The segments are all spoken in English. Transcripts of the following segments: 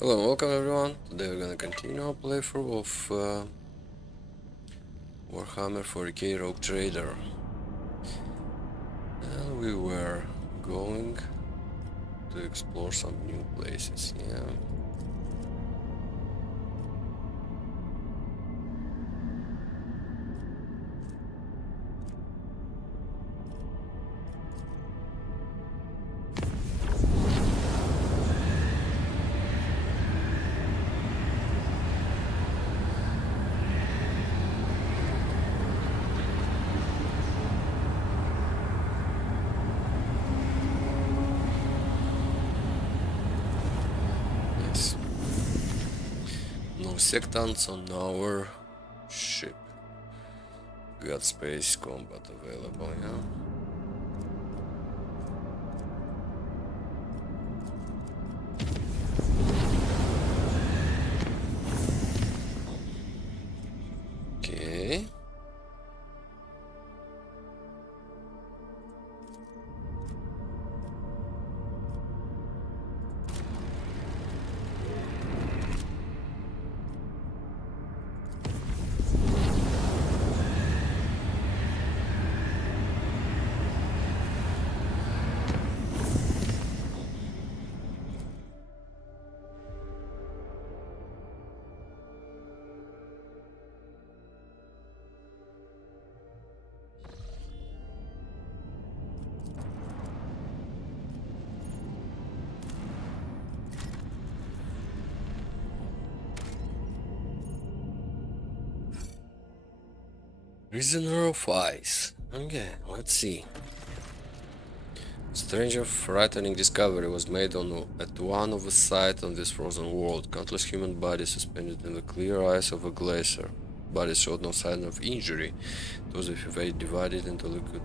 Hello and welcome everyone. Today we're gonna continue our playthrough of Warhammer 40k Rogue Trader. And we were going to explore some new places, yeah. Nice. No sectants on our ship. Got space combat available, yeah. Okay. Prisoner of Ice. Okay, let's see. Strange and frightening discovery was made at one of the sites on this frozen world. Countless human bodies suspended in the clear ice of a glacier. Bodies showed no sign of injury. It was as if they divided into liquid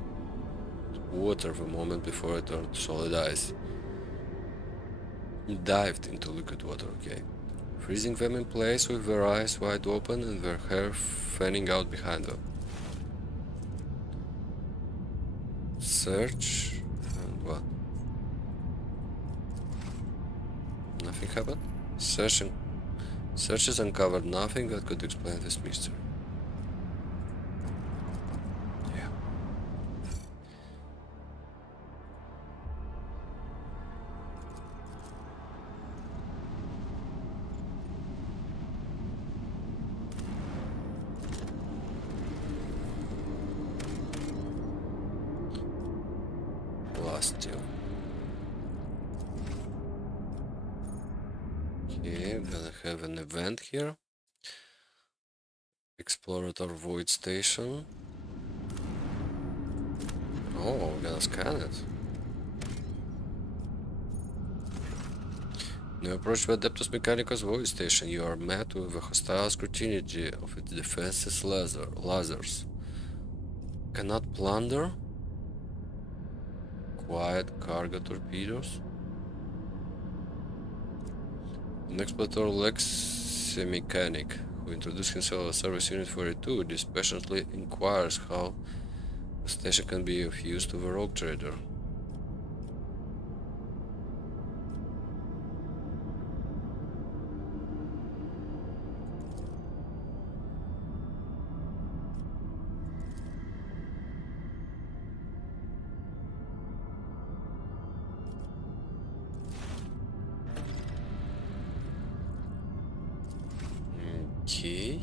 water the moment before it turned to solid ice. Dived into liquid water, okay. Freezing them in place with their eyes wide open and their hair fanning out behind them. Search and what? Nothing happened? Searches uncovered nothing that could explain this mystery. Yeah. Lost you. Okay, we're gonna have an event here. Explorator Void Station. Oh, we're gonna scan it. When you approach the Adeptus Mechanicus Void Station, you are met with a hostile scrutiny of its defenses lasers. Cannot plunder? Quiet cargo torpedoes? An explorator Lex Mechanic, who introduced himself as Service Unit 42, dispassionately inquires how the station can be of use to the Rogue Trader. Okay.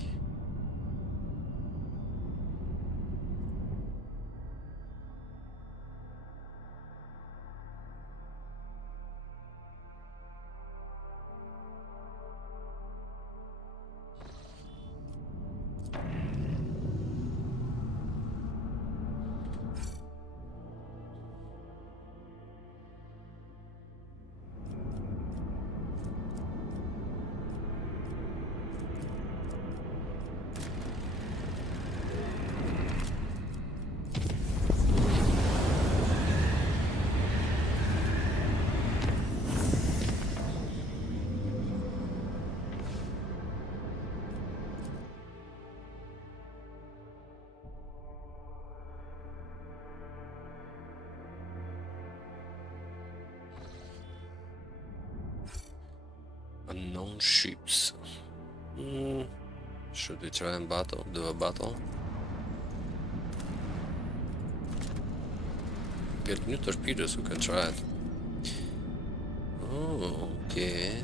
Unknown ships. Should we try and do a battle? Get new torpedoes, we can try it. Oh, okay.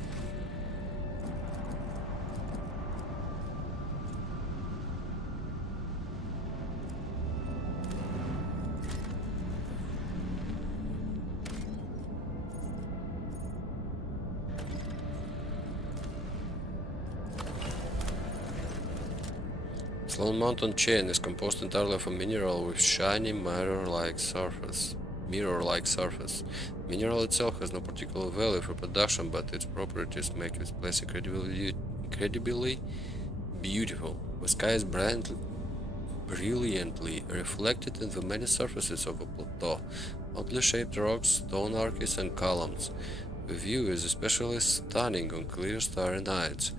Sloan Mountain chain is composed entirely of a mineral with shiny mirror-like surface. Mineral itself has no particular value for production, but its properties make its place incredibly beautiful. The sky is brilliantly reflected in the many surfaces of the plateau, oddly shaped rocks, stone arches, and columns. The view is especially stunning on clear starry nights,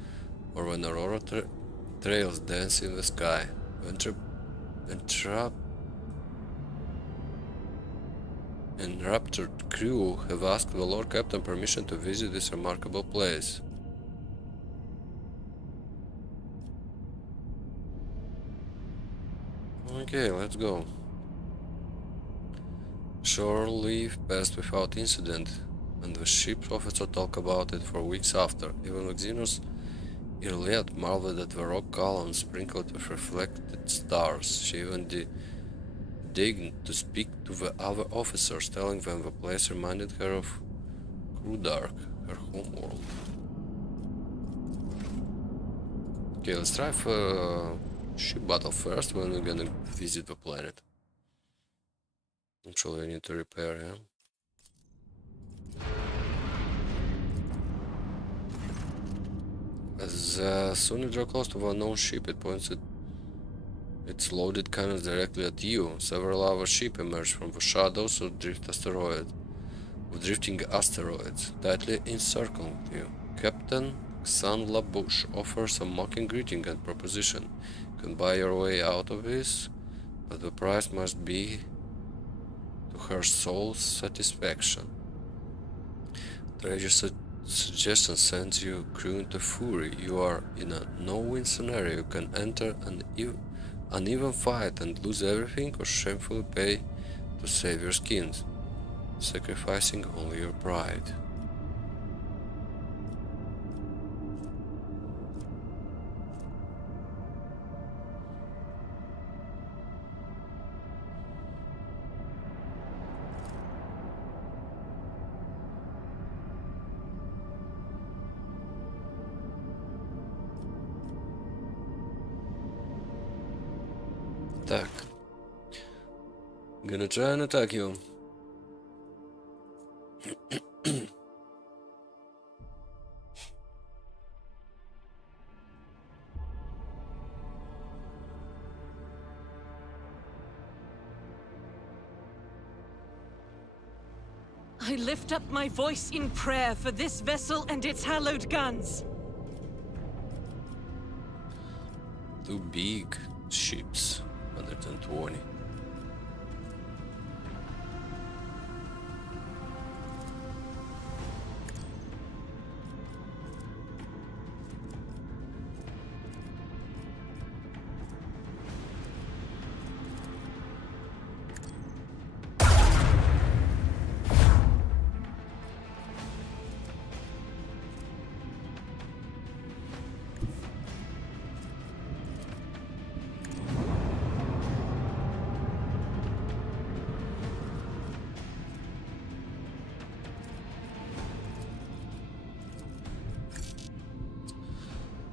or when aurora trails dance in the sky. Enraptured crew have asked the Lord Captain permission to visit this remarkable place. Okay, let's go. Shore leave passed without incident, and the ship's officer talked about it for weeks after. Even Xenos Irliet marveled at the rock columns sprinkled with reflected stars. She even deigned to speak to the other officers, telling them the place reminded her of Krudark, her homeworld. Okay, let's try for ship battle first when we're gonna visit the planet. Actually, I need to repair, yeah? As soon as you draw close to the unknown ship, it points its loaded cannons directly at you. Several other ships emerge from the shadows of drifting asteroids, tightly encircling you. Captain Xan Labush offers a mocking greeting and proposition. You can buy your way out of this, but the price must be to her soul's satisfaction. Tragic suggestion sends your crew into fury. You are in a no-win scenario. You can enter an uneven fight and lose everything, or shamefully pay to save your skins, sacrificing only your pride. Так. Gonna try and attack you. I lift up my voice in prayer for this vessel and its hallowed guns. 2 big ships, 120.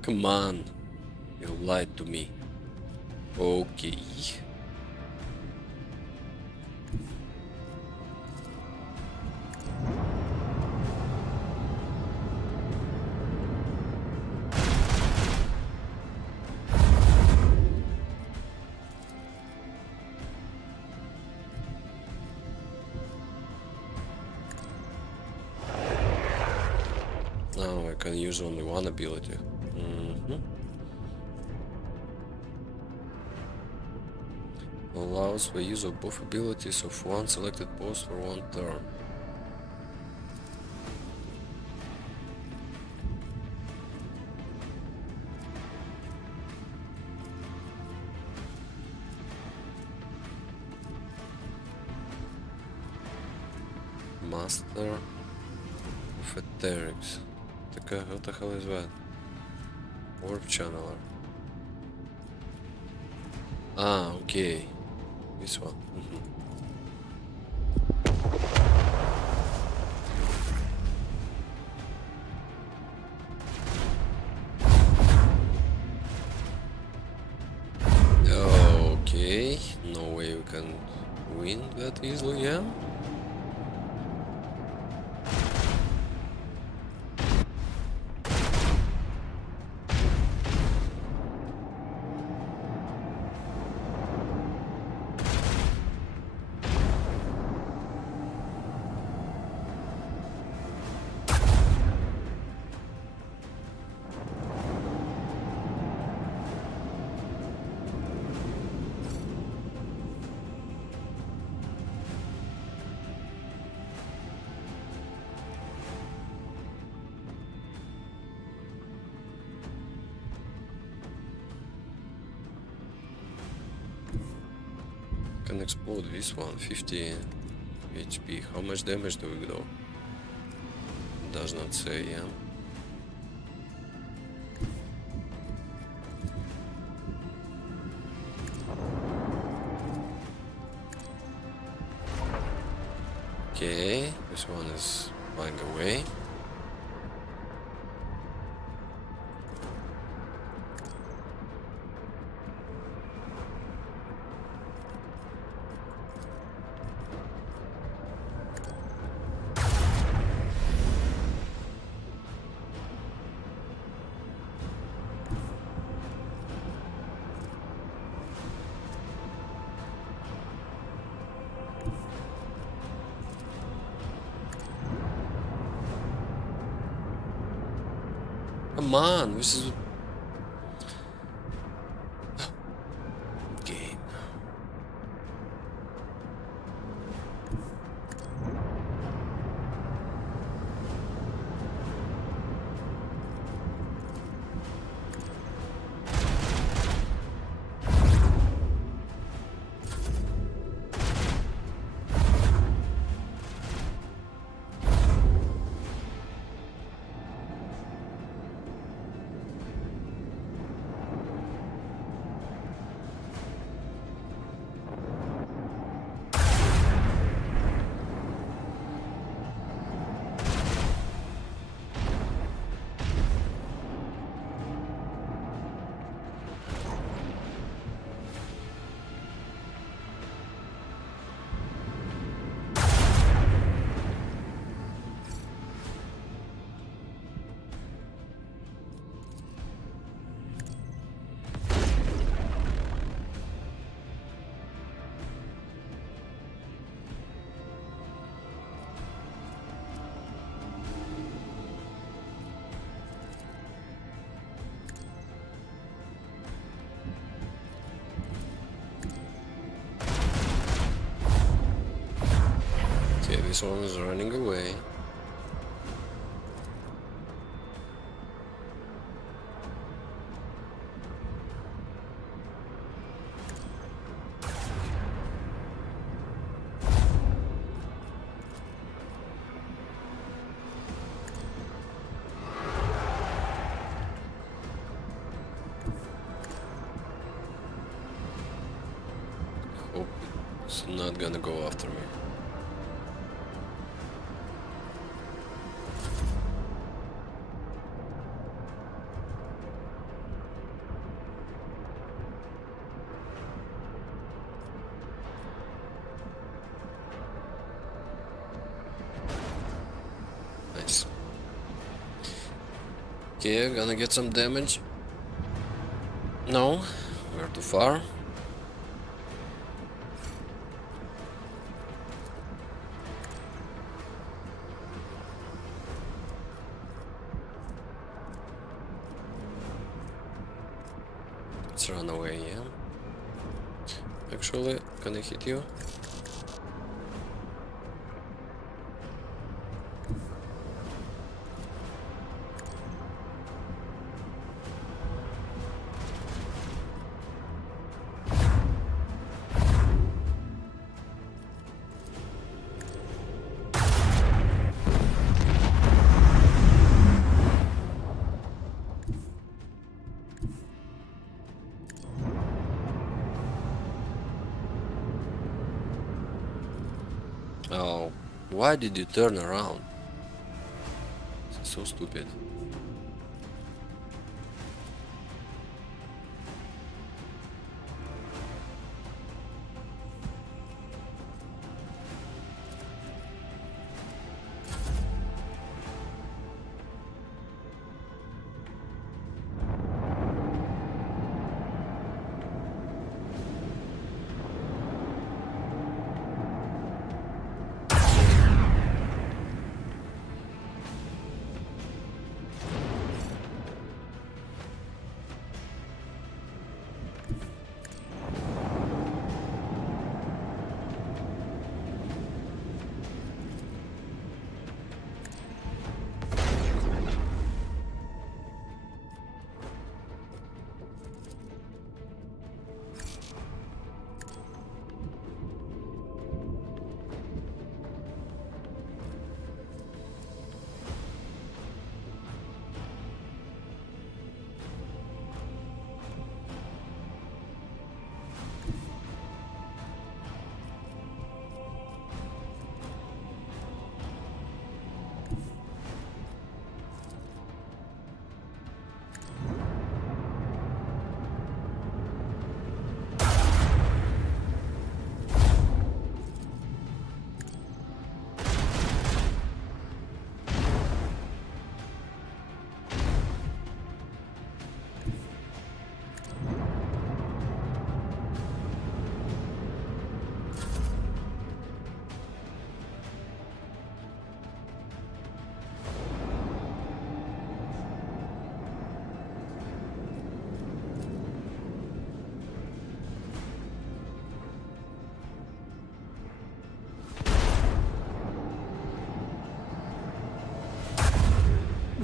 Come on, you lied to me. Okay. Now I can use only one ability. Allows the use of both abilities of one selected post for one turn. Master of Etherics. What the hell is that? Warp Channeler. Ah, okay. This one. Okay, no way we can win that easily, yeah? Can explode this one, 50 HP. How much damage do we do? Does not say, yeah. Okay, this one is flying away. Come on, this is game. Okay, this one is running away. Hope it's not gonna go after me. Nice. Okay, gonna get some damage. No, we're too far. Let's run away, yeah. Actually, can I hit you? Oh, why did you turn around? This is so stupid.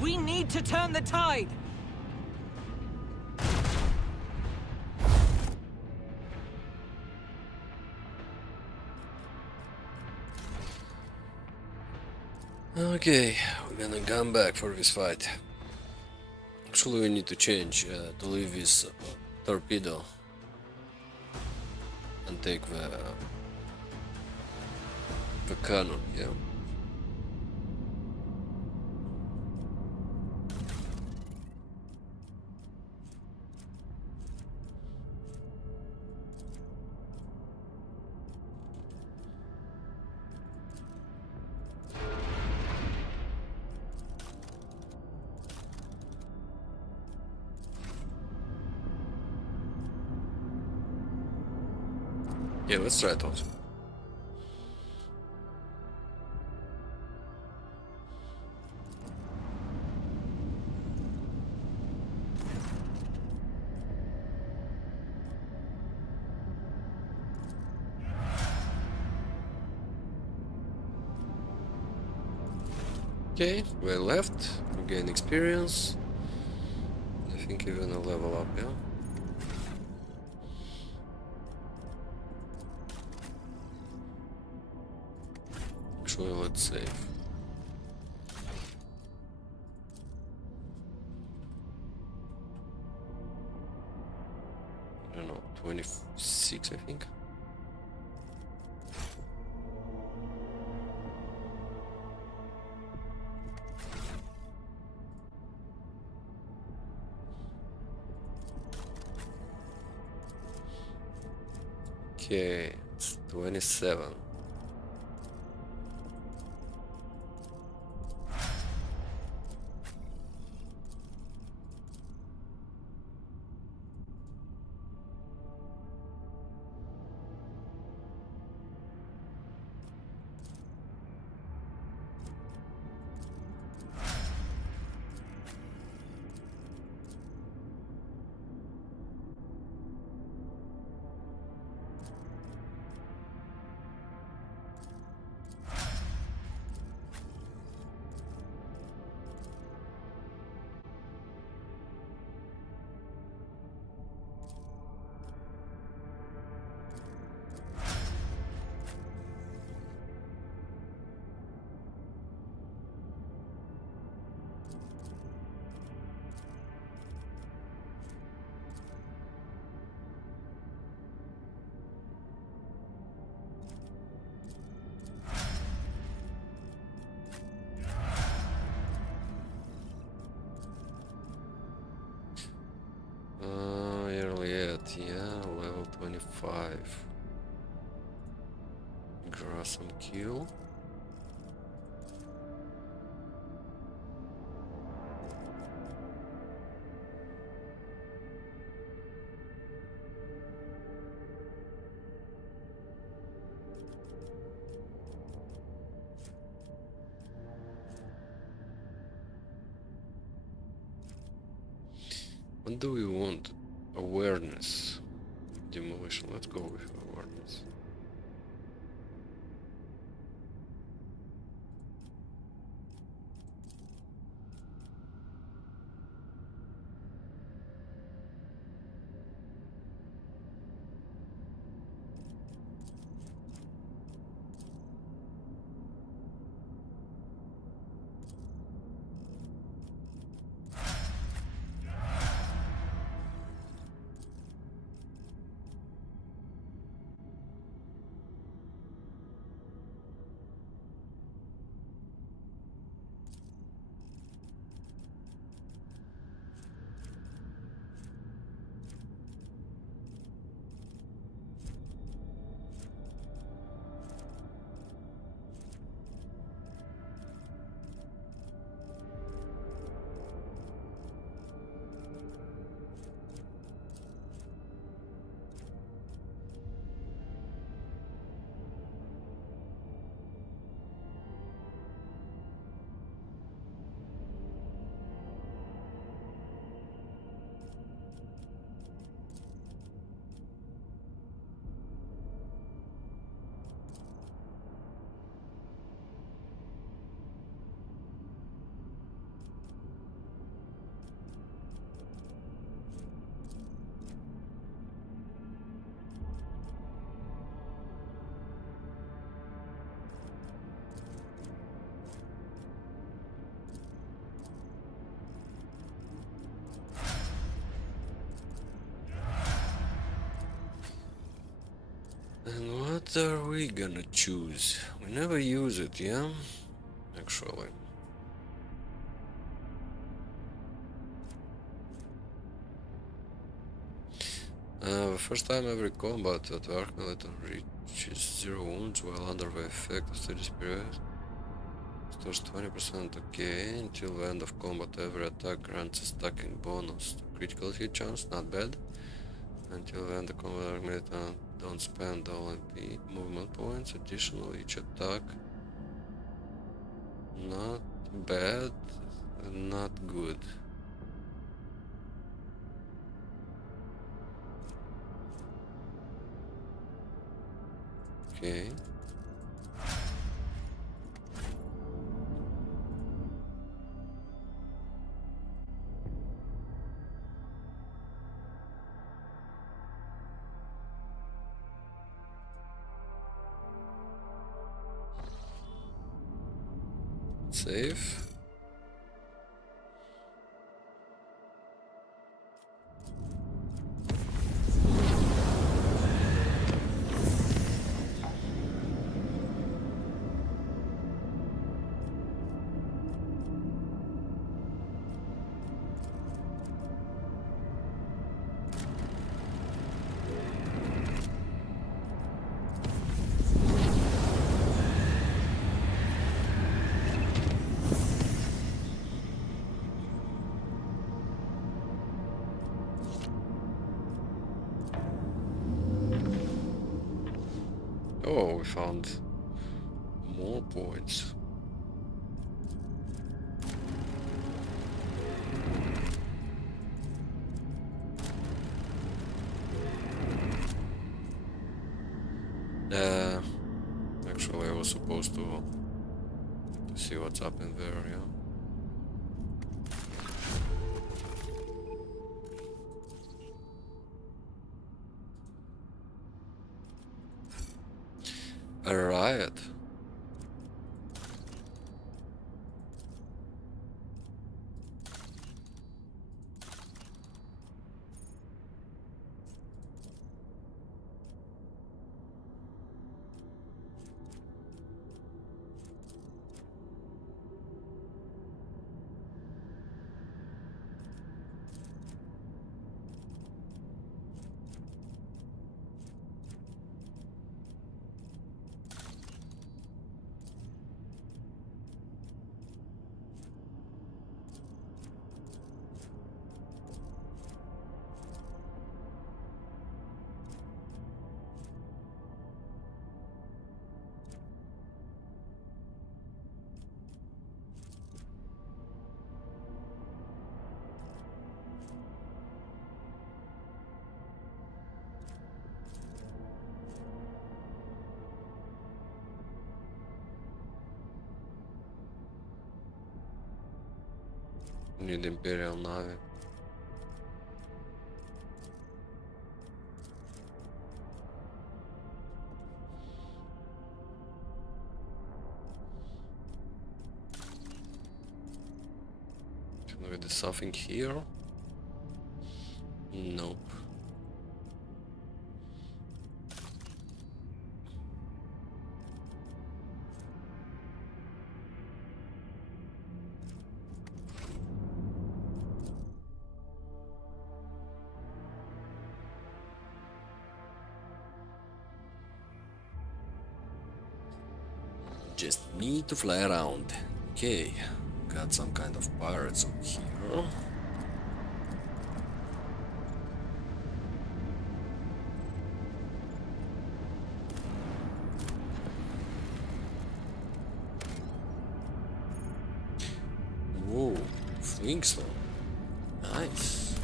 We need to turn the tide! Okay, we're gonna come back for this fight. Actually, we need to change to leave this torpedo and take the cannon. Yeah. Yeah, let's try it out. Okay, we left, we gain experience. I think even a level up, yeah? Actually, let's save. I don't know, 26, I think. Okay, it's 27. 5. Gruesome kill. What do we want? Awareness. Demolition. Let's go with awareness. And what are we gonna choose? We never use it, yeah? Actually. The first time every combat at Warhammer reaches 0 wounds while under the effect of steady spirit. Stores 20%, okay. Until the end of combat, every attack grants a stacking bonus to critical hit chance, not bad. Until the end of combat, don't spend all MP movement points. Additional each attack. Not bad, not good. Okay. Save. Oh, we found more points. Actually, I was supposed to see what's up in there, yeah. A riot. Need Imperial Navy. Can we do something here? Nope. Just need to fly around. Okay, got some kind of pirates over here. Whoa, Flintstone. Nice.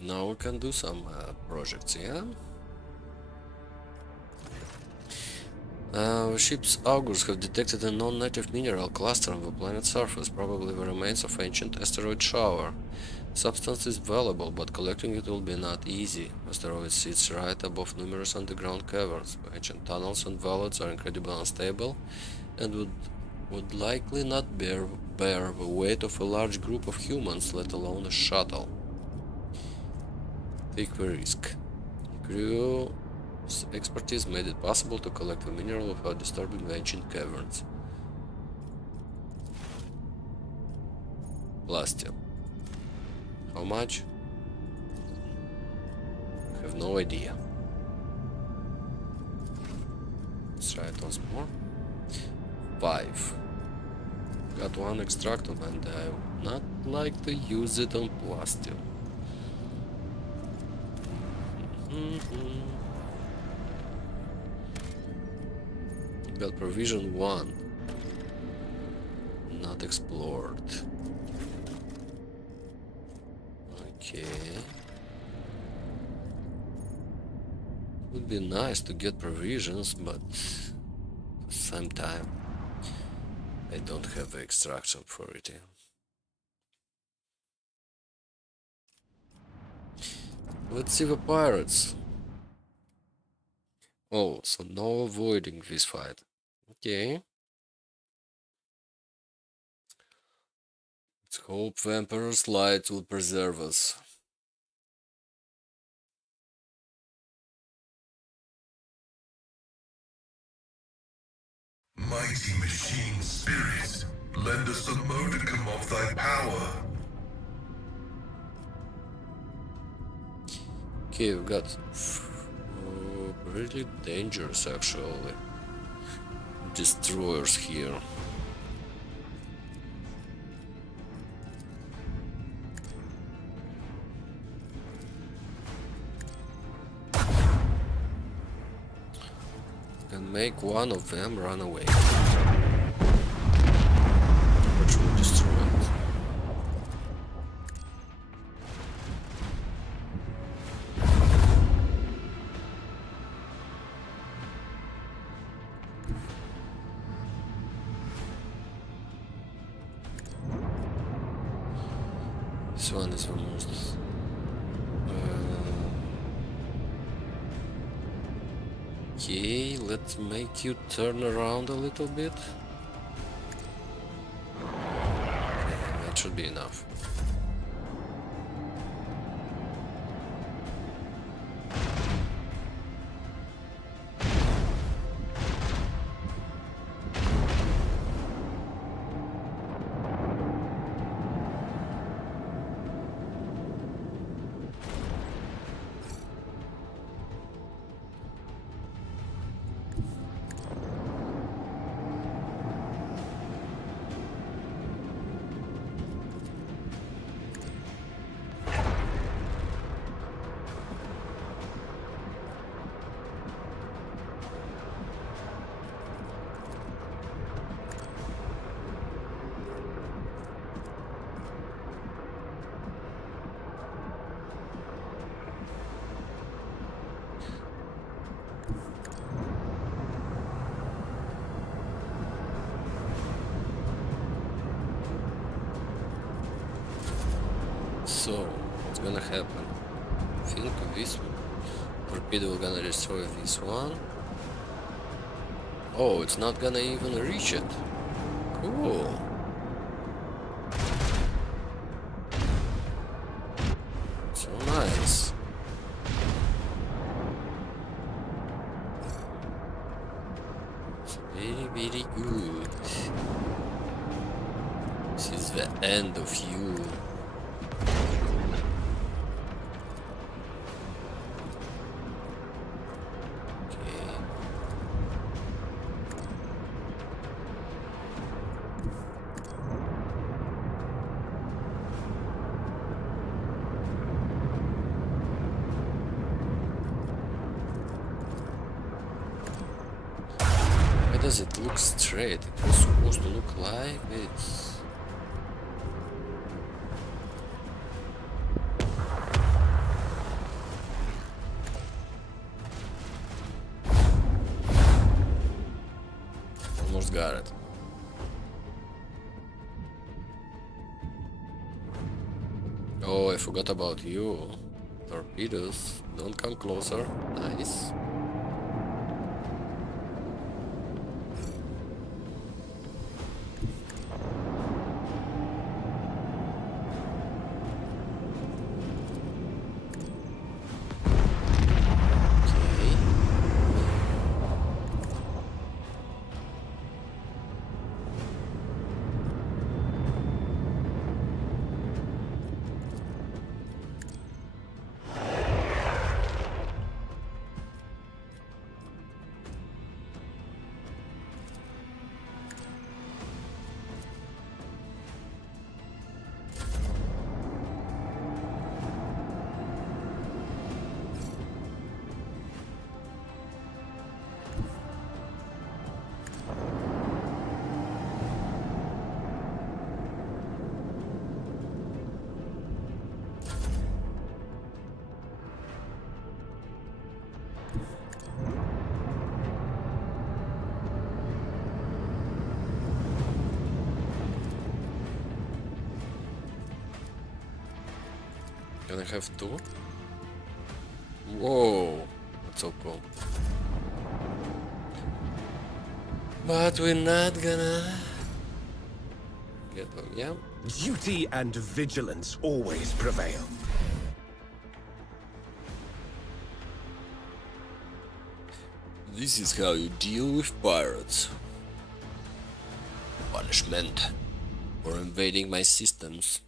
Now we can do some projects, yeah? Ship's augurs have detected a non-native mineral cluster on the planet's surface, probably the remains of ancient asteroid shower. Substance is valuable, but collecting it will be not easy. Asteroid sits right above numerous underground caverns. Ancient tunnels and valleys are incredibly unstable and would likely not bear the weight of a large group of humans, let alone a shuttle. Take the risk. Crew's expertise made it possible to collect the mineral without disturbing the ancient caverns. Plastium. How much? I have no idea. Let's try it once more. 5. Got one extractum and I would not like to use it on plastium. Got provision 1. Not explored. Okay. Would be nice to get provisions, but at the same time I don't have the extraction for it. Let's see the pirates. Oh, so no avoiding this fight. Okay. Let's hope the Emperor's light will preserve us. Mighty machine spirit, lend us a modicum of thy power. Okay, we got really dangerous actually destroyers here. Can make one of them run away. Virtually destroy it. This one is the most okay, let's make you turn around a little bit. That should be enough. So, what's gonna happen? I think this torpedo gonna destroy this one. Oh, it's not gonna even reach it. Cool. So nice. It's very, very good. This is the end of you. Okay. Why does it look straight? It was supposed to look like this. Almost got it. Oh, I forgot about you. Torpedoes, don't come closer. Nice. Okay. Gonna have two? Whoa, that's so cool. But we're not gonna get them, yeah? Duty and vigilance always prevail. This is how you deal with pirates. Punishment for invading my systems.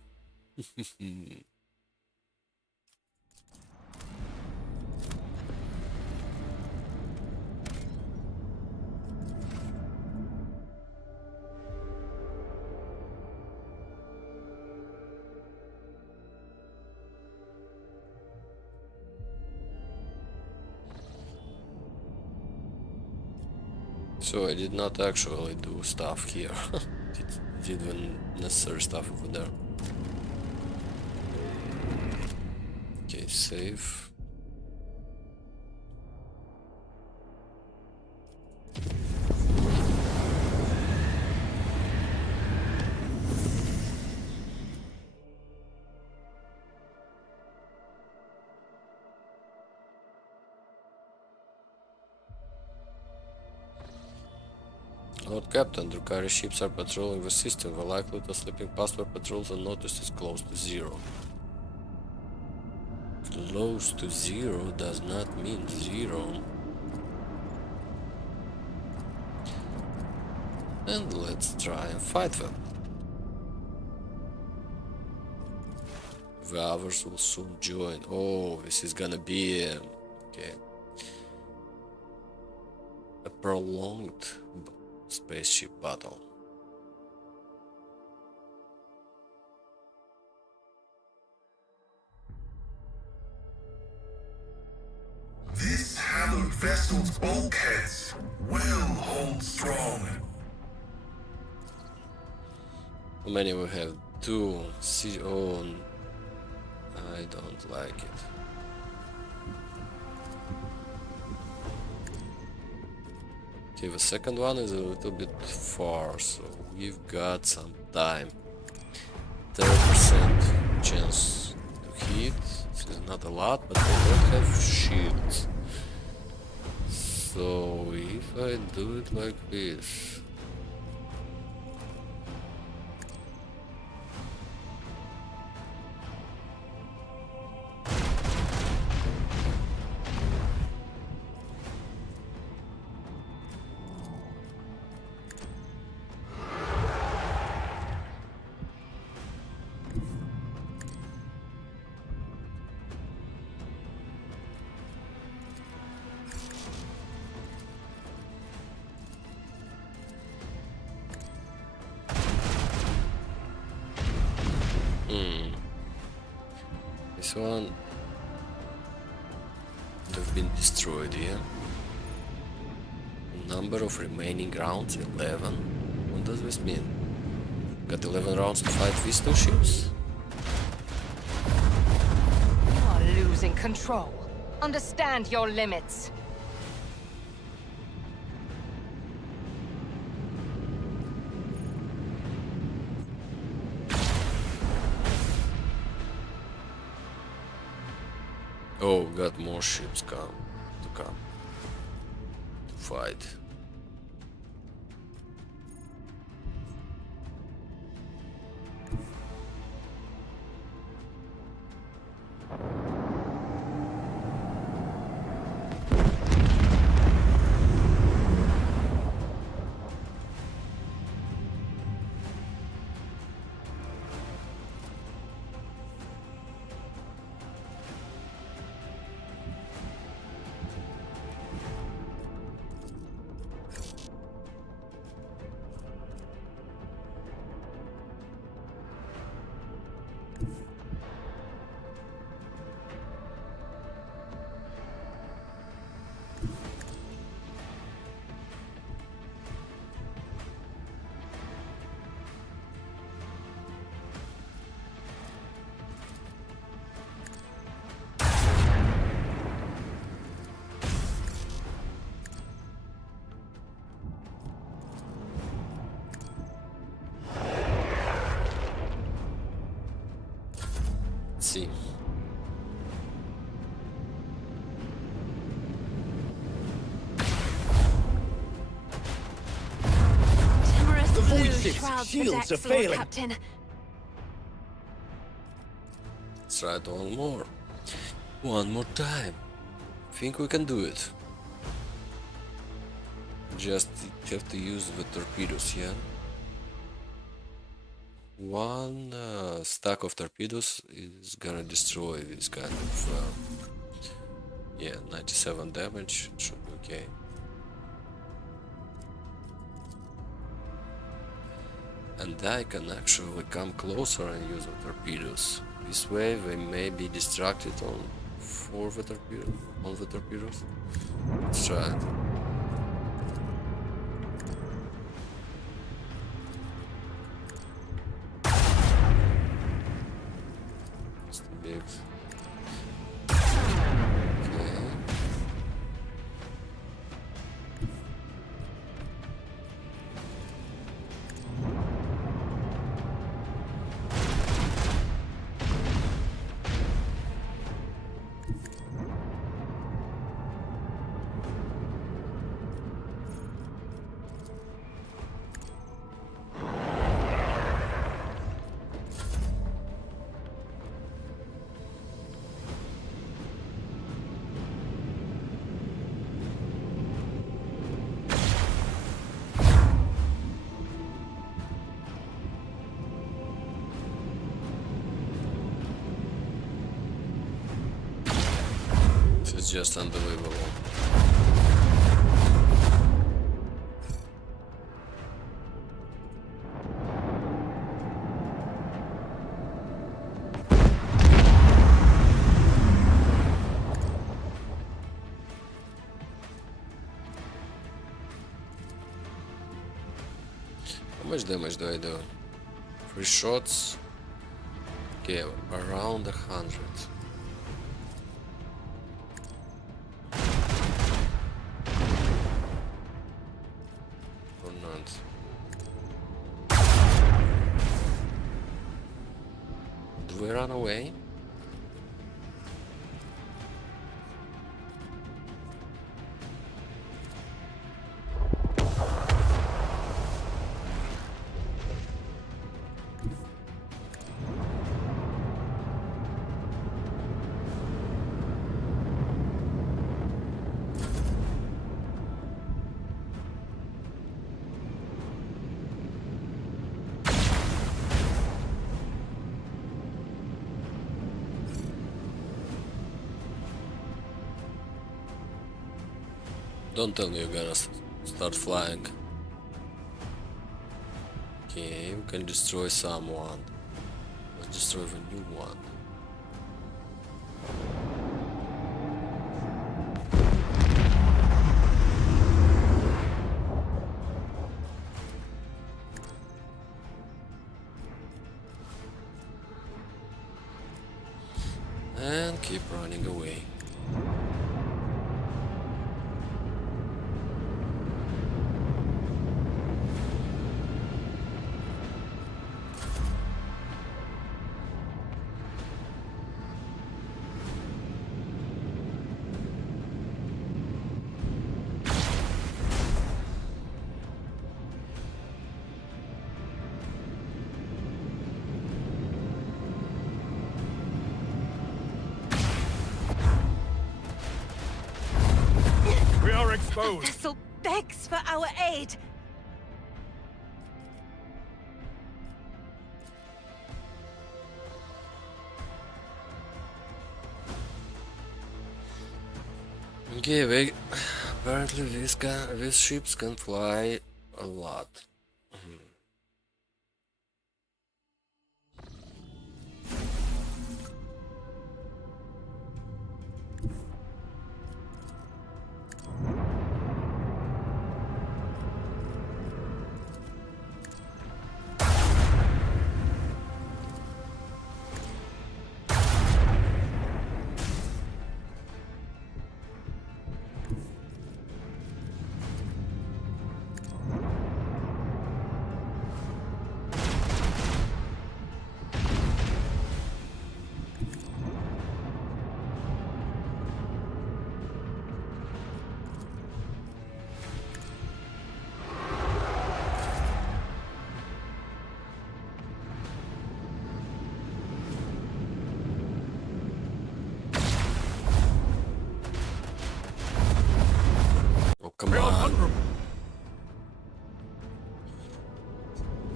So I did not actually do stuff here. did the necessary stuff over there. Okay, save. Lord Captain, Drukari ships are patrolling the system. The likelihood of slipping past where patrols unnoticed is close to zero. Close to zero does not mean zero. And let's try and fight them. The others will soon join. Oh, this is gonna be okay. A prolonged spaceship battle. This hallowed vessel's bulkheads will hold strong. How many we have? Two. See, oh, I don't like it. Okay, the second one is a little bit far, so we've got some time. 30% chance not a lot, but they don't have shields. So if I do it like this, this one would have been destroyed, yeah? Number of remaining rounds 11. What does this mean? Got 11 rounds to fight these two ships? You are losing control. Understand your limits. Oh, got more ships to come to fight. See. Timorous The blue voices, shrouds shields the decks, are Lord failing. Captain. Let's try it one more. One more time. Think we can do it. Just have to use the torpedoes, yeah? One stack of torpedoes is gonna destroy this kind of yeah, 97 damage should be okay. And I can actually come closer and use the torpedoes. This way they may be distracted on the torpedoes. Let's try it. Just a bit. Okay. It's just unbelievable. How much damage do I do? 3 shots? Okay, around 100. Or not. Do we run away? Don't tell me you're gonna start flying. Okay, we can destroy someone. Let's destroy the new one. And keep running away. We are The exposed. vessel begs for our aid. Okay, apparently these ships can fly a lot. Oh, come We are on. vulnerable.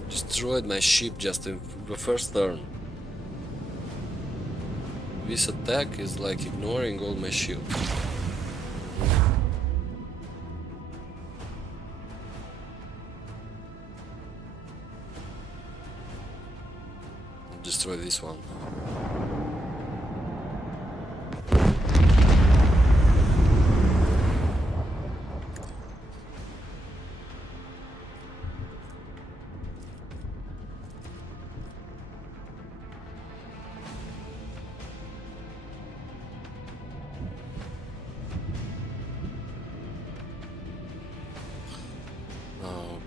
Destroyed my ship just in the first turn. This attack is like ignoring all my shield. Destroy this one.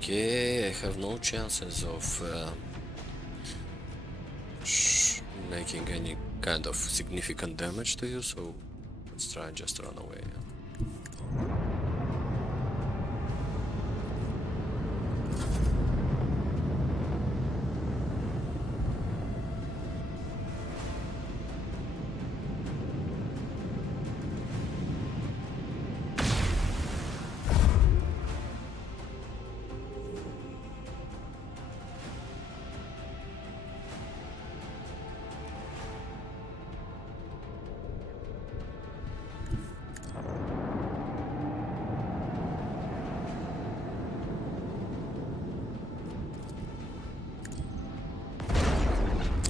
Okay, I have no chances of making any kind of significant damage to you, so let's try and just run away.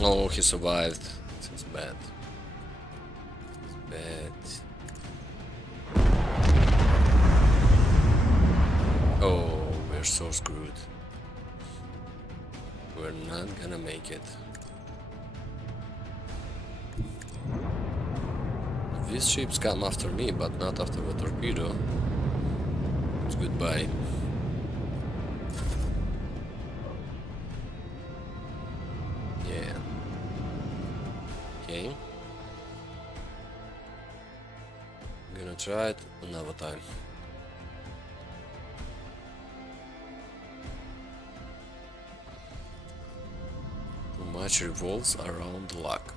Oh, he survived. This is bad. It's bad. Oh, we're so screwed. We're not gonna make it. These ships come after me, but not after the torpedo. It's goodbye. Yeah. Okay. I'm gonna try it another time. Too much revolves around luck.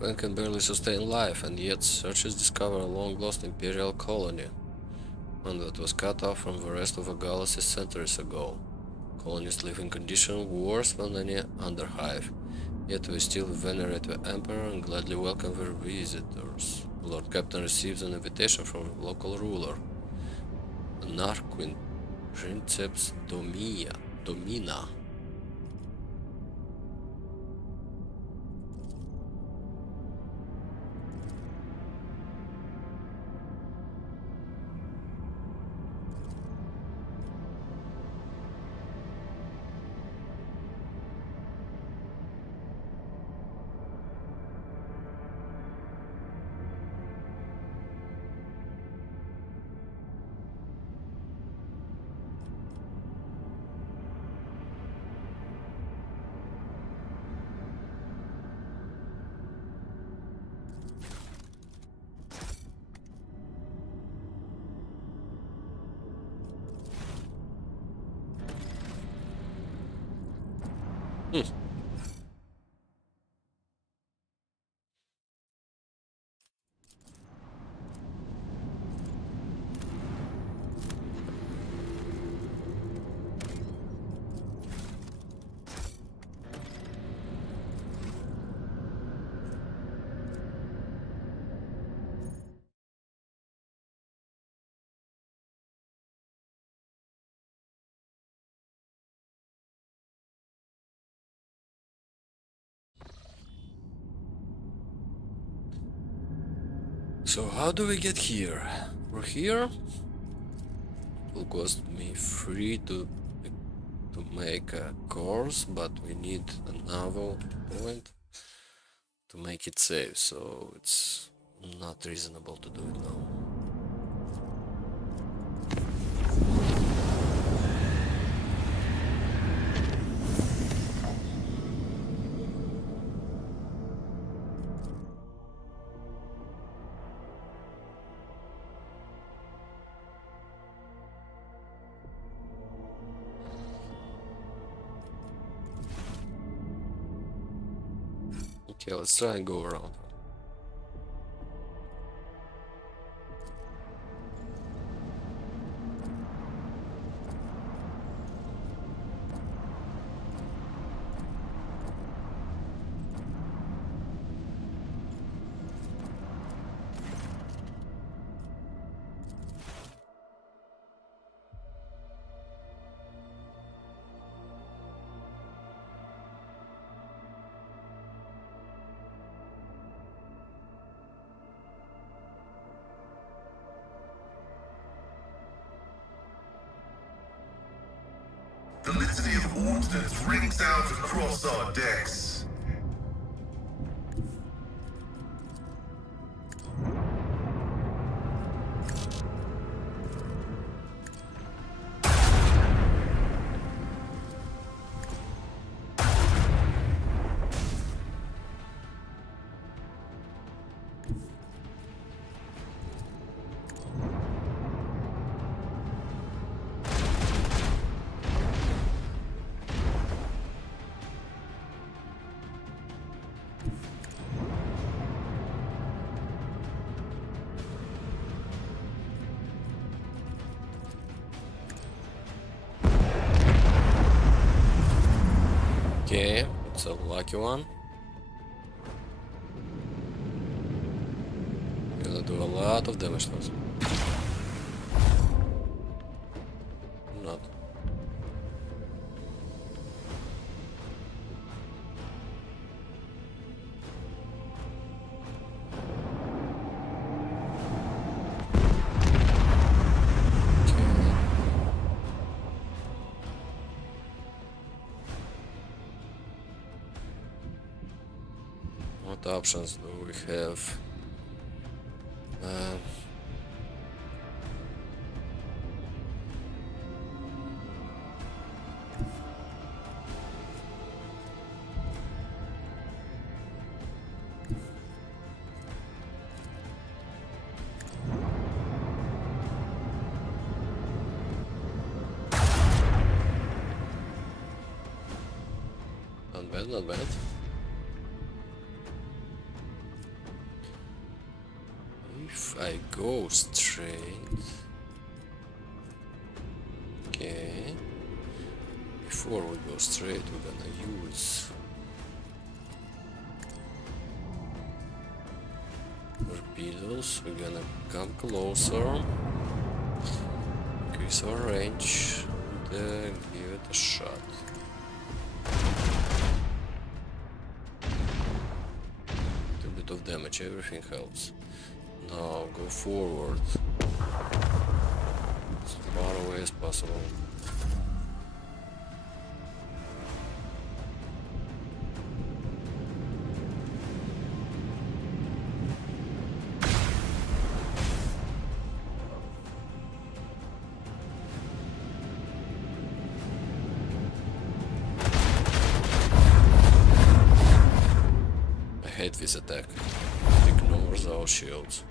Man can barely sustain life, and yet searchers discover a long-lost Imperial colony, one that was cut off from the rest of the galaxy centuries ago. Colonists live in conditions worse than any underhive, yet they still venerate the Emperor and gladly welcome their visitors. The Lord Captain receives an invitation from the local ruler, the Narquin Princeps Domina. So how do we get here? We're here. It will cost me 3 to make a course, but we need another point to make it safe, so it's not reasonable to do it now. Okay, let's try and go around. The litany of ordnance rings out across our decks. Okay, it's a lucky one. Gonna do a lot of damage to us. Not. What options do we have? Not bad, not bad. I go straight. Okay. Before we go straight, we're gonna use torpedoes. We're gonna come closer, increase our range, and give it a shot. Little bit of damage, everything helps. Now go forward as far away as possible. I hate this attack. It ignores our shields.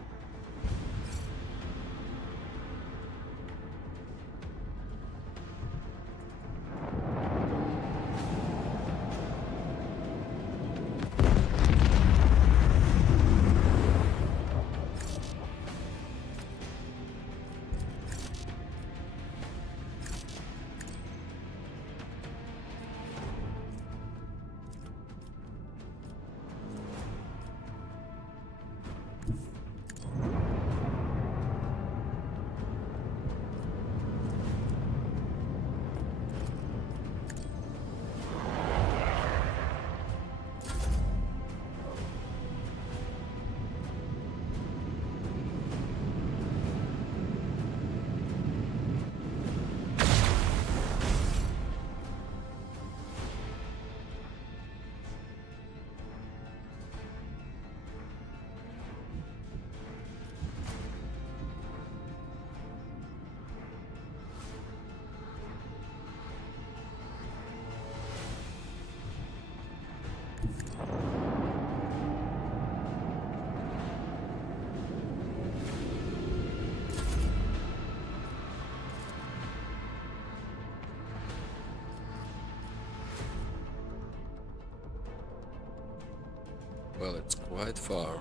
Well, it's quite far.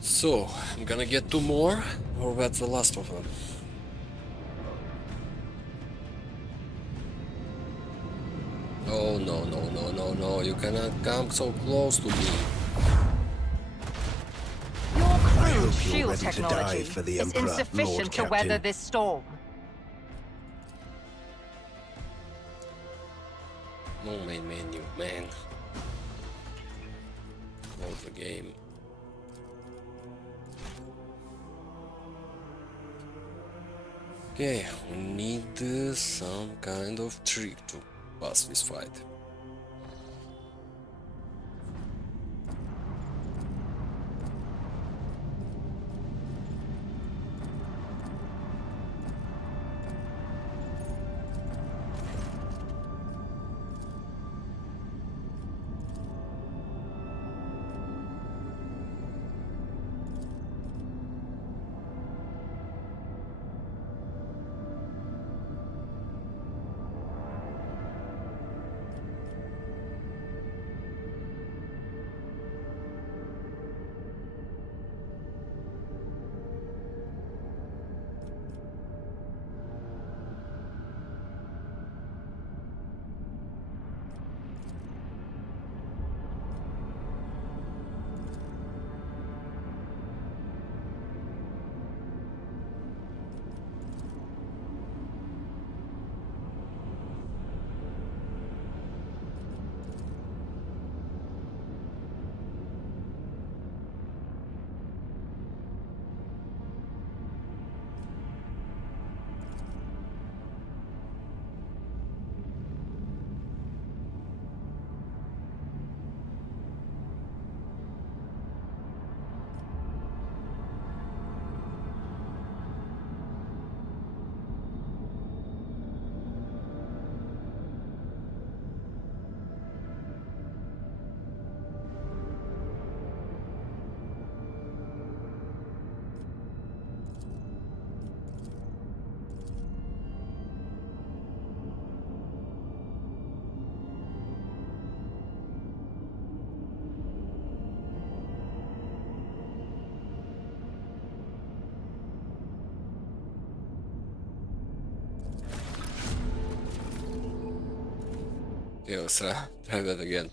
So, I'm gonna get 2 more, or that's the last of them. Oh no, no, no, no, no, you cannot come so close to me. Your I crude hope you're shield ready to die technology for the is Emperor, Lord insufficient to weather Captain. this storm. No main menu, man. Close the game. Okay, we need some kind of trick to pass this fight. Yeah, let's try that again.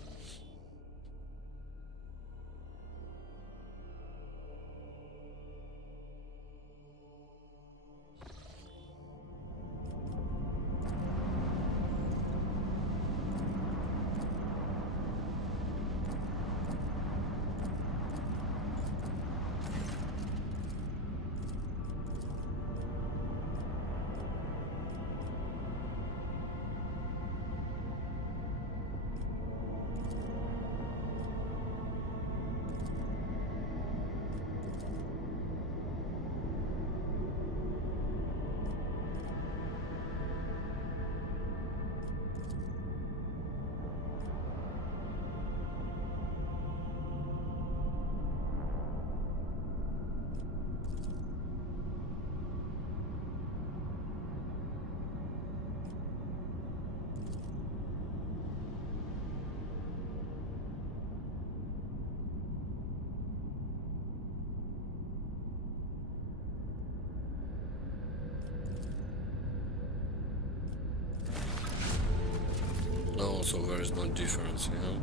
No, so there is no difference, yeah.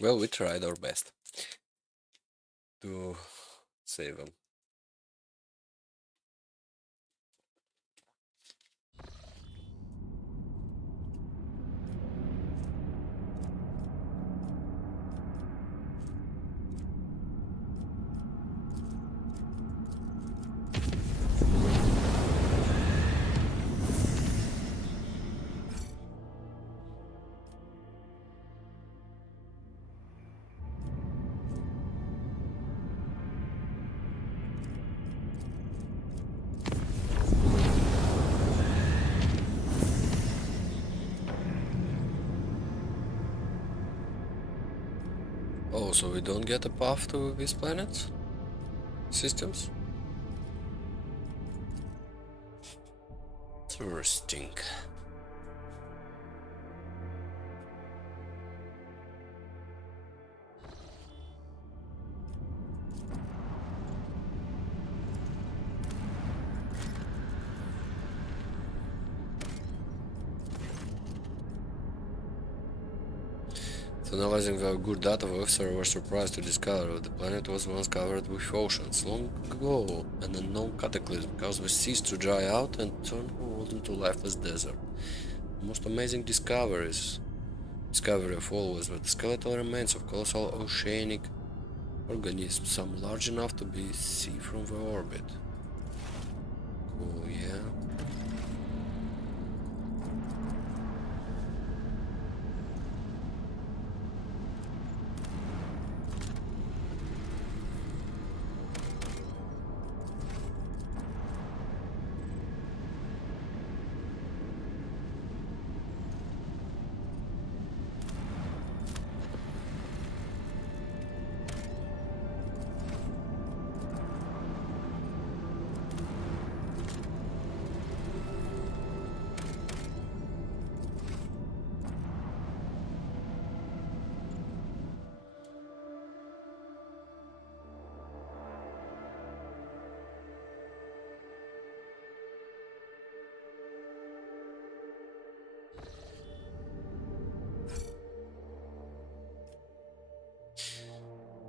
Well, we tried our best to save them. Oh, so we don't get a path to these planets? Systems? Interesting. So analyzing the good data, the officer was surprised to discover that the planet was once covered with oceans. Long ago, an unknown cataclysm caused the seas to dry out and turn the world into lifeless desert. The most amazing discovery of all was the skeletal remains of colossal oceanic organisms, some large enough to be seen from the orbit. Cool, yeah.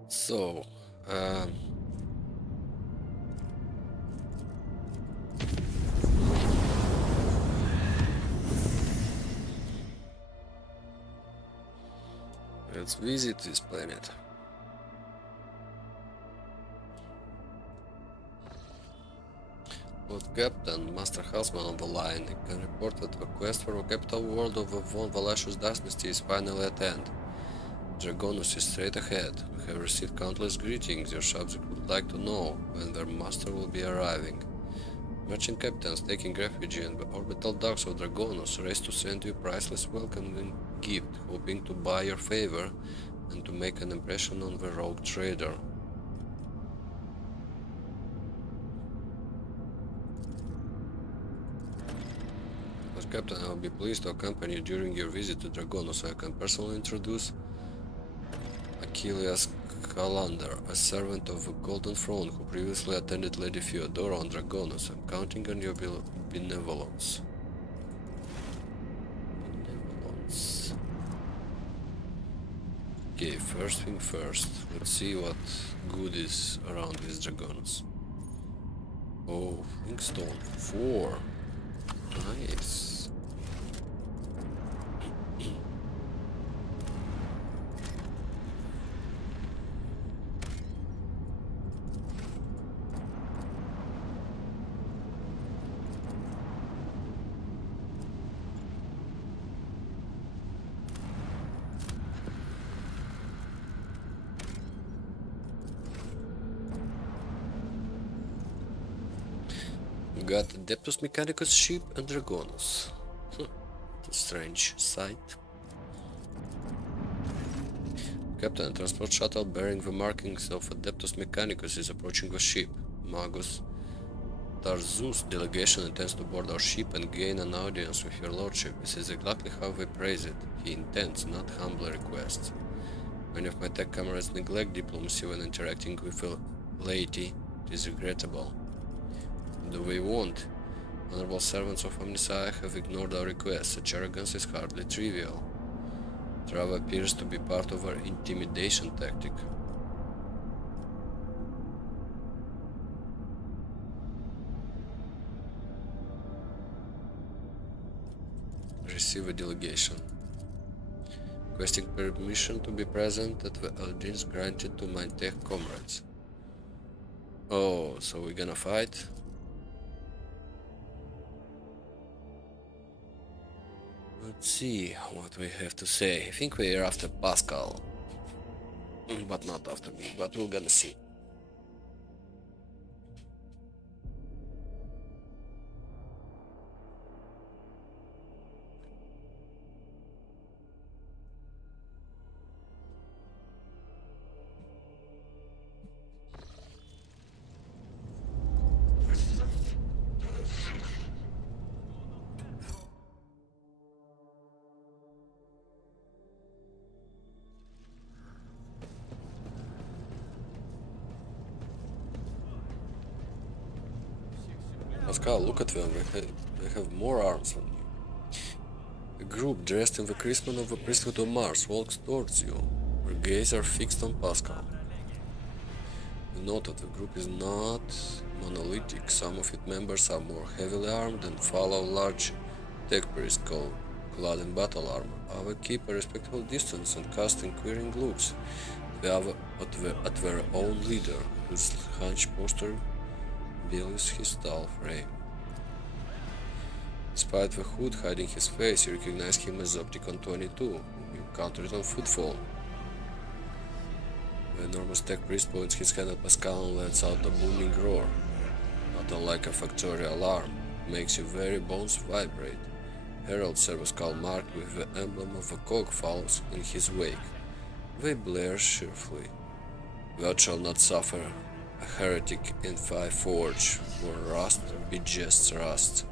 So, let's visit this planet. With Captain Master Husman on the line, I can report that the quest for the capital world of the Von Valashus dynasty is finally at end. Dragonus is straight ahead. We have received countless greetings. Your subject would like to know when their master will be arriving. Merchant captains taking refuge in the orbital docks of Dragonus race to send you a priceless welcoming gift, hoping to buy your favor and to make an impression on the rogue trader. As captain, I will be pleased to accompany you during your visit to Dragonus so I can personally introduce Achilles Halander, a servant of the Golden Throne who previously attended Lady Theodora on Dragonus. I'm counting on your benevolence. Benevolence. Okay, first thing first. Let's see what good is around with Dragonus. Oh, Linkstone 4. Nice. We got Adeptus Mechanicus ship and Dragonus. Strange sight. Captain, a transport shuttle bearing the markings of Adeptus Mechanicus is approaching the ship. Magus Tarzus delegation intends to board our ship and gain an audience with your lordship. This is exactly how they praise it. He intends, not humbly requests. Many of my tech cameras neglect diplomacy when interacting with the laity. It is regrettable. Do they want? Honorable servants of Omnissiah have ignored our request. Such arrogance is hardly trivial. It rather appears to be part of our intimidation tactic. Receive a delegation. Requesting permission to be present at the audience granted to my tech comrades. Oh, so we're gonna fight? Let's see what we have to say. I think we're after Pascal. But not after me, but we're gonna see. Pascal, look at them, they have more arms than you. A group dressed in the chrisman of the priesthood of Mars walks towards you. Their gaze are fixed on Pascal. You note that the group is not monolithic. Some of its members are more heavily armed and follow large tech priests clad in battle armor. Others keep a respectable distance and cast inquiring looks at their own leader, whose hunched posture belies his tall frame. Despite the hood hiding his face, you recognize him as Opticon 22, whom you encountered on Footfall. The enormous tech priest points his hand at Pascal and lets out a booming roar. Not unlike a factory alarm, it makes your very bones vibrate. Herald Servoscal marked with the emblem of a cog follows in his wake. They blare cheerfully. Thou shalt not suffer. A heretic in thy forge, where rust bejests rust.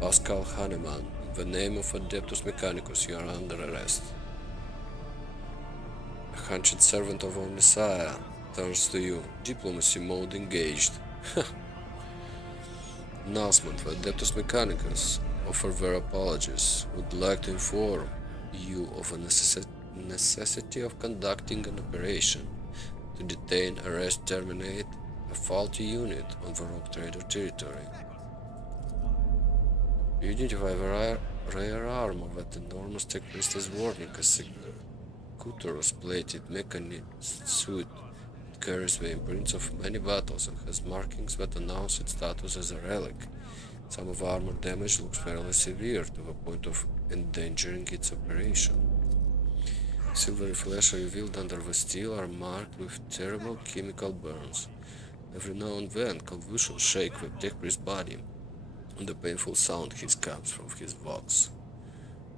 Pascal Hahnemann, in the name of Adeptus Mechanicus, you are under arrest. A hunched servant of Omnissiah turns to you, diplomacy mode engaged. Announcement: the Adeptus Mechanicus offer their apologies. Would like to inform you of a necessity of conducting an operation to detain, arrest, terminate a faulty unit on the Rock Trader territory. You identify the rare armor that enormous tech priest is wearing, a Secutorus-plated mechanist suit. It carries the imprints of many battles and has markings that announce its status as a relic. Some of the armor damage looks fairly severe, to the point of endangering its operation. Silvery flesh revealed under the steel are marked with terrible chemical burns. Every now and then, convulsions shake the tech priest's body, and the painful sound comes from his vox.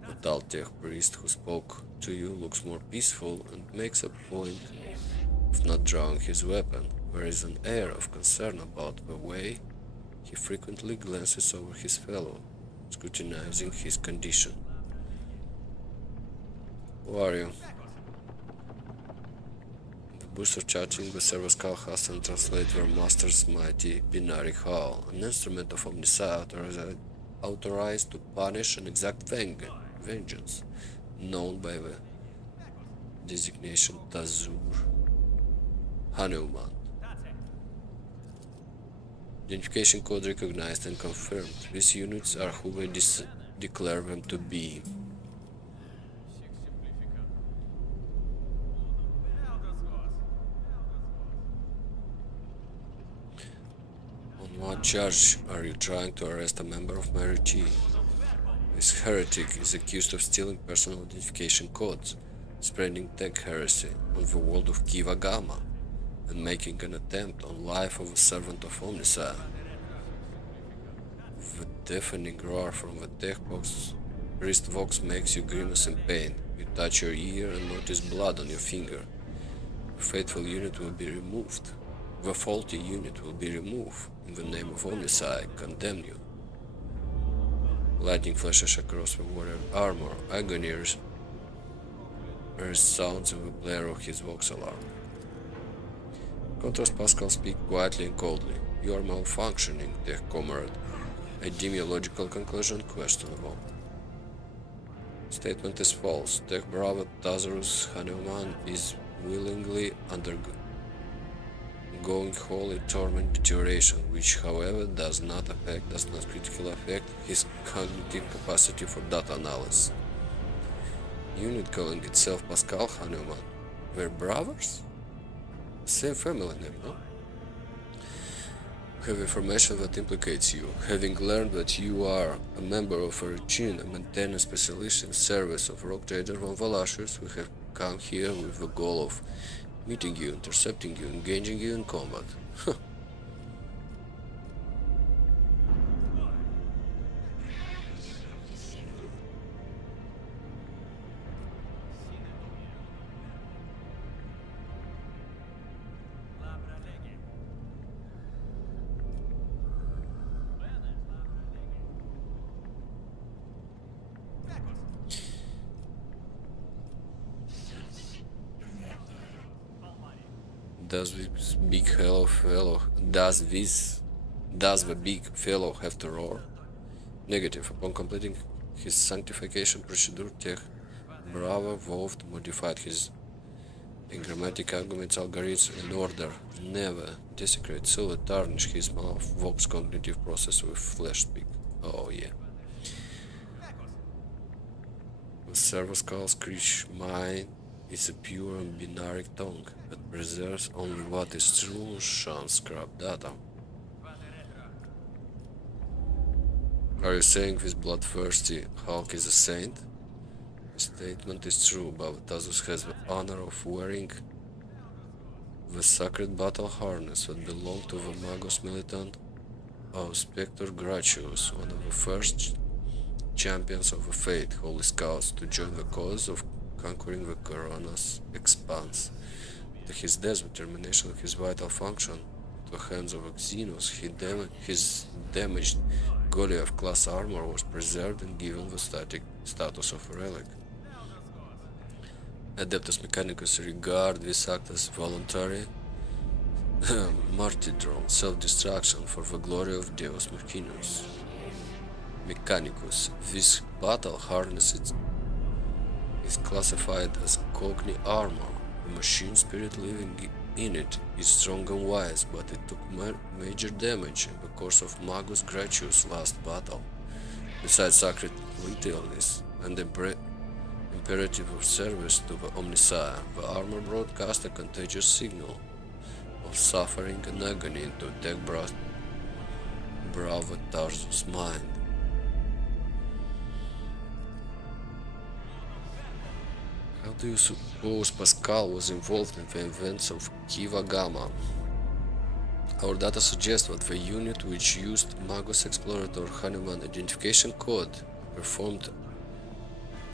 The tall tech priest who spoke to you looks more peaceful and makes a point of not drawing his weapon. There is an air of concern about the way he frequently glances over his fellow, scrutinizing his condition. Who are you? The booster charging, the server skull has to translate their master's mighty binary howl, an instrument of Omnisci authorized to punish and exact vengeance, known by the designation Tazur. Hanuman. Identification code recognized and confirmed. These units are who we declare them to be. On what charge are you trying to arrest a member of my routine? This heretic is accused of stealing personal identification codes, spreading tech heresy on the world of Kiva Gamma, and making an attempt on life of a servant of Omnisci. The deafening roar from the tech box wrist vox makes you grimace in pain. You touch your ear and notice blood on your finger. The faithful unit will be removed. The faulty unit will be removed. In the name of Omnisci, I condemn you. Lightning flashes across the warrior armor. Agony resounds in the blare of his vox alarm. Contrast Pascal speaks quietly and coldly. You are malfunctioning, tech comrade. I deem your logical conclusion questionable. Statement is false. Tech Bravo Tazarus Hanuman is willingly undergoing holy torment deterioration, which however does not critically affect his cognitive capacity for data analysis. Unit calling itself Pascal Hanuman. We're brothers? Same family name, no? Have information that implicates you. Having learned that you are a member of a routine and maintenance specialist in service of Rock Trader von Valasius, we have come here with the goal of meeting you, intercepting you, engaging you in combat. Does the big fellow have to roar? Negative. Upon completing his sanctification procedure, Tech Bravo Wolf modified his engrammatic arguments algorithm in order never desecrate silver tarnish his mouth Vox cognitive process with flesh speak. Oh yeah. The server skull screech mine is a pure and binary tongue that preserves only what is true and shuns scrap data. Are you saying this bloodthirsty Hulk is a saint? The statement is true, but Tazus has the honor of wearing the sacred battle harness that belonged to the Magos militant Auspector Gratius, one of the first champions of the Faith, Holy Scouts, to join the cause of conquering the Corona's expanse. To his death, determination of his vital function, to the hands of Xenos, his damaged Goliath-class armor was preserved and given the status of a relic. Adeptus Mechanicus regard this act as voluntary martyrdom, self-destruction for the glory of Deus Machinus. Mechanicus. This battle harness is classified as Cockney armor. The machine spirit living in it is strong and wise, but it took major damage in the course of Magus Gratius' last battle. Besides sacred literalness and the imperative of service to the Omnisci, the armor broadcast a contagious signal of suffering and agony into Tech Bravo Tarsus' mind. How do you suppose Pascal was involved in the events of Kiva Gamma? Our data suggests that the unit which used Magus Explorator Hanuman identification code performed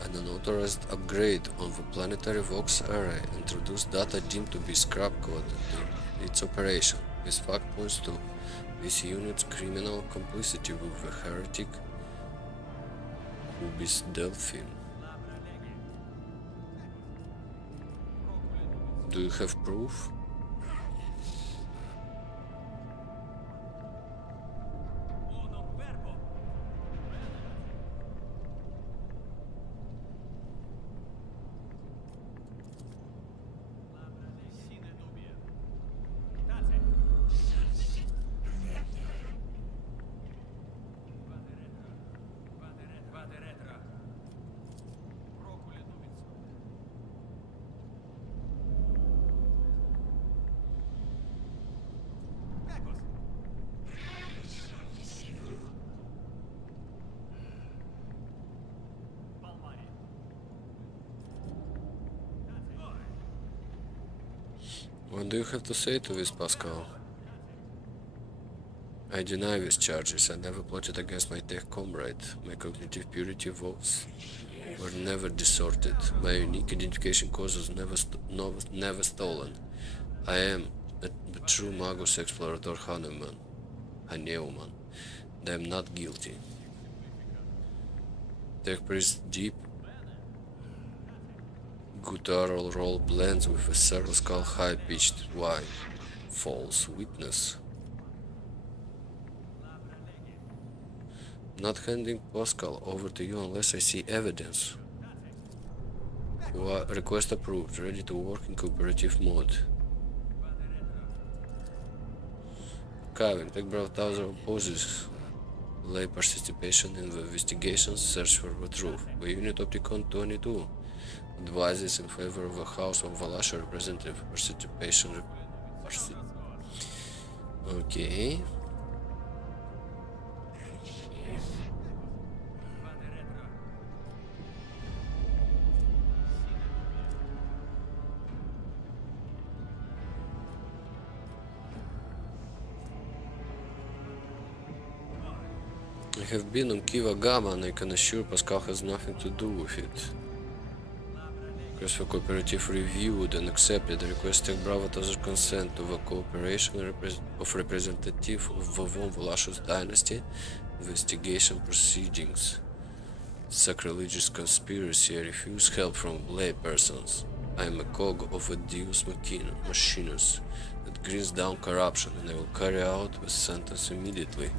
an unauthorized upgrade on the planetary Vox array, introduced data deemed to be scrap code into its operation. This fact points to this unit's criminal complicity with the heretic Ubis Delphine. Do you have proof? What do you have to say to this, Pascal? I deny these charges. I never plotted against my tech comrade. My cognitive purity vows were never distorted. My unique identification code was never stolen. I am a true Magus explorator Hahnemann. And I am not guilty. Tech priest's deep guttural roll blends with a circle skull high-pitched whine. False witness. Not handing Pascal over to you unless I see evidence. Request approved. Ready to work in cooperative mode. Kevin, Tech Bravo Tower opposes lay participation in the investigation search for the truth. The unit Opticon 22 advises in favor of the House of Valasha representative participation. Okay. I have been on Kiva Gamma and I can assure Pascal has nothing to do with it. Request for cooperative reviewed and accepted. Request Tech Bravo Tozer consent to the cooperation of representative of the Von Volashus dynasty investigation proceedings. Sacrilegious conspiracy. I refuse help from lay persons. I am a cog of a deus machinus that grins down corruption, and I will carry out the sentence immediately.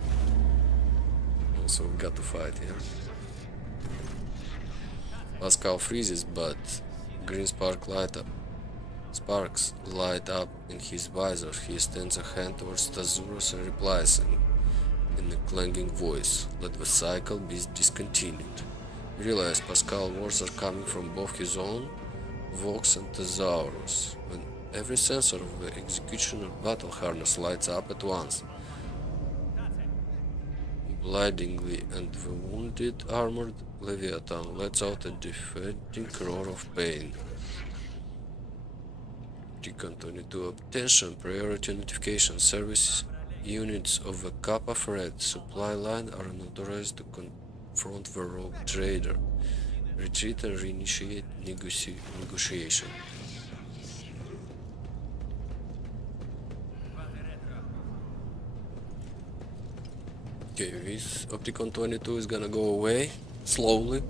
So we got to fight here. Pascal freezes, but green sparks light up in his visor. He extends a hand towards Tazuros and replies in a clanging voice, "Let the cycle be discontinued." Realize Pascal's words are coming from both his own Vox and Thesaurus. When every sensor of the executioner battle harness lights up at once, blindingly, and the wounded armored Leviathan lets out a defeating roar of pain. Recon 22. Attention, priority notification. Service units of the Kappa Fred supply line are unauthorized to confront the rogue trader. Retreat and reinitiate negotiation. Okay, this Opticon 22 is gonna go away slowly.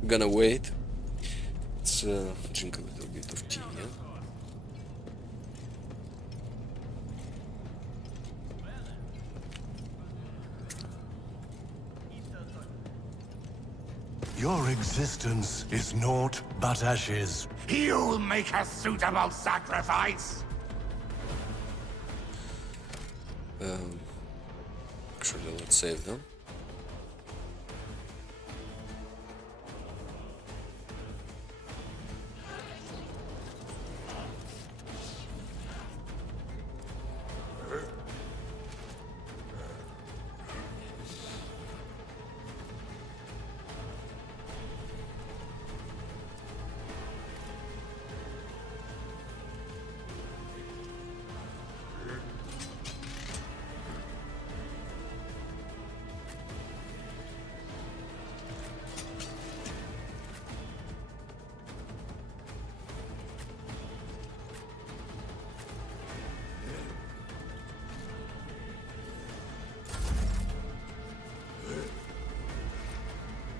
I'm gonna wait. Let's drink a little bit of tea, yeah? Your existence is naught but ashes. You'll make a suitable sacrifice. Actually, let's save them.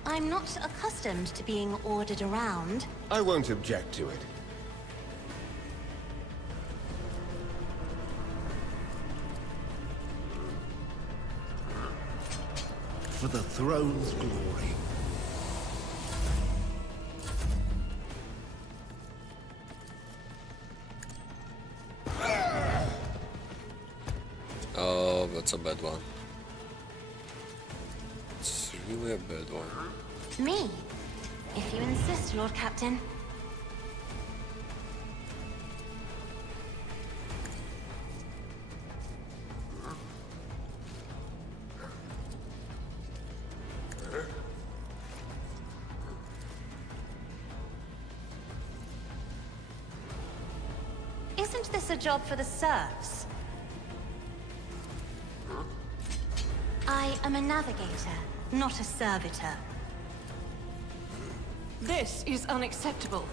I'm not accustomed to being ordered around. I won't object to it. for the throne's glory. Oh, that's a bad one. It's really a bad one. Me? If you insist, Lord Captain. Isn't this a job for the serfs? I am a navigator, not a servitor. This is unacceptable.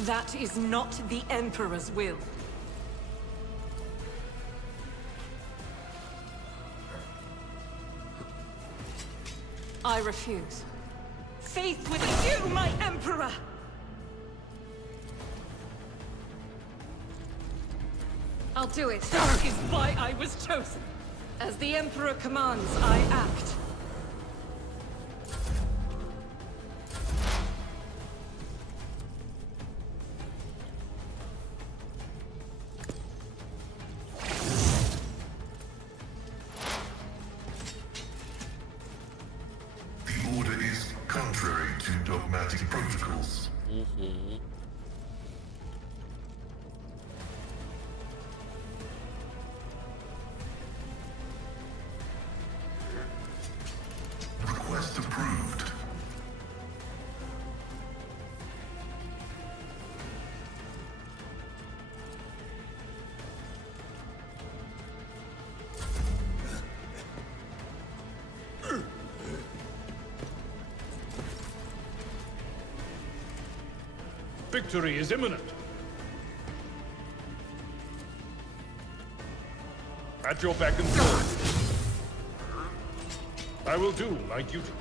That is not the Emperor's will. I refuse. Faith with you, my Emperor! I'll do it. That is why I was chosen. As the Emperor commands, I act. The order is contrary to dogmatic protocols. Request approved. Victory is imminent. At your beck and call. I will do my duty.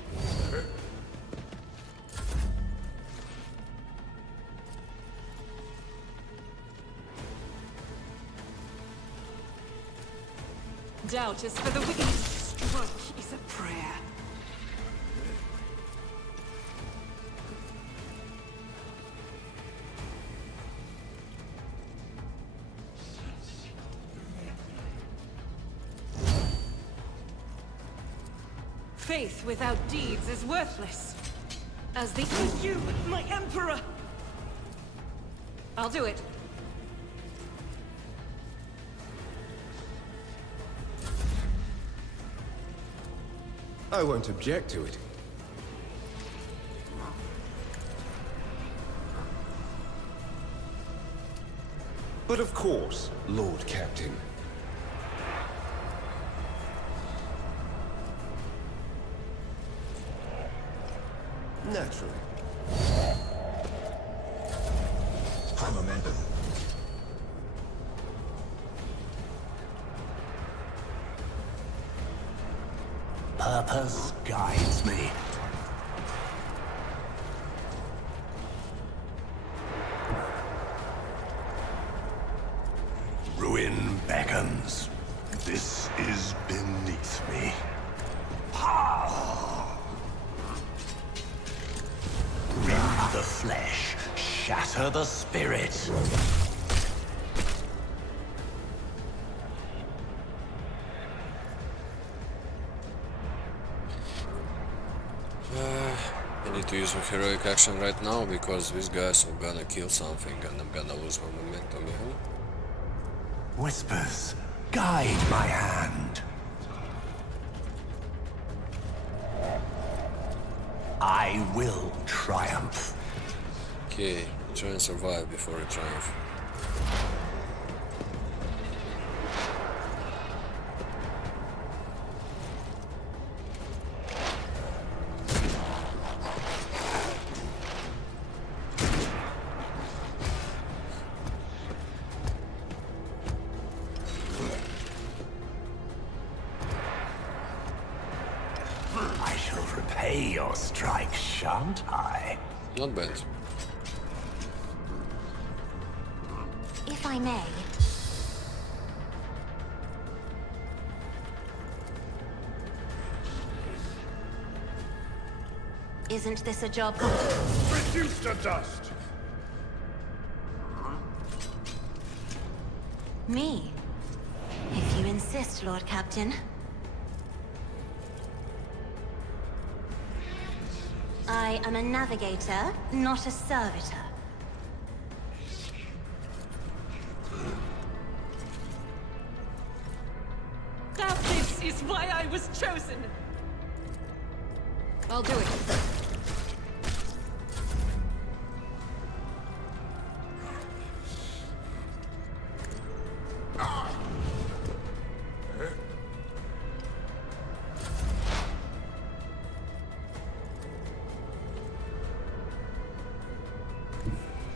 Doubt is for the wicked. Stroke is a prayer. Faith without deeds is worthless. As the you, my Emperor! I'll do it. I won't object to it. But of course, Lord Captain. Naturally. For momentum. Purpose guides me. Ruin beckons. This is beneath me. Rend the flesh, shatter the spirit. I need to use my heroic action right now because these guys are gonna kill something and I'm gonna lose my momentum. Whispers, guide my hand. I will triumph. Okay, try and survive before I triumph. I shall repay your strike, shan't I? Not bad. If I may. Isn't this a job? Reduced to dust! Me? If you insist, Lord Captain. I am a navigator, not a servitor. Now this is why I was chosen! I'll do it.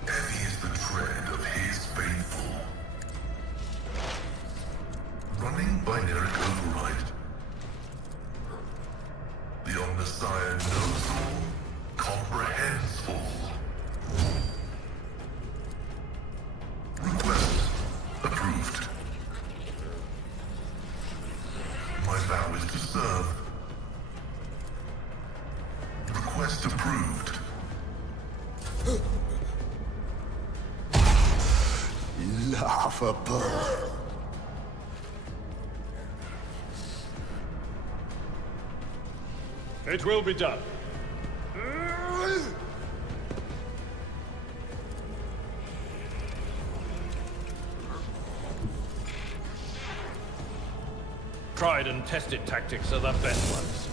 Heavy is the tread of his faithful. Running binary override. The Omnissiah knows all, comprehends all. Request approved. My vow is to serve. Request approved. Laughable. It will be done. Tried and tested tactics are the best ones.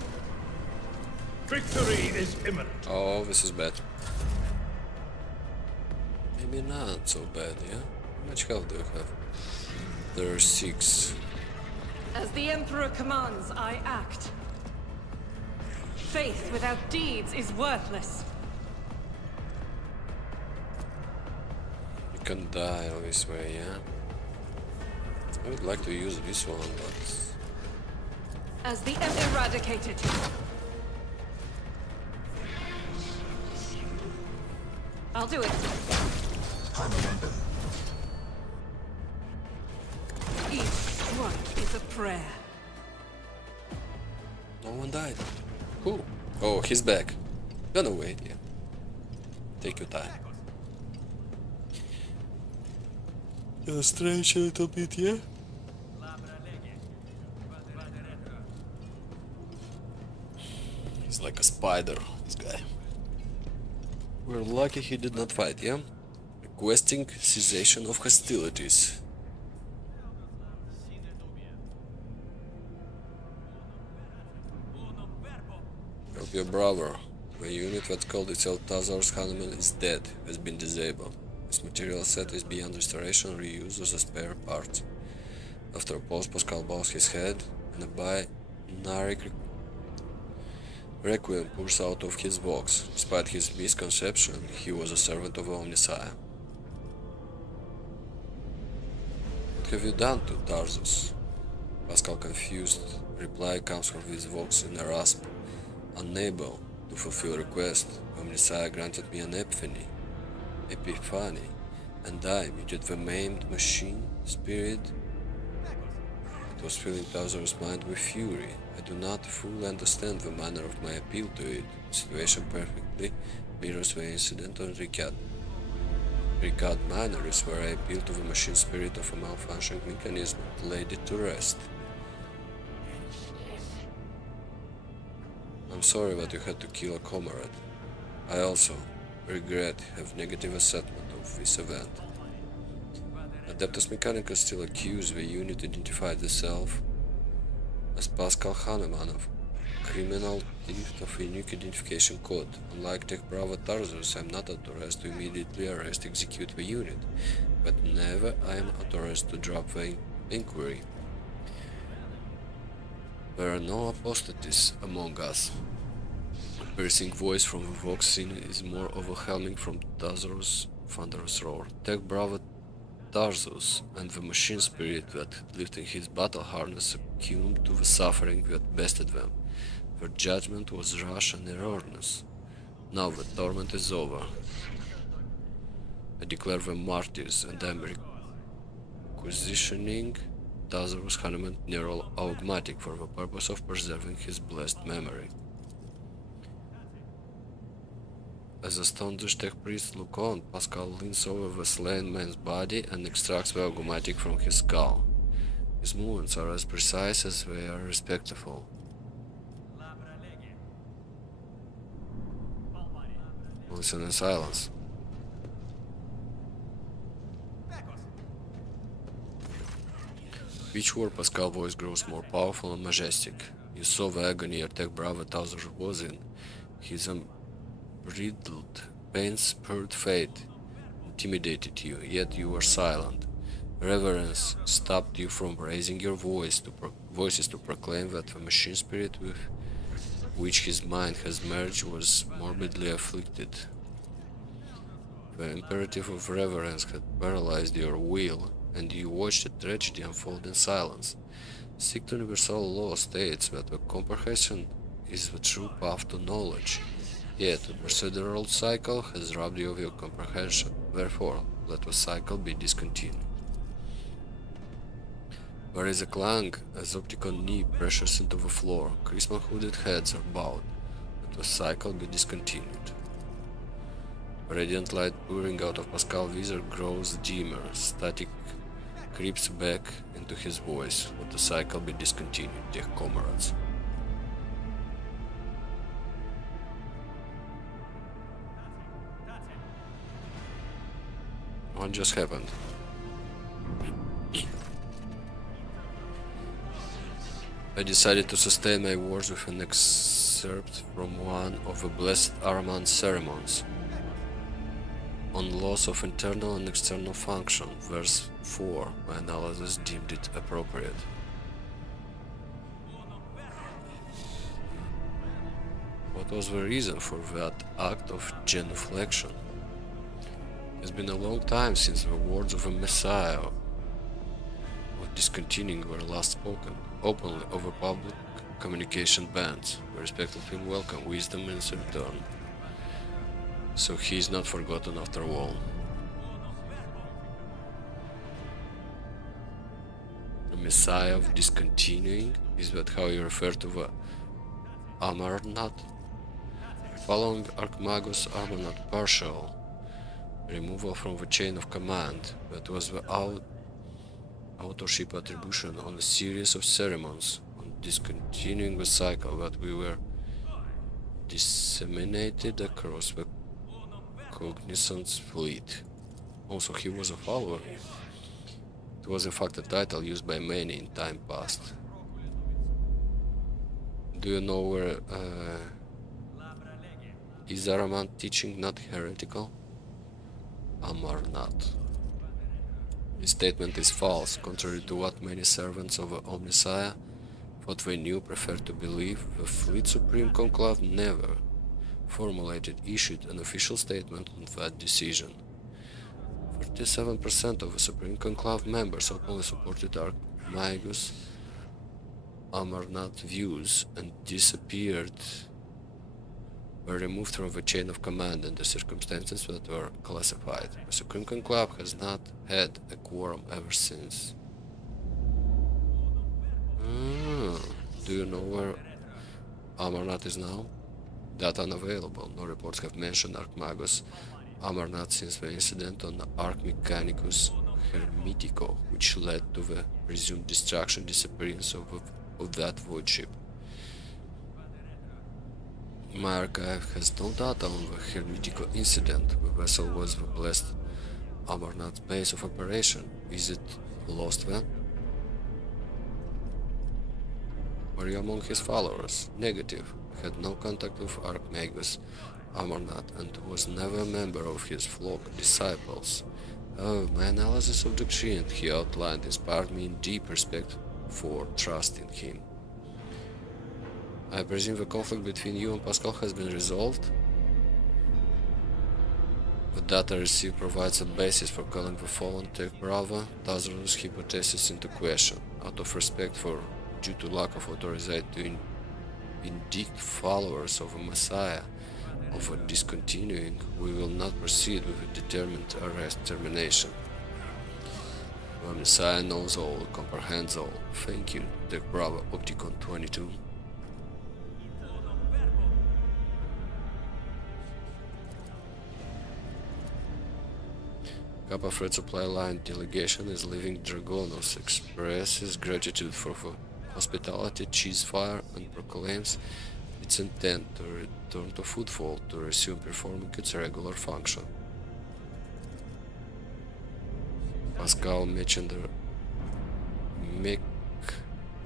Victory is imminent. Oh, this is bad. Maybe not so bad, yeah? How much health do you have? There are 6. As the Emperor commands, I act. Faith without deeds is worthless. You can die this way, yeah? I would like to use this one, but... As the eradicated. I'll do it. Each strike is a prayer. No one died. Cool. Oh, he's back. Gonna wait, yeah. Take your time. Gonna stretch a little bit, yeah? He's like a spider, this guy. We're lucky he did not fight, yeah? Requesting cessation of hostilities. Help your brother. A unit that called itself Tazar's Hanuman is dead, has been disabled. This material set is beyond restoration or reuse as a spare part. After a pause, Pascal bows his head, and a binary requiem pours out of his box. Despite his misconception, he was a servant of the Omnissiah. What have you done to Tarsus? Pascal, confused, reply comes from his vox in a rasp. Unable to fulfill request, Omnissiah granted me an epiphany, and I, muted the maimed machine spirit. It was filling Tazar's mind with fury. I do not fully understand the manner of my appeal to it. The situation perfectly mirrors the incident on Ricard Manor is where I appeal to the machine spirit of a malfunctioning mechanism and laid it to rest. I'm sorry that you had to kill a comrade. I also regret have negative assessment of this event. Adeptus Mechanicus still accuse the unit identified itself as Pascal Hahnemann of criminal theft of a unique identification code. Unlike Tech Bravo Tarsus, I am not authorized to immediately execute the unit, but never I am authorized to drop the inquiry. There are no apostates among us. A piercing voice from the Vox scene is more overwhelming from Tazar's thunderous roar. Tech Bravo Tarsus and the machine spirit that lived in his battle harness succumbed to the suffering that bested them. Their judgment was rash and erroneous. Now the torment is over. I declare them martyrs, and I am requisitioning Tazarus Hanuman neural augmatic for the purpose of preserving his blessed memory. As the astonished tech priest look on, Pascal leans over the slain man's body and extracts the augmatic from his skull. His movements are as precise as they are respectful. Listen in silence. Each word Pascal's voice grows more powerful and majestic. You saw the agony your tech brother Tauser was in. His unbridled, pain-spurred fate intimidated you, yet you were silent. Reverence stopped you from raising your voices to proclaim that the machine spirit with which his mind has merged was morbidly afflicted. The imperative of reverence had paralyzed your will, and you watched a tragedy unfold in silence. Strict universal law states that the comprehension is the true path to knowledge, yet the procedural cycle has robbed you of your comprehension. Therefore, let the cycle be discontinued. There is a clang as Opticon knee pressures into the floor. Christmas hooded heads are bowed. Let the cycle be discontinued. Radiant light pouring out of Pascal's visor grows dimmer. Static creeps back into his voice. Let the cycle be discontinued, dear comrades. What just happened? I decided to sustain my words with an excerpt from one of the Blessed Armand ceremonies on loss of internal and external function, verse 4. My analysis deemed it appropriate. What was the reason for that act of genuflection? It's been a long time since the words of a Messiah of discontinuing were last spoken openly over public communication bans. We respectfully welcome wisdom in his return, so he is not forgotten after all. The Messiah of discontinuing? Is that how you refer to the Amarnat? Following Archmagus Amarnat partial removal from the chain of command, that was the authorship attribution on a series of ceremonies on discontinuing the cycle that we were disseminated across the cognizance fleet. Also, he was a follower. It was in fact a title used by many in time past. Do you know where is Aramant teaching not heretical? Amarnat. This statement is false, contrary to what many servants of the Omnissiah thought they knew, preferred to believe. The Fleet Supreme Conclave never issued an official statement on that decision. 37% of the Supreme Conclave members openly supported Archmagus Amarnat views and were removed from the chain of command in the circumstances that were classified. The Supreme Conclave has not had a quorum ever since. Do you know where Amarnat is now? Data unavailable. No reports have mentioned Archmagus Amarnat since the incident on the Archmechanicus Hermetico, which led to the presumed disappearance of that void ship. My archive has no data on the Hermetico incident. The vessel was the Blessed Amarnat's base of operation. Is it lost then? Were you among his followers? Negative. I had no contact with Archmagus Amarnat and was never a member of his flock disciples. Oh, my analysis of doctrine he outlined inspired me in deep respect for trust in him. I presume the conflict between you and Pascal has been resolved? The data received provides a basis for calling the fallen Tech Bravo Tazarus hypothesis into question. Out of respect for, due to lack of authorization to indict followers of a Messiah of a discontinuing, we will not proceed with a determined arrest termination. The Messiah knows all, comprehends all. Thank you, Tech Bravo Opticon 22. Kappa Freight Supply Line delegation is leaving Dragonos, expresses gratitude for hospitality, ceasefire, and proclaims its intent to return to footfall to resume performing its regular function. Pascal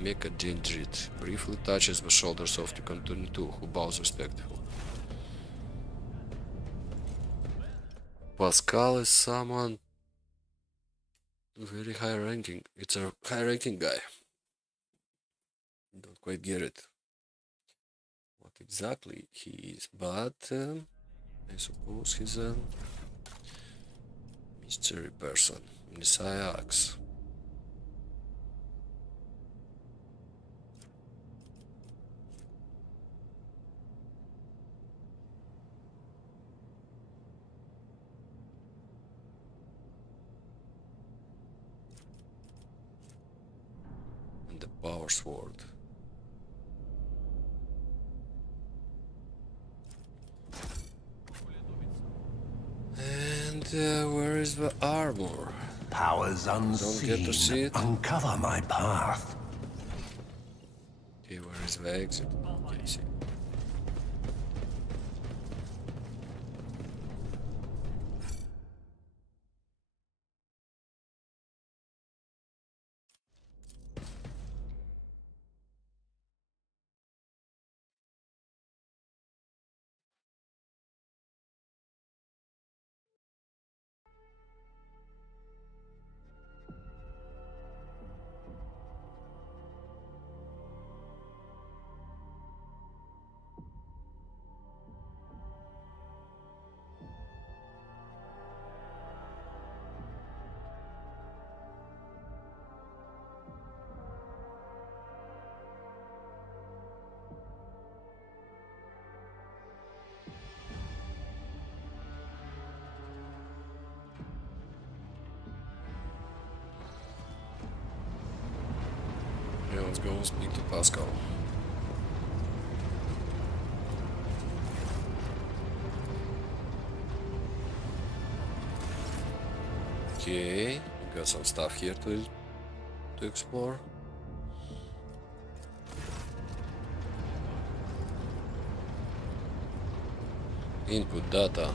Mekadindrit briefly touches the shoulders of Tikkun 22, who bows respectfully. Pascal is someone very high ranking. It's a high ranking guy. Don't quite get it. What exactly he is, but I suppose he's a mystery person. Messiah Axe. And the Power Sword. And where is the armor? Powers unseen, get to see it. uncover my path. Okay, where is the exit? Can't see. Yeah, let's go speak to Pascal. Okay, got some stuff here to explore. Input data.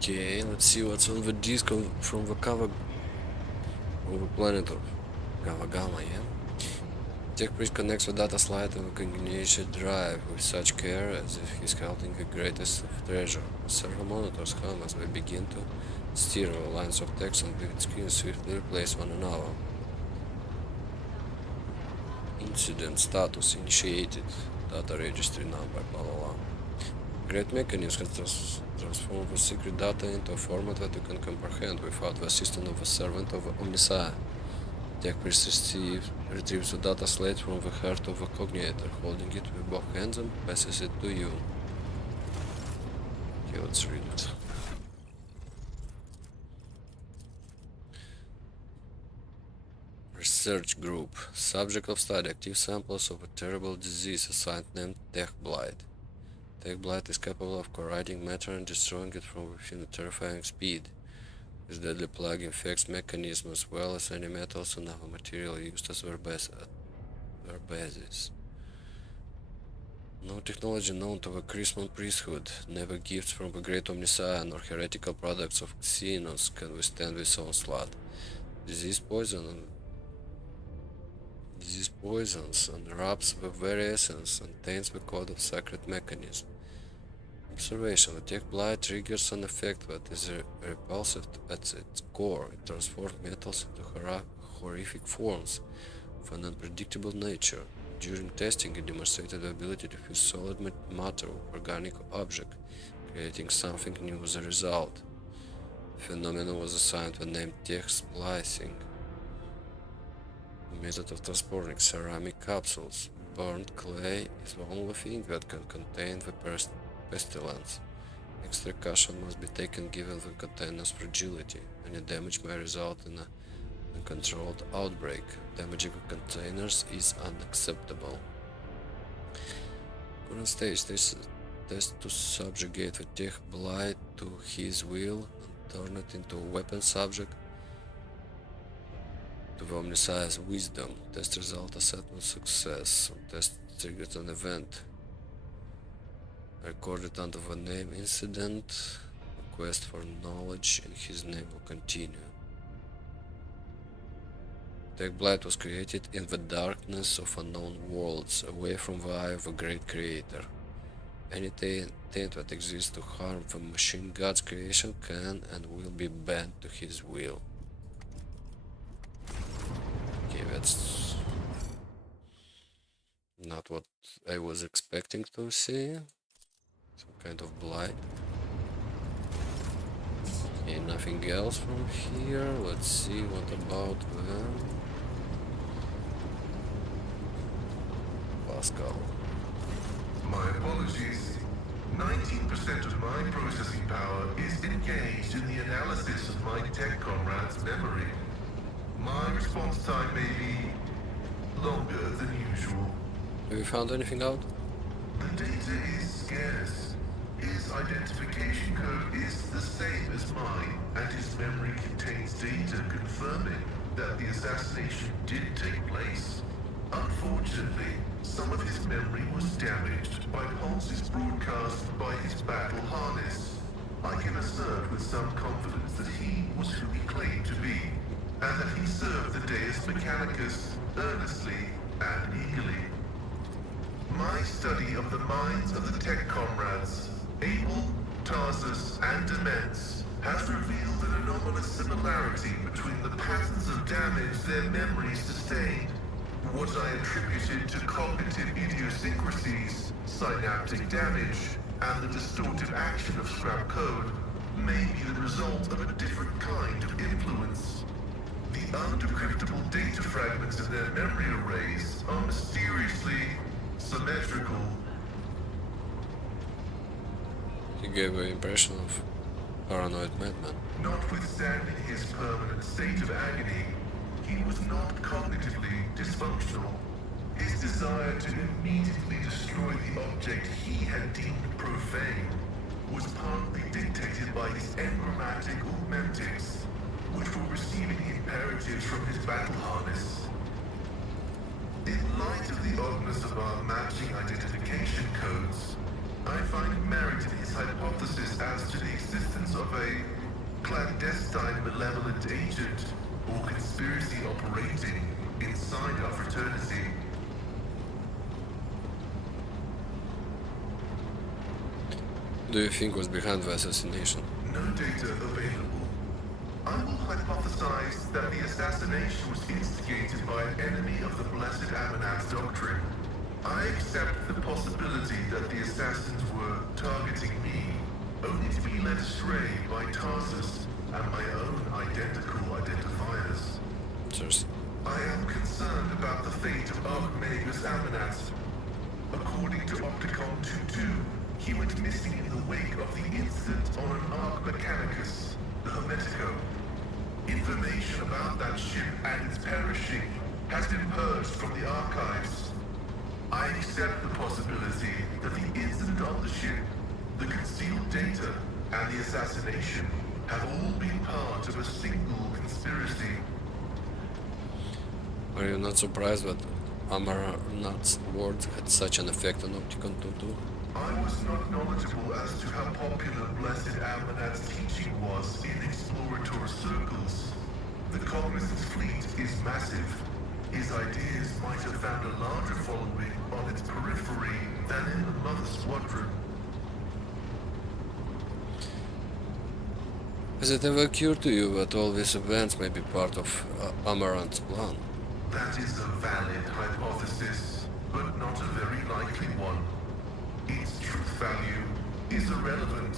Okay, let's see what's on the disk from the cover of the planet of Gavagama, yeah? Tech Priest connects the data slide to the continuation drive with such care as if he's holding the greatest of treasure. The servo monitors hum as they begin to steer the lines of text on vivid screens swiftly replace one another. Incident status initiated. Data registry number, blah blah blah. Great Mechanism has transformed the secret data into a format that you can comprehend without the assistance of a servant of Omnissiah. Tech Priest retrieves the data slate from the heart of the cognator, holding it with both hands and passes it to you. Okay, let's read it. Research Group. Subject of study. Active samples of a terrible disease assigned named Tech Blight. Tech Blight is capable of corroding matter and destroying it from within at terrifying speed. This deadly plague infects mechanism as well as any metals and other material used as their basis. No technology known to the Chrisman priesthood, never gifts from the great Omnissiah nor heretical products of Xenos can withstand this onslaught. Disease poisons and wraps the very essence and taints the code of sacred mechanism. Observation. The tech blight triggers an effect that is repulsive at its core. It transforms metals into horrific forms of an unpredictable nature. During testing, it demonstrated the ability to fuse solid matter with organic object, creating something new as a result. The phenomenon was assigned the name tech splicing. The method of transporting ceramic capsules. Burnt clay is the only thing that can contain the pestilence. Extra caution must be taken given the container's fragility. Any damage may result in an uncontrolled outbreak. Damaging the containers is unacceptable. Current stage. Test to subjugate the tech blight to his will and turn it into a weapon subject to the omniscience wisdom. Test result assessment success. Test triggers an event. Recorded under the name incident. A quest for knowledge in his name will continue. Tech Blight was created in the darkness of unknown worlds, away from the eye of a great creator. Any taint that exists to harm the machine god's creation can and will be bent to his will. Okay, that's not what I was expecting to see. Some kind of blight. Okay, nothing else from here. Let's see what about them. Pascal. My apologies. 19% of my processing power is engaged in the analysis of my tech comrade's memory. My response time may be longer than usual. Have you found anything out? The data is scarce. His identification code is the same as mine, and his memory contains data confirming that the assassination did take place. Unfortunately, some of his memory was damaged by pulses broadcast by his battle harness. I can assert with some confidence that he was who he claimed to be, and that he served the Deus Mechanicus earnestly and eagerly. My study of the minds of the tech comrades, Abel, Tarsus, and Demence, has revealed an anomalous similarity between the patterns of damage their memories sustained. What I attributed to cognitive idiosyncrasies, synaptic damage, and the distorted action of scrap code may be the result of a different kind of influence. The undecryptable data fragments in their memory arrays are mysteriously symmetrical. He gave an impression of paranoid madman. Notwithstanding his permanent state of agony, he was not cognitively dysfunctional. His desire to immediately destroy the object he had deemed profane was partly dictated by his engrammatic augmentics, which were receiving imperatives from his battle harness. In light of the oddness of our matching identification codes, I find merit in his hypothesis as to the existence of a clandestine malevolent agent or conspiracy operating inside our fraternity. Do you think was behind the assassination? No data available. I will hypothesize that the assassination was instigated by an enemy of the Blessed Amanat's doctrine. I accept the possibility that the assassins were targeting me, only to be led astray by Tarsus and my own identical identifiers. Interesting. I am concerned about the fate of Archmagus Amanat. According to Opticon 2-2, he went missing in the wake of the incident on an Arch Mechanicus, the Hermetico. Information about that ship and its perishing has been purged from the archives. I accept the possibility that the incident on the ship, the concealed data, and the assassination have all been part of a single conspiracy. Are you not surprised that Amarnath's words had such an effect on Opticon 2-2? I was not knowledgeable as to how popular Blessed Amanat's teaching was in exploratory circles. The Cognizance fleet is massive. His ideas might have found a larger. following on its periphery than in the Mother Squadron. Has it ever occurred to you that all these events may be part of Amaranth's plan? That is a valid hypothesis, but not a very likely one. Its truth value is irrelevant,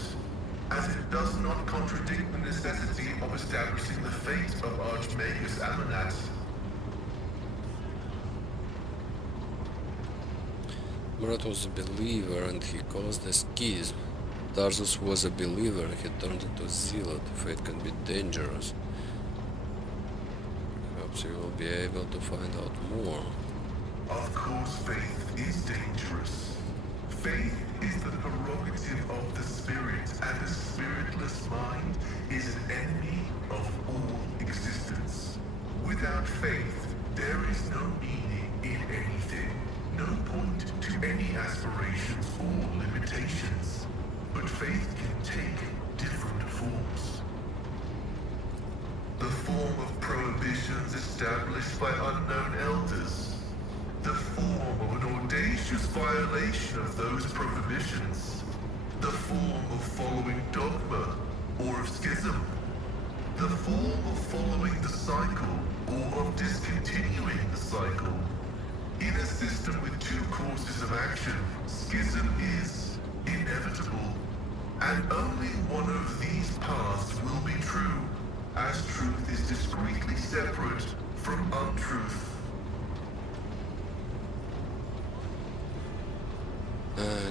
as it does not contradict the necessity of establishing the fate of Archmagus Amanat. Murat was a believer and he caused a schism. Tarsus was a believer and he turned into a zealot. Fate can be dangerous. Perhaps you will be able to find out more. Of course, faith is dangerous. Faith is the prerogative of the spirit, and a spiritless mind is an enemy of all existence. Without faith, there is no meaning in anything, no point to any aspirations or limitations. But faith can take different forms. The form of prohibitions established by unknown elders. The form of an audacious violation of those prohibitions. The form of following dogma or of schism. The form of following the cycle or of discontinuing the cycle. In a system with two courses of action, schism is inevitable. And only one of these paths will be true, as truth is discreetly separate from untruth.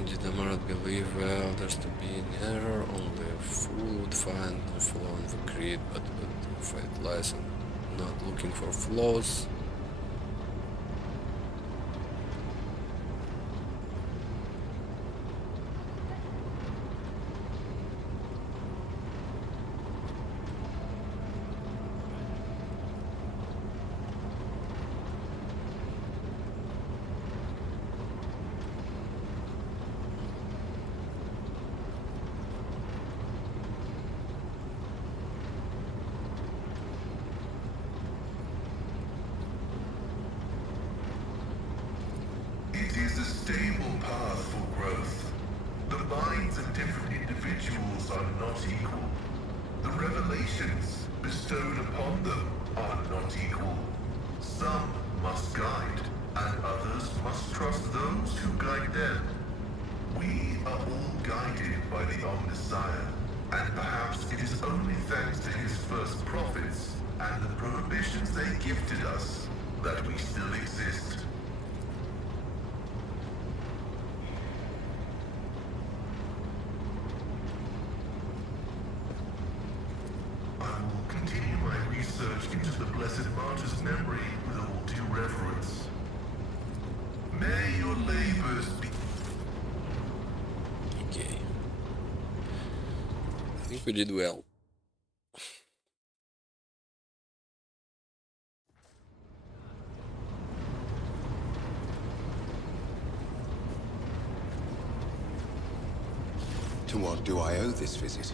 Did Amaranth believe others to be in error? Only a fool would find no flaw in the creed, but fate lies in not looking for flaws. It is a stable path for growth. The minds of different individuals are not equal. The revelations bestowed upon them are not equal. Some must guide, and others must trust those who guide them. We are all guided by the Omnissiah, and perhaps it is only thanks to his first prophets and the prohibitions they gifted us that we still exist. I will continue my research into the Blessed Martyr's memory with all due reverence. May your labors be... Okay. I think we did well. To what do I owe this visit?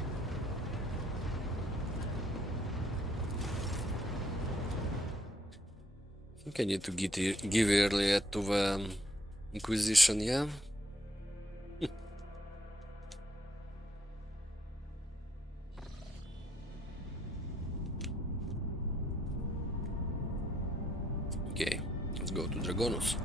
I think I need to give earlier to the Inquisition, yeah? Okay, let's go to Dragonus.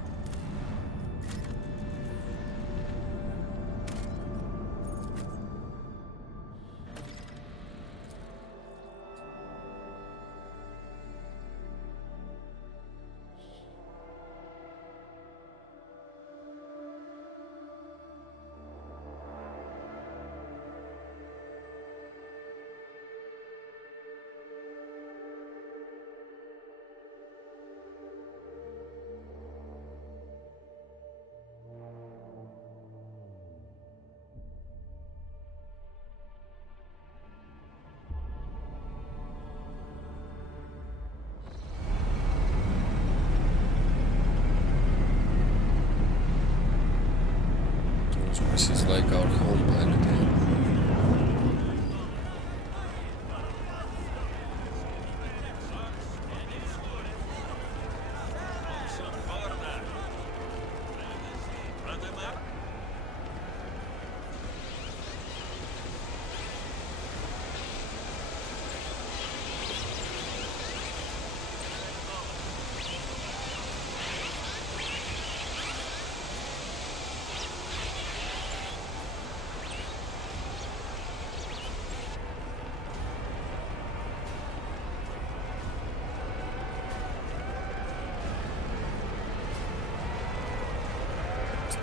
This is like our home planet, yeah?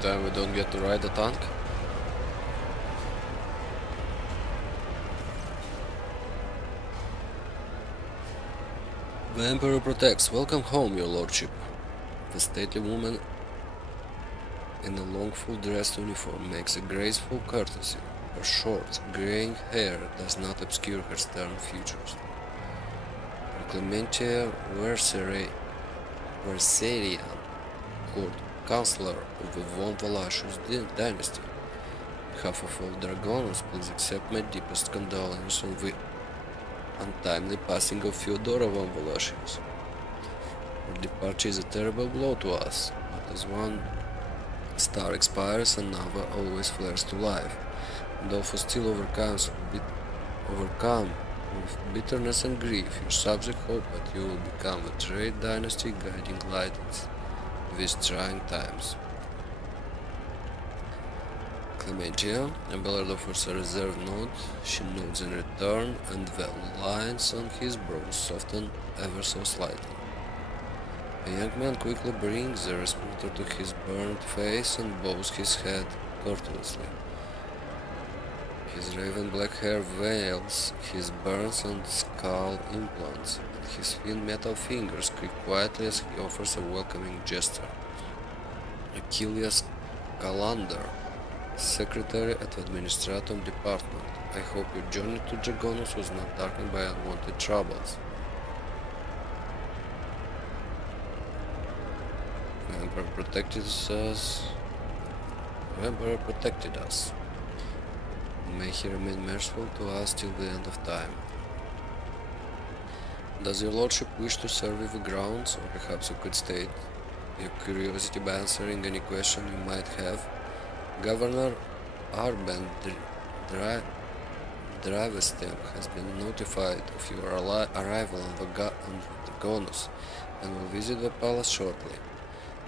time we don't get to ride a tank. The Emperor protects. Welcome home, your lordship. The stately woman in a long full-dress uniform makes a graceful courtesy. Her short, graying hair does not obscure her stern features. Clementia Verserian, court counselor of the Von Valacius dynasty. On behalf of all Dragonus, please accept my deepest condolences on the untimely passing of Fyodora Von Valacius. Her departure is a terrible blow to us, but as one star expires, another always flares to life, and although still overcome with bitterness and grief, your subject hope that you will become a great dynasty guiding light in these trying times. Clementia, a Ballard offers a reserved nod. She nods in return, and the lines on his brows soften ever so slightly. The young man quickly brings the respirator to his burned face and bows his head courteously. His raven black hair veils his burns and skull implants, and his thin metal fingers creak quietly as he offers a welcoming gesture. Achilles Calander, secretary at the Administratum Department, I hope your journey to Dragonus was not darkened by unwanted troubles. The Emperor protected us. May he remain merciful to us till the end of time. Does your lordship wish to survey the grounds, or perhaps you could state your curiosity by answering any question you might have? Governor Arben Dravestem has been notified of your arrival on the Dragonus and will visit the palace shortly.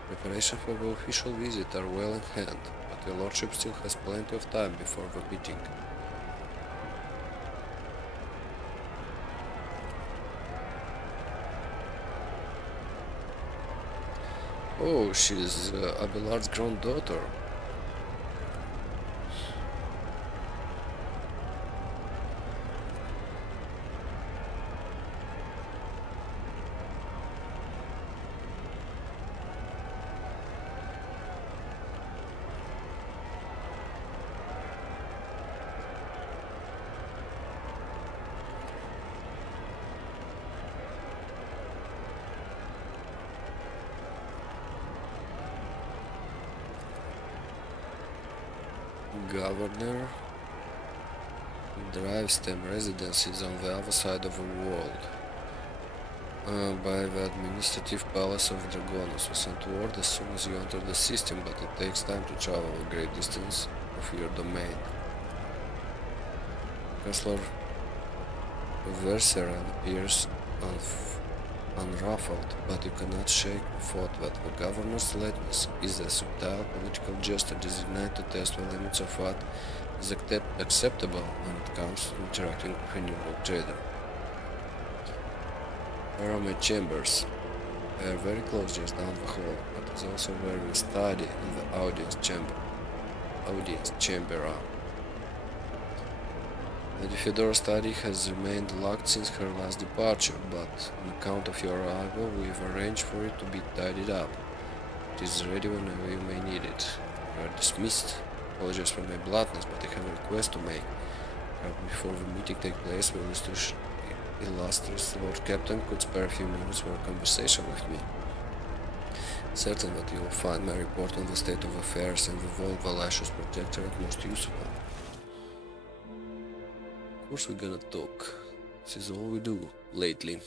Preparations for the official visit are well in hand, but your lordship still has plenty of time before the meeting. Oh, she's Abelard's granddaughter. Governor Drivestem residences on the other side of the world. By the administrative palace of Dragonus. We sent word as soon as you enter the system, but it takes time to travel a great distance of your domain. Chancellor Verseran appears unruffled, but you cannot shake the thought that the governor's lateness is a subtle political gesture designed to test the limits of what is acceptable when it comes to interacting with a new world trader. There are my chambers. They are very close just down the hall, but there's also where we study in the audience chamber. Lady Fedora's study has remained locked since her last departure, but on account of your arrival, we've arranged for it to be tidied up. It is ready whenever you may need it. You are dismissed. Apologies for my bluntness, but I have a request to make. Before the meeting takes place, the illustrious Lord Captain could spare a few minutes for a conversation with me. Certain that you will find my report on the state of affairs and the Von Valacius Protectorate most useful. Of course we're gonna talk. This is all we do lately.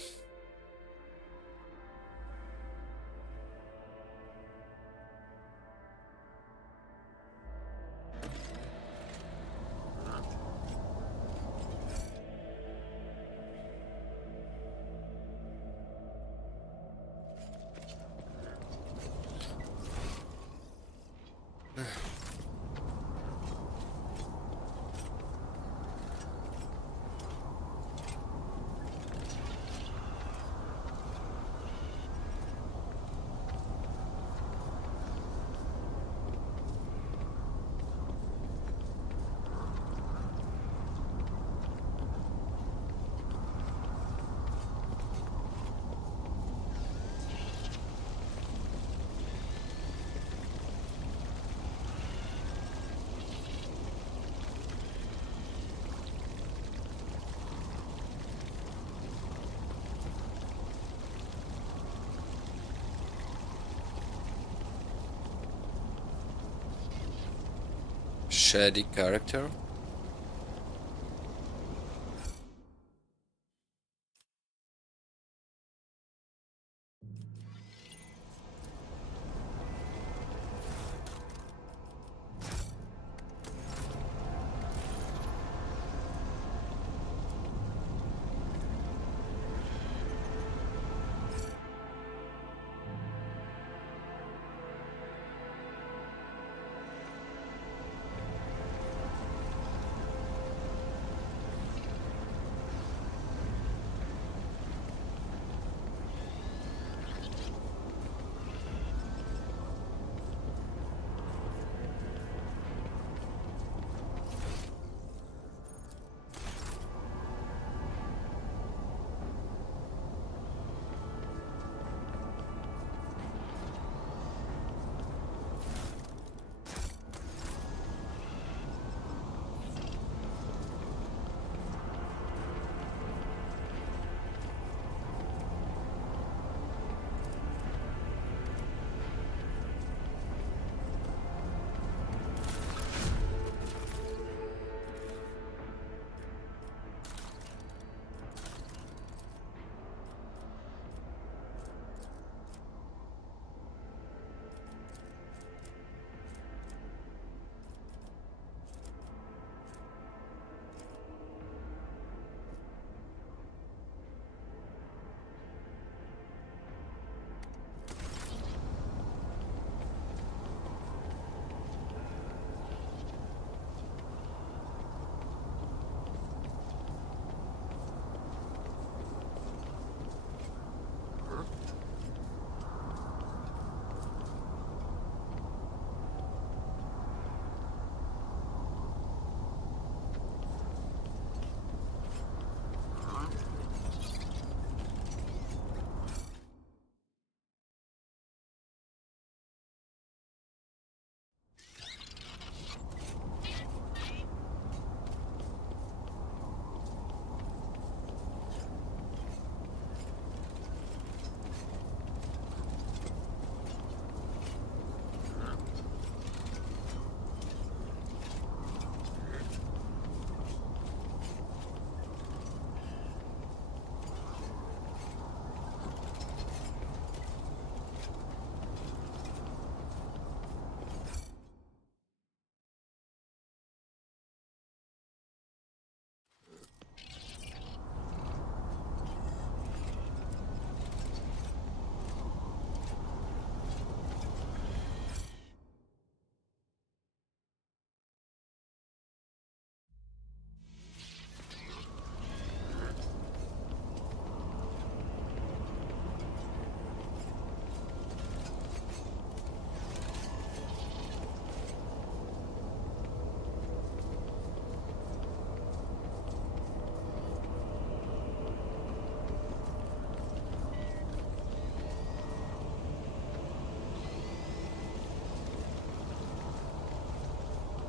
shady character.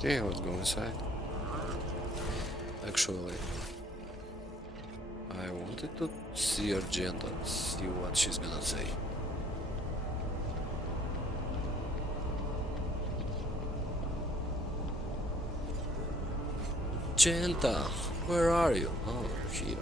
Okay, let's go inside. Actually, I wanted to see Argenta, see what she's gonna say. Argenta, where are you? Oh, you're here.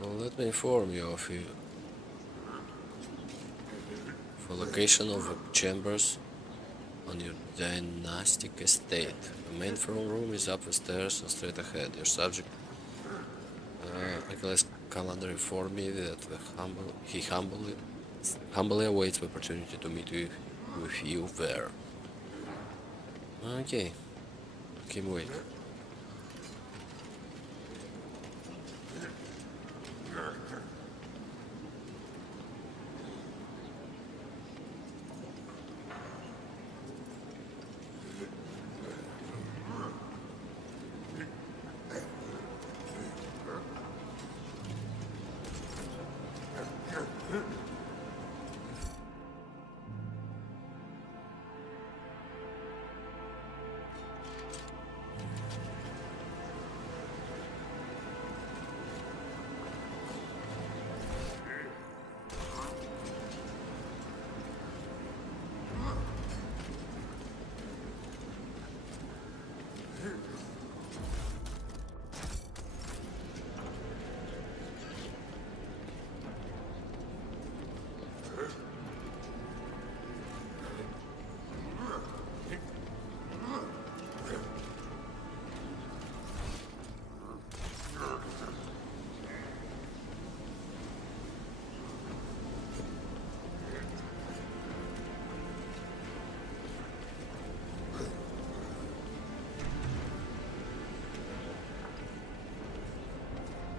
Well, let me inform you of the location of the chambers on your dynastic estate. The main throne room is up the stairs and straight ahead. Your subject, Nicholas Calendar, informed me that he humbly awaits the opportunity to meet with you there. Okay, keep waiting.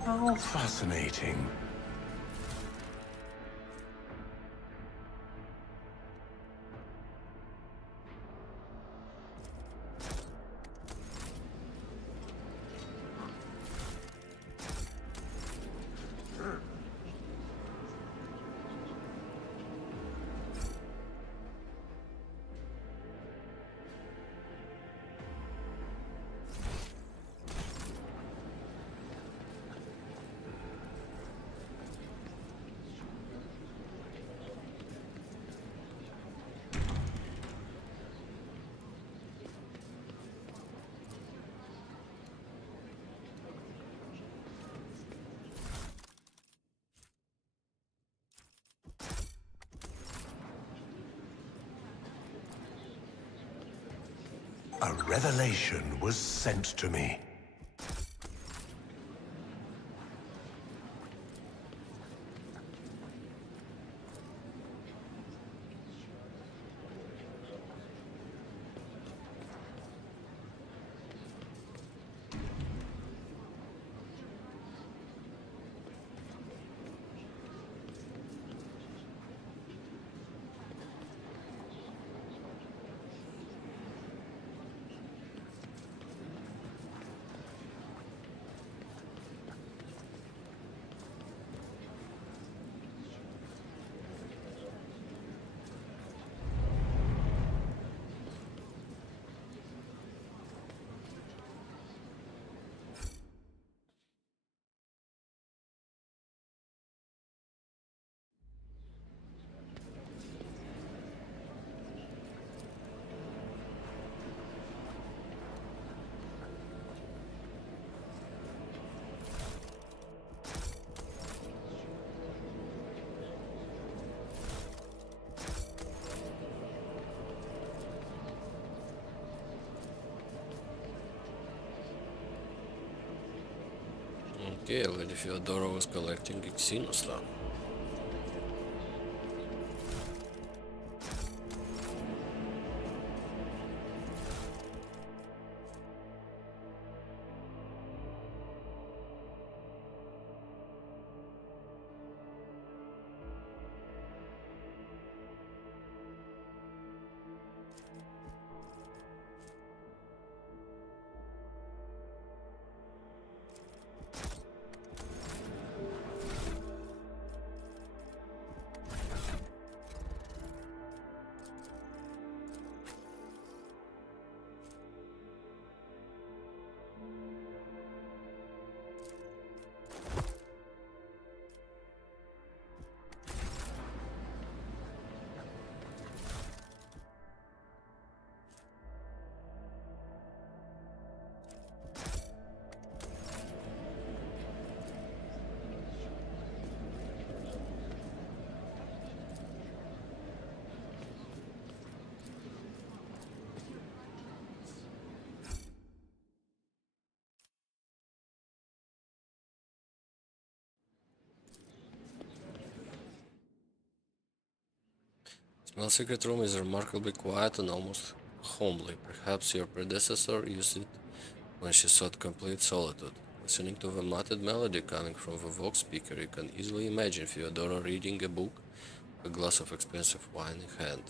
How fascinating. A revelation was sent to me. Okay, Lady Theodora was collecting Xenostuff. Well, Secret Room is remarkably quiet and almost homely. Perhaps your predecessor used it when she sought complete solitude. Listening to the muted melody coming from the Vox speaker, you can easily imagine Theodora reading a book, a glass of expensive wine in hand.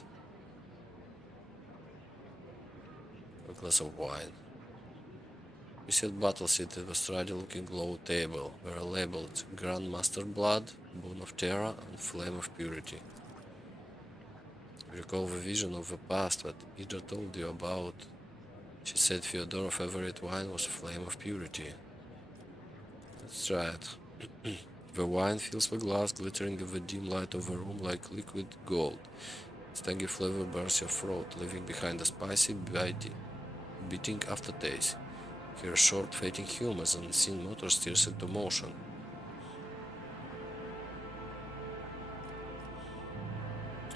A glass of wine. We see at battle seat at the sturdy-looking low table, where are labeled Grand Master Blood, Boon of Terra, and Flame of Purity. You recall the vision of the past that Idra told you about. She said Theodora's favorite wine was Flame of Purity. That's right. The wine fills the glass, glittering in the dim light of the room like liquid gold. Its tangy flavor burns your throat, leaving behind a spicy, beating aftertaste. Hear short, fading hum as an unseen motor steers into motion.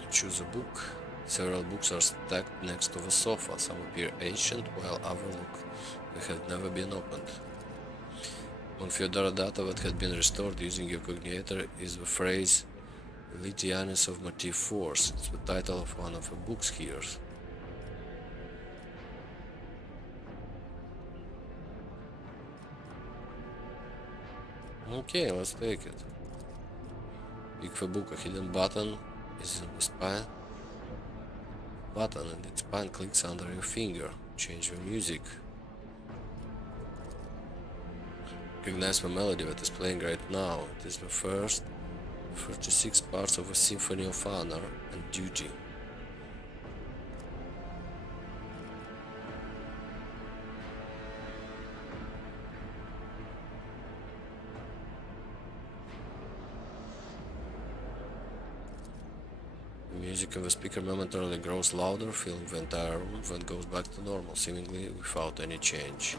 Choose a book. Several books are stacked next to the sofa. Some appear ancient, while others look they have never been opened. On Fyodora data that had been restored using your cognator is the phrase Litianus of Motif Force. It's the title of one of the books here. Okay, let's take it. Pick the book. A hidden button is in the spine. Button and its spine clicks under your finger. Change the music. Recognize the melody that is playing right now. It is the first 36 parts of a symphony of honor and duty. The music of the speaker momentarily grows louder, filling the entire room, then goes back to normal, seemingly without any change.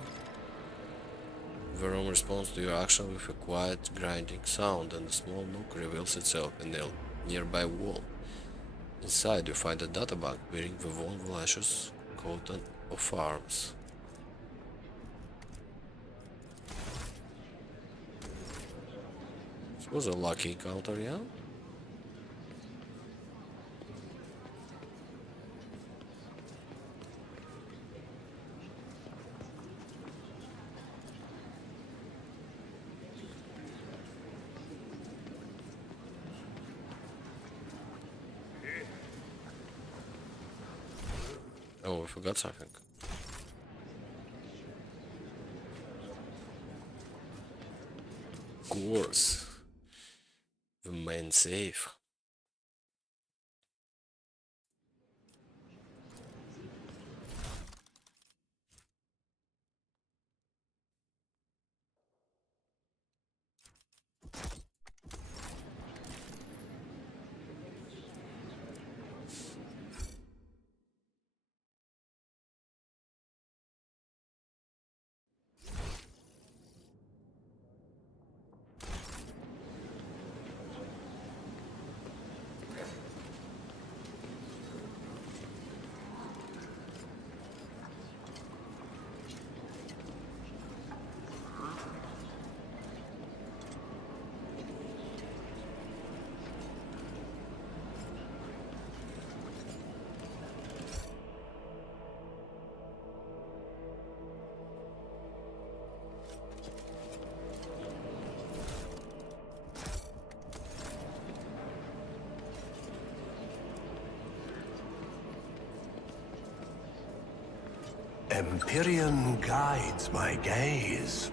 The room responds to your action with a quiet, grinding sound, and a small nook reveals itself in the nearby wall. Inside, you find a databug wearing the Von Valash's coat of arms. This was a lucky encounter, yeah? Oh, I forgot something. Of course. The main safe. Imperium guides my gaze.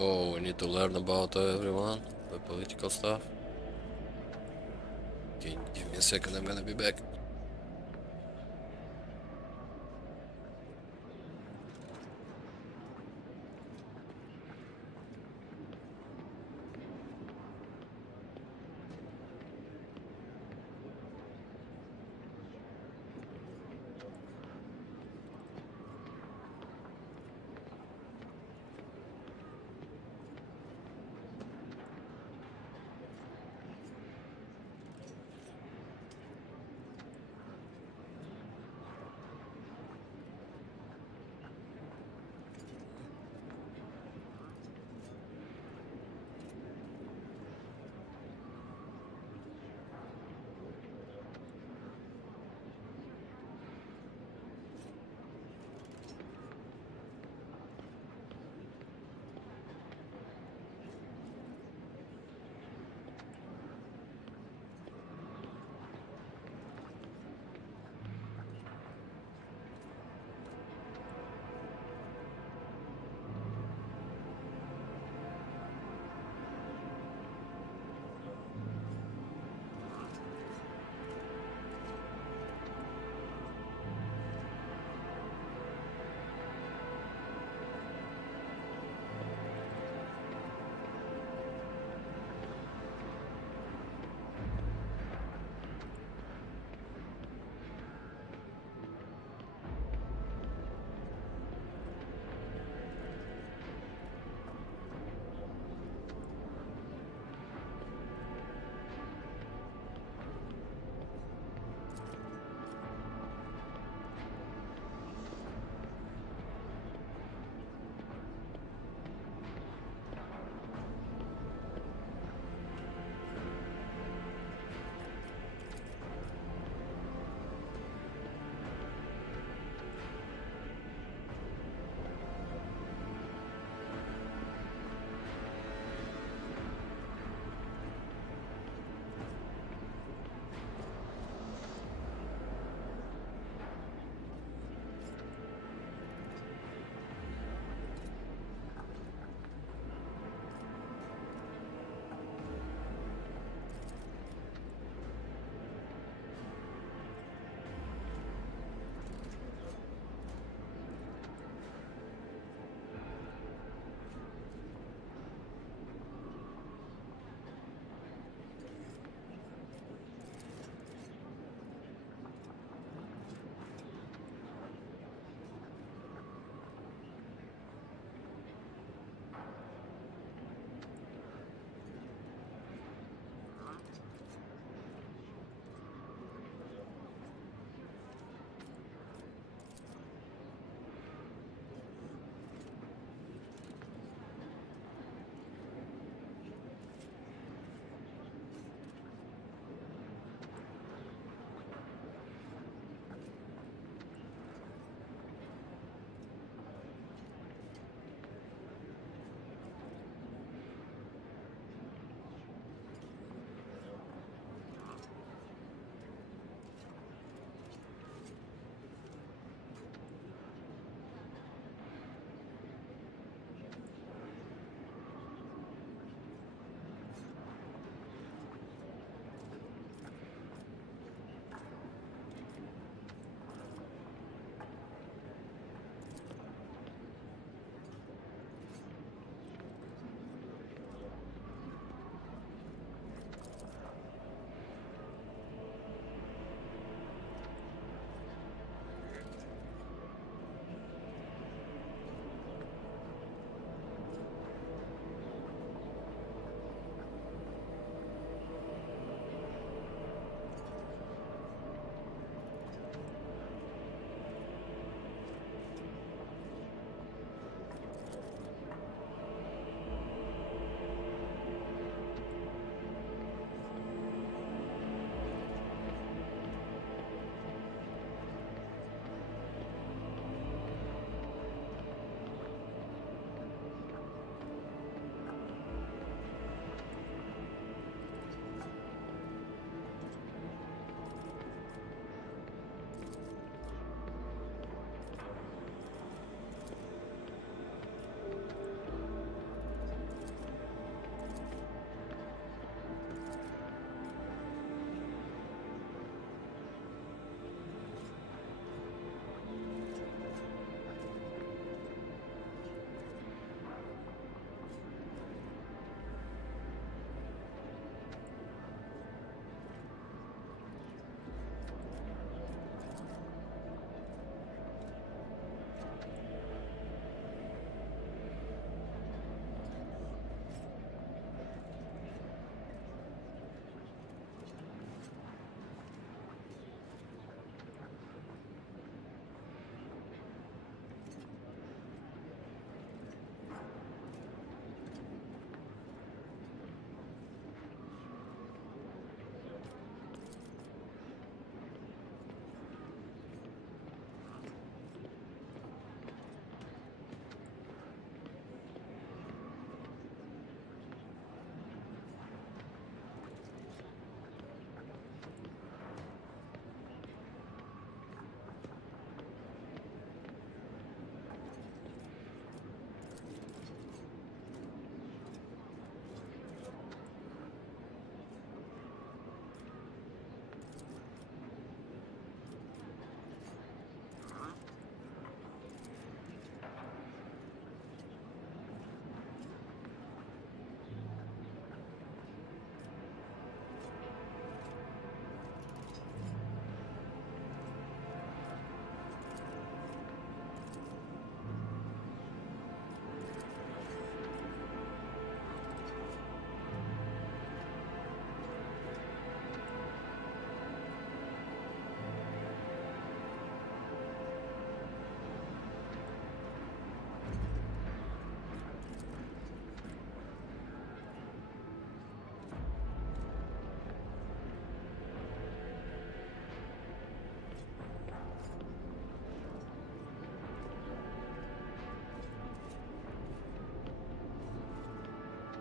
Oh, we need to learn about everyone, the political stuff. Okay, give me a second, I'm gonna be back.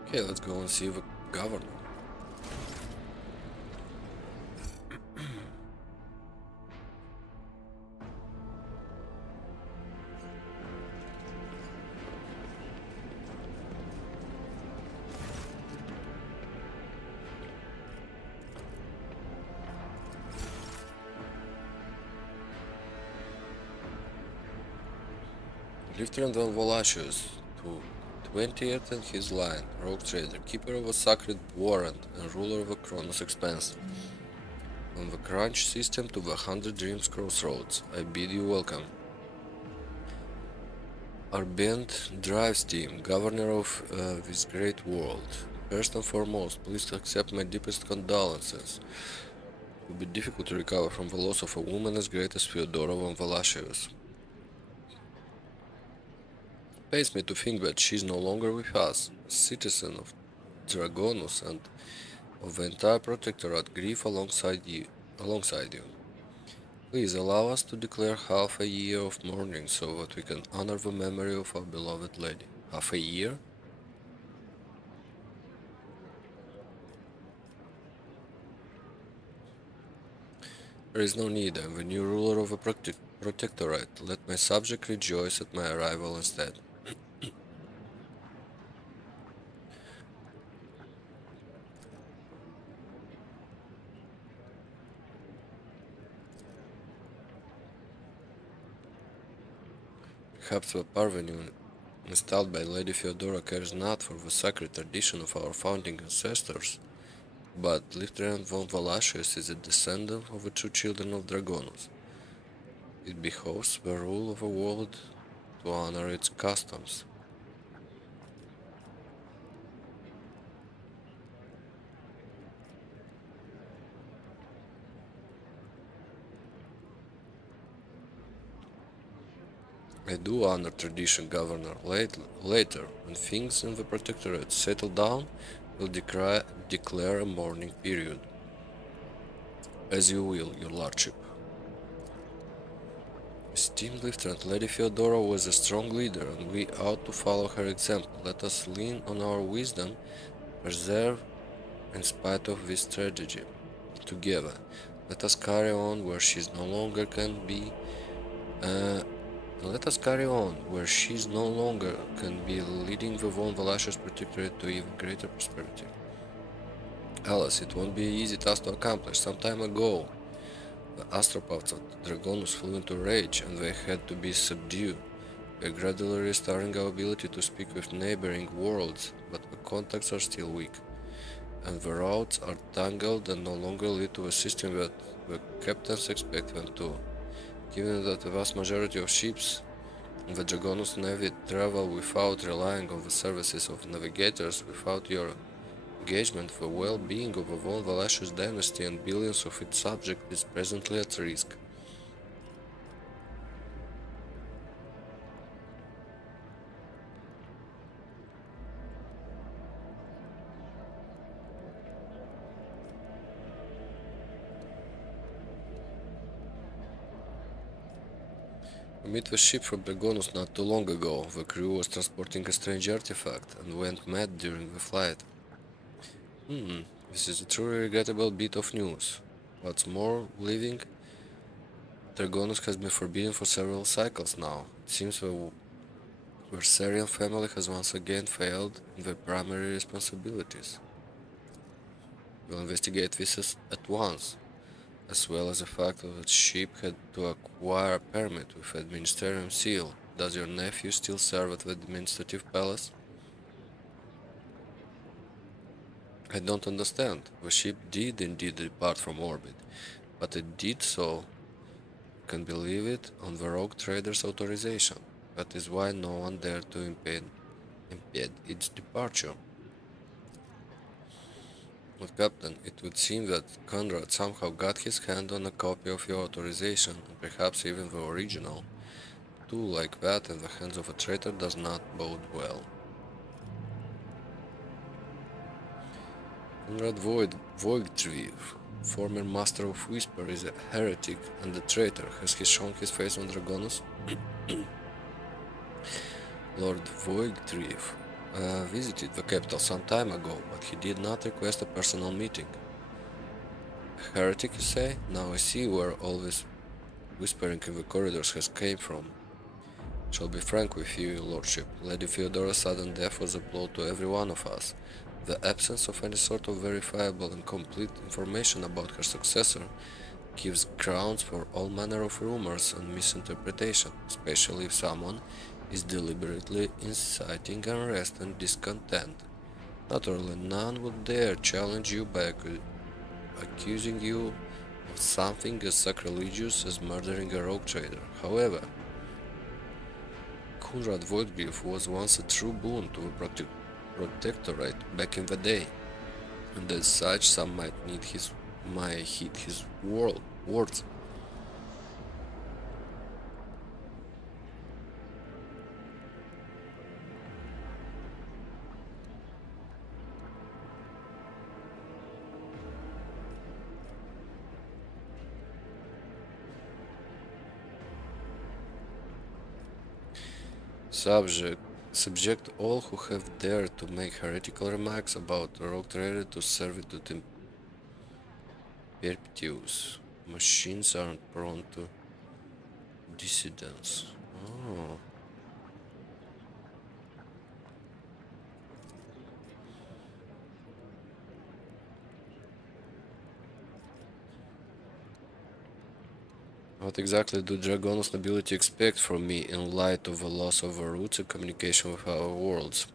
Okay, let's go and see the governor. Lieutenant von Valacius, to 20th in his line, rogue trader, keeper of a sacred warrant, and ruler of a Kronos expanse. From the crunch system to the 100 Dreams crossroads, I bid you welcome. Arbent Drives team, governor of this great world. First and foremost, please accept my deepest condolences. It will be difficult to recover from the loss of a woman as great as Fyodora von Valacius. It pains me to think that she is no longer with us. A citizen of Dragonus and of the entire Protectorate grieve alongside you. Please allow us to declare half a year of mourning so that we can honor the memory of our beloved lady. Half a year? There is no need. I am the new ruler of the Protectorate. Let my subject rejoice at my arrival instead. Perhaps the parvenu installed by Lady Fyodora cares not for the sacred tradition of our founding ancestors, but Lieutenant von Valacius is a descendant of the true children of Dragonus. It behoves the rule of a world to honor its customs. I do honor tradition, Governor. Later, when things in the Protectorate settle down, we'll declare a mourning period. As you will, your lordship. Esteemed Lieutenant, Lady Fyodora was a strong leader, and we ought to follow her example. Let us lean on our wisdom, preserve in spite of this tragedy. Together, let us carry on where she no longer can be. Let us carry on where she no longer can be, leading the von Valacius Protectorate to even greater prosperity. Alas, it won't be an easy task to accomplish. Some time ago, the astropaths of Dragonus flew into rage, and they had to be subdued. We are gradually restoring our ability to speak with neighboring worlds, but the contacts are still weak, and the routes are tangled and no longer lead to a system that the captains expect them to. Given that the vast majority of ships in the Dragonus Navy travel without relying on the services of navigators, without your engagement, the well-being of the von Valacius dynasty and billions of its subjects is presently at risk. We met the ship from Dragonus not too long ago. The crew was transporting a strange artifact and went mad during the flight. This is a truly regrettable bit of news. What's more, leaving Dragonus has been forbidden for several cycles now. It seems the Versarian family has once again failed in their primary responsibilities. We'll investigate this at once, as well as the fact that the ship had to acquire a permit with the Ministerium seal. Does your nephew still serve at the administrative palace? I don't understand. The ship did indeed depart from orbit, but it did so, you can believe it, on the rogue trader's authorization. That is why no one dared to impede its departure. But Captain, it would seem that Conrad somehow got his hand on a copy of your authorization, and perhaps even the original. A tool like that in the hands of a traitor does not bode well. Conrad Voigtrev, former Master of Whisper, is a heretic and a traitor. Has he shown his face on Dragonus? Lord Voigtrev, visited the capital some time ago, but he did not request a personal meeting. A heretic, you say? Now I see where all this whispering in the corridors has came from. Shall be frank with you, your lordship. Lady Theodora's sudden death was a blow to every one of us. The absence of any sort of verifiable and complete information about her successor gives grounds for all manner of rumors and misinterpretation, especially if someone is deliberately inciting unrest and discontent. Naturally, none would dare challenge you by accusing you of something as sacrilegious as murdering a rogue trader. However, Conrad Voigtgrief was once a true boon to the protectorate back in the day, and as such some might heed his words. Subject all who have dared to make heretical remarks about the rogue trader to servitude in perpetuus. Machines aren't prone to dissidence. Oh. What exactly do Dragonos nobility expect from me in light of the loss of our roots and communication with our worlds?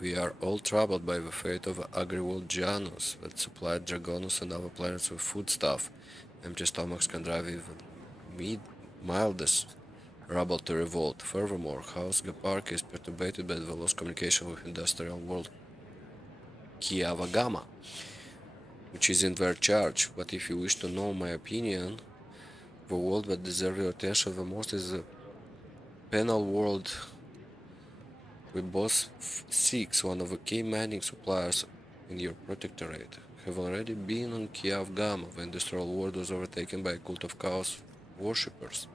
We are all troubled by the fate of the agri-world Janus that supplied Dragonos and other planets with foodstuff. Empty stomachs can drive even mildest rebel to revolt. Furthermore, House Gapark is perturbed by the lost communication with industrial world Kiavagama, which is in their charge. But if you wish to know my opinion, the world that deserves your attention the most is the penal world with boss 6, one of the key mining suppliers in your protectorate. Have already been on Kiev Gamma. The industrial world was overtaken by a cult of chaos worshippers.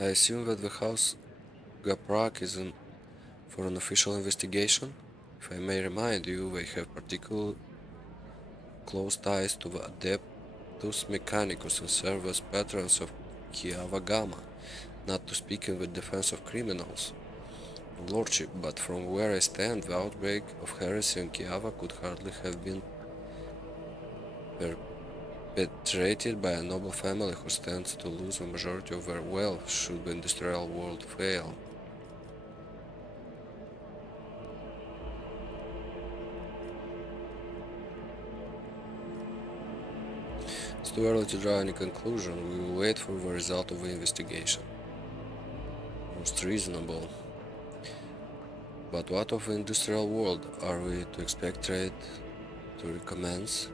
I assume that the House Gaprak is for an official investigation. If I may remind you, they have particularly close ties to the Adeptus Mechanicus and serve as patrons of Kiava Gamma, not to speak in the defense of criminals. Lordship, but from where I stand, the outbreak of heresy in Kiava could hardly have been perpetrated by a noble family who stands to lose the majority of their wealth should the industrial world fail. It's too early to draw any conclusion. We will wait for the result of the investigation. Most reasonable. But what of the industrial world? Are we to expect trade to recommence?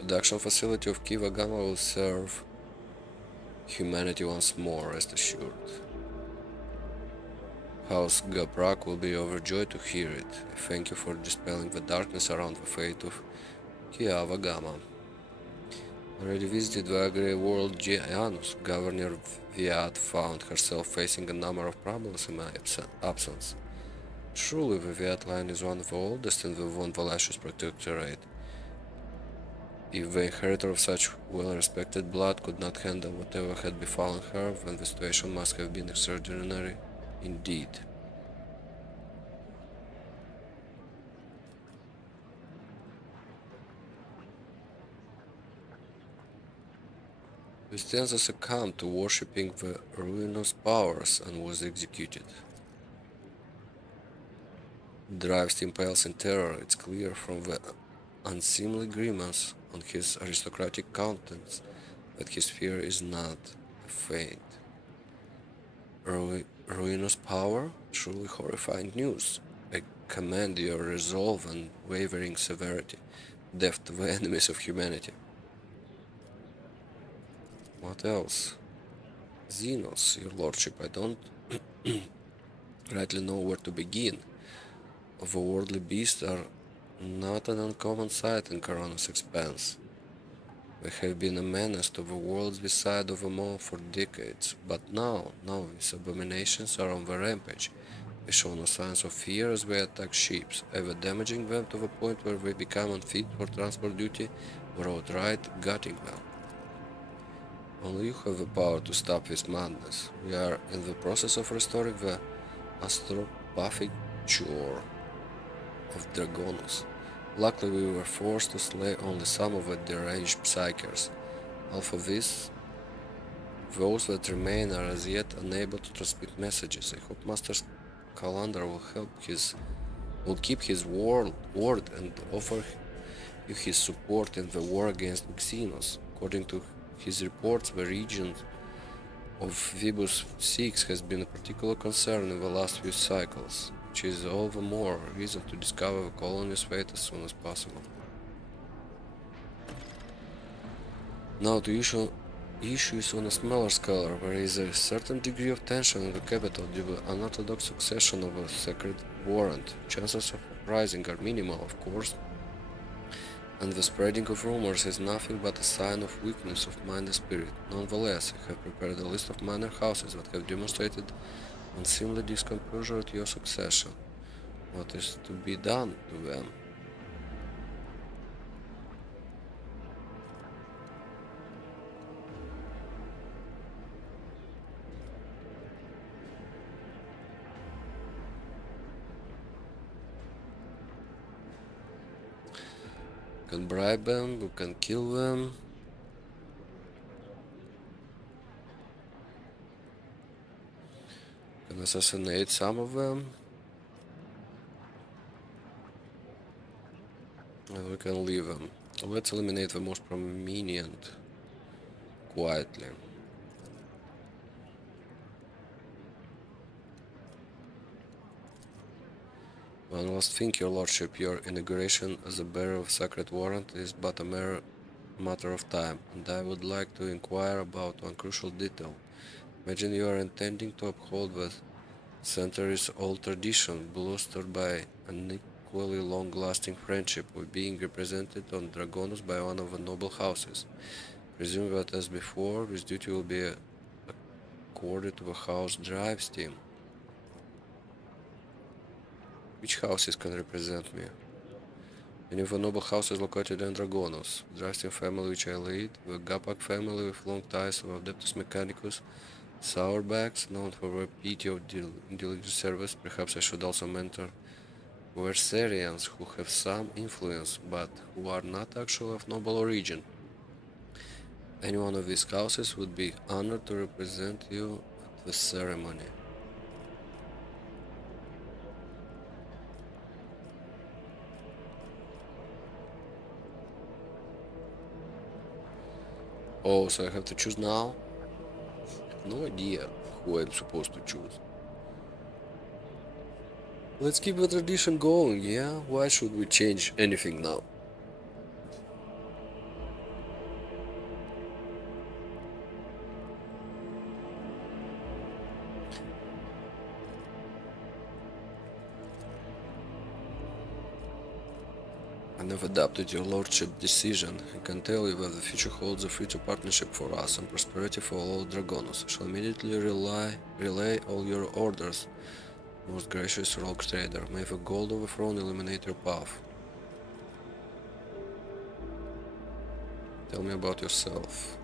Production facility of Kiva Gamma will serve humanity once more, rest assured. House Gaprak will be overjoyed to hear it. I thank you for dispelling the darkness around the fate of Kiava Gamma. Already visited the agri world Janus. Governor Viat found herself facing a number of problems in my absence. Truly, the Viat line is one of the oldest in the Von Valashus protectorate. If the inheritor of such well-respected blood could not handle whatever had befallen her, then the situation must have been extraordinary indeed. Vistenza succumbed to worshipping the ruinous powers and was executed. Drives impels in terror. It's clear from the unseemly grimace on his aristocratic countenance that his fear is not feigned. Ruinous power? Truly horrifying news. I commend your resolve and wavering severity, death to the enemies of humanity. What else? Xenos, your lordship, I don't rightly know where to begin. Overworldly beasts are not an uncommon sight in Corona's expanse. They have been a menace to the worlds beside of them all for decades, but now these abominations are on the rampage. They show no signs of fear as they attack ships, either damaging them to the point where they become unfit for transport duty, or outright gutting them. Only you have the power to stop this madness. We are in the process of restoring the astropathic chore of Dragonus. Luckily, we were forced to slay only some of the deranged psykers. Half of those that remain are as yet unable to transmit messages. I hope Master Kalander will keep his word and offer you his support in the war against Xenos. According to his reports, the region of Vibus 6 has been a particular concern in the last few cycles, which is all the more reason to discover the colony's fate as soon as possible. Now to issue issues on a smaller scale. There is a certain degree of tension in the capital due to the unorthodox succession of a sacred warrant. Chances of uprising are minimal, of course, and the spreading of rumors is nothing but a sign of weakness of mind and spirit. Nonetheless, I have prepared a list of minor houses that have demonstrated unseemly discomposure at your succession. What is to be done to them? We can bribe them, we can kill them. We can assassinate some of them. And we can leave them. Let's eliminate the most prominent quietly. One last thing, your lordship, your inauguration as a bearer of sacred warrant is but a mere matter of time, and I would like to inquire about one crucial detail. Imagine you are intending to uphold the centuries-old tradition, bolstered by an equally long-lasting friendship, with being represented on Dragonus by one of the noble houses. Presume that, as before, this duty will be accorded to the house Drives team. Which houses can represent me? Any of the noble houses located in Dragonus, the Drastin family which I lead, the Gapak family with long ties to Adeptus Mechanicus, Sourbacks, known for their piety of diligent service. Perhaps I should also mentor Versarians who have some influence, but who are not actually of noble origin. Any one of these houses would be honored to represent you at the ceremony. Oh, so I have to choose now? No idea who I'm supposed to choose. Let's keep the tradition going, yeah? Why should we change anything now? I have adopted your lordship's decision. I can tell you that the future holds a future partnership for us and prosperity for all Dragonus. I shall immediately relay all your orders, most gracious rogue trader. May the gold of the throne illuminate your path. Tell me about yourself.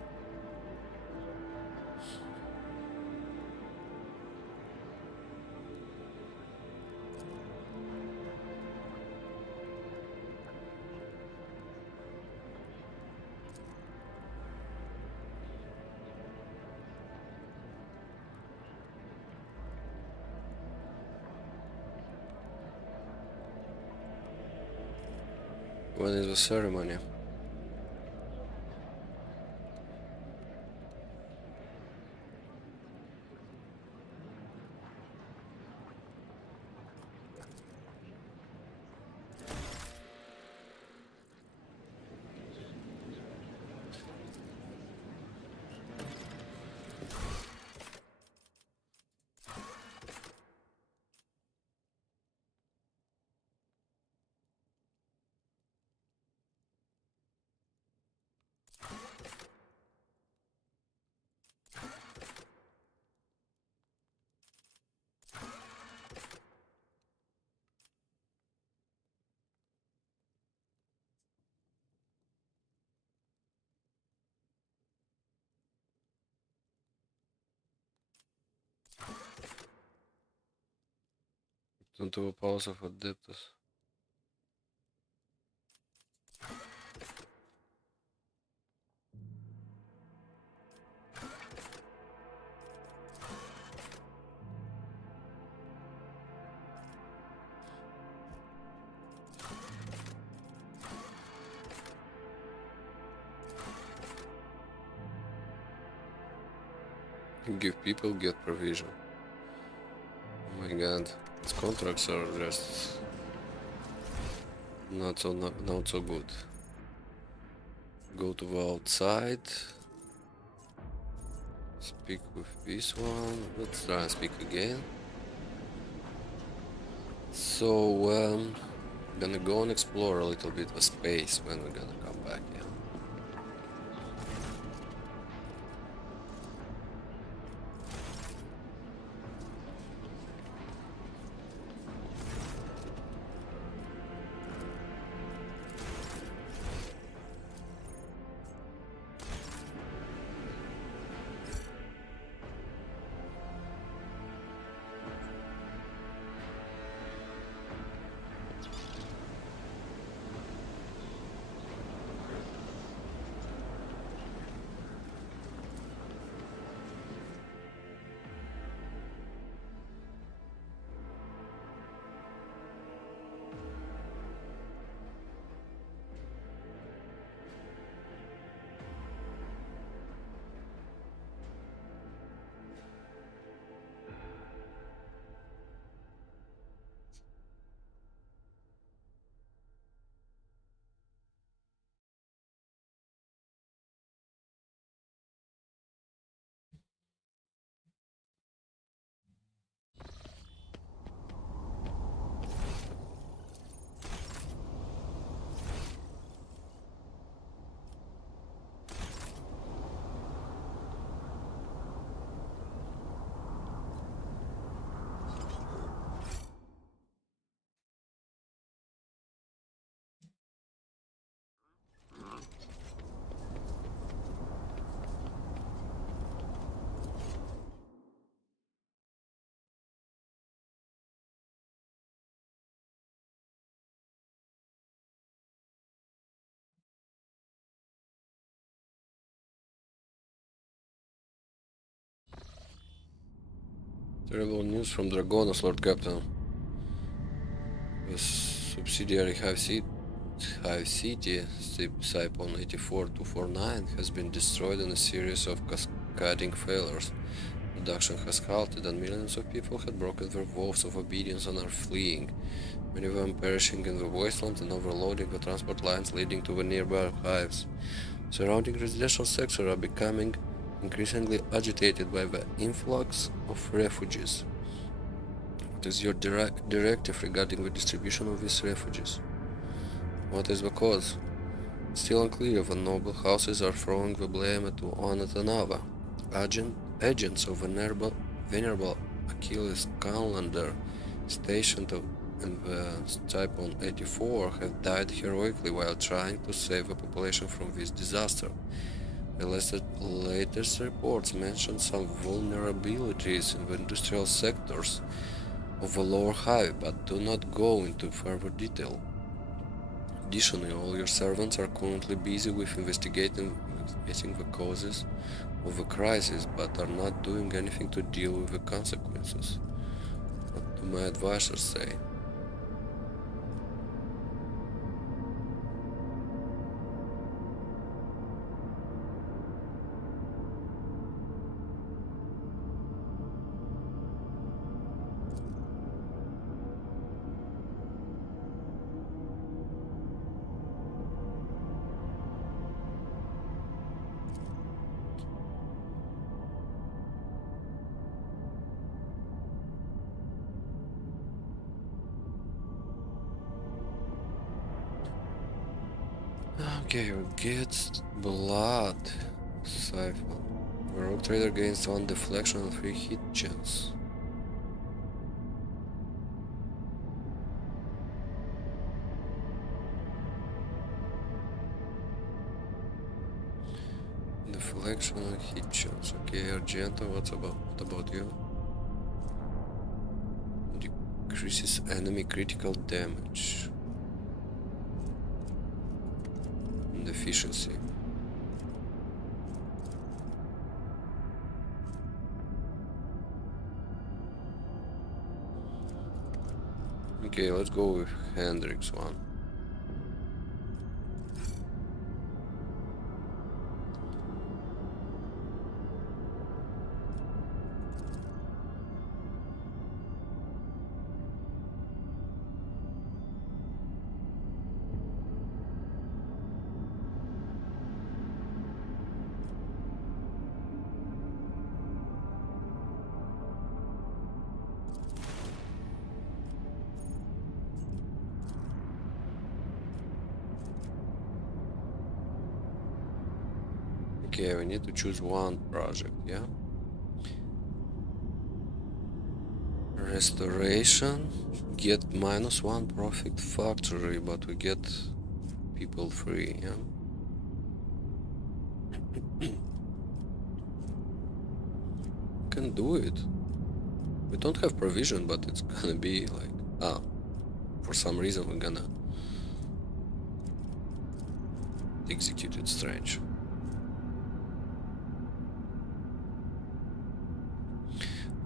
When is the ceremony? Don't overpower of Adeptus. Give people, get provision. Oh my god, these contracts are just not so good. Go to the outside. Speak with this one. Let's try and speak again. So gonna go and explore a little bit of space when we're gonna come back. Yeah. Terrible news from Dragonos, Lord Captain. The subsidiary Hive City, Saipon 84249, has been destroyed in a series of cascading failures. Production has halted and millions of people had broken their vows of obedience and are fleeing, many of them perishing in the wasteland and overloading the transport lines leading to the nearby hives. Surrounding residential sectors are becoming increasingly agitated by the influx of refugees. What is your directive regarding the distribution of these refugees? What is the cause? Still unclear. The noble houses are throwing the blame at one at another. Agents of venerable Achilles Calendar, stationed in the Stipon 84, have died heroically while trying to save the population from this disaster. The latest reports mention some vulnerabilities in the industrial sectors of the lower hive, but do not go into further detail. Additionally, all your servants are currently busy with investigating the causes of the crisis, but are not doing anything to deal with the consequences. What do my advisors say? Okay, we get blood. Siphon. The rogue trader gains 1 deflection and 3 hit chance. Deflection and hit chance. Okay, Argento, what about you? increases enemy critical damage and efficiency. Okay, let's go with Hendrix one. Okay, we need to choose one project, yeah? Restoration. Get -1 profit factory, but we get people free, yeah? Can do it. We don't have provision, but it's gonna be like... for some reason we're gonna execute it strange.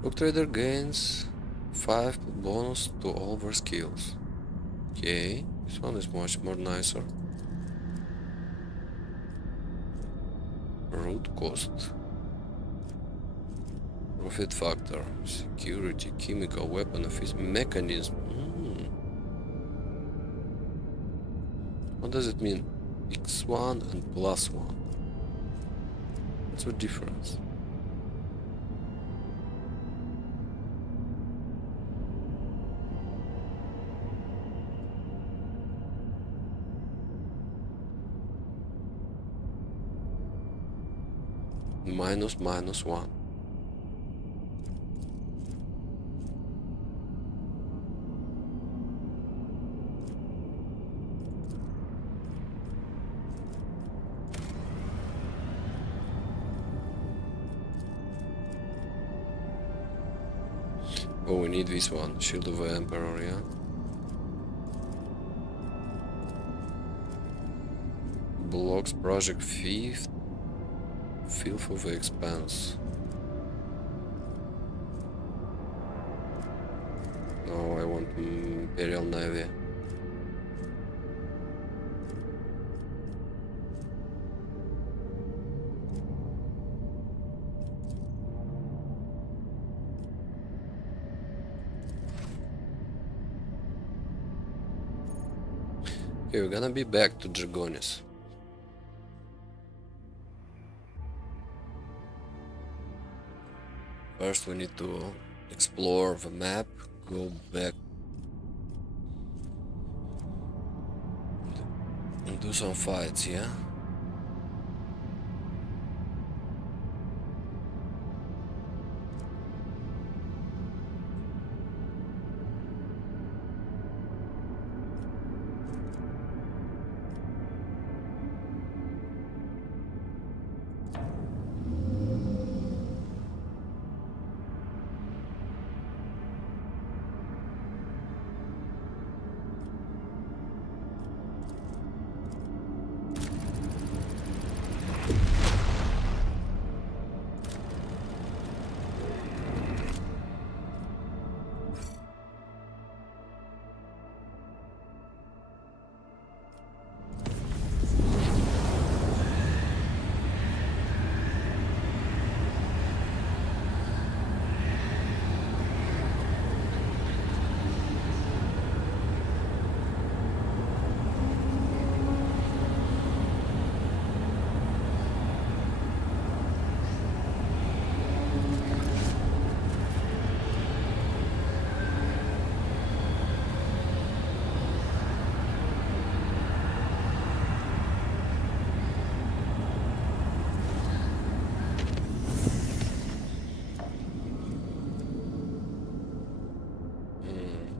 Rogue Trader gains 5 bonus to all their skills. Okay, this one is much more nicer. Root cost. Profit factor. Security, chemical, weapon, mechanism. What does it mean? X1 and +1. What's the difference? -1. Oh, we need this one. Shield of the Emperor, yeah? Blocks project fifth. Filth of the Expanse. No, I want Imperial Navy. Okay, we're gonna be back to Dragonis. First we need to explore the map, go back and do some fights, yeah?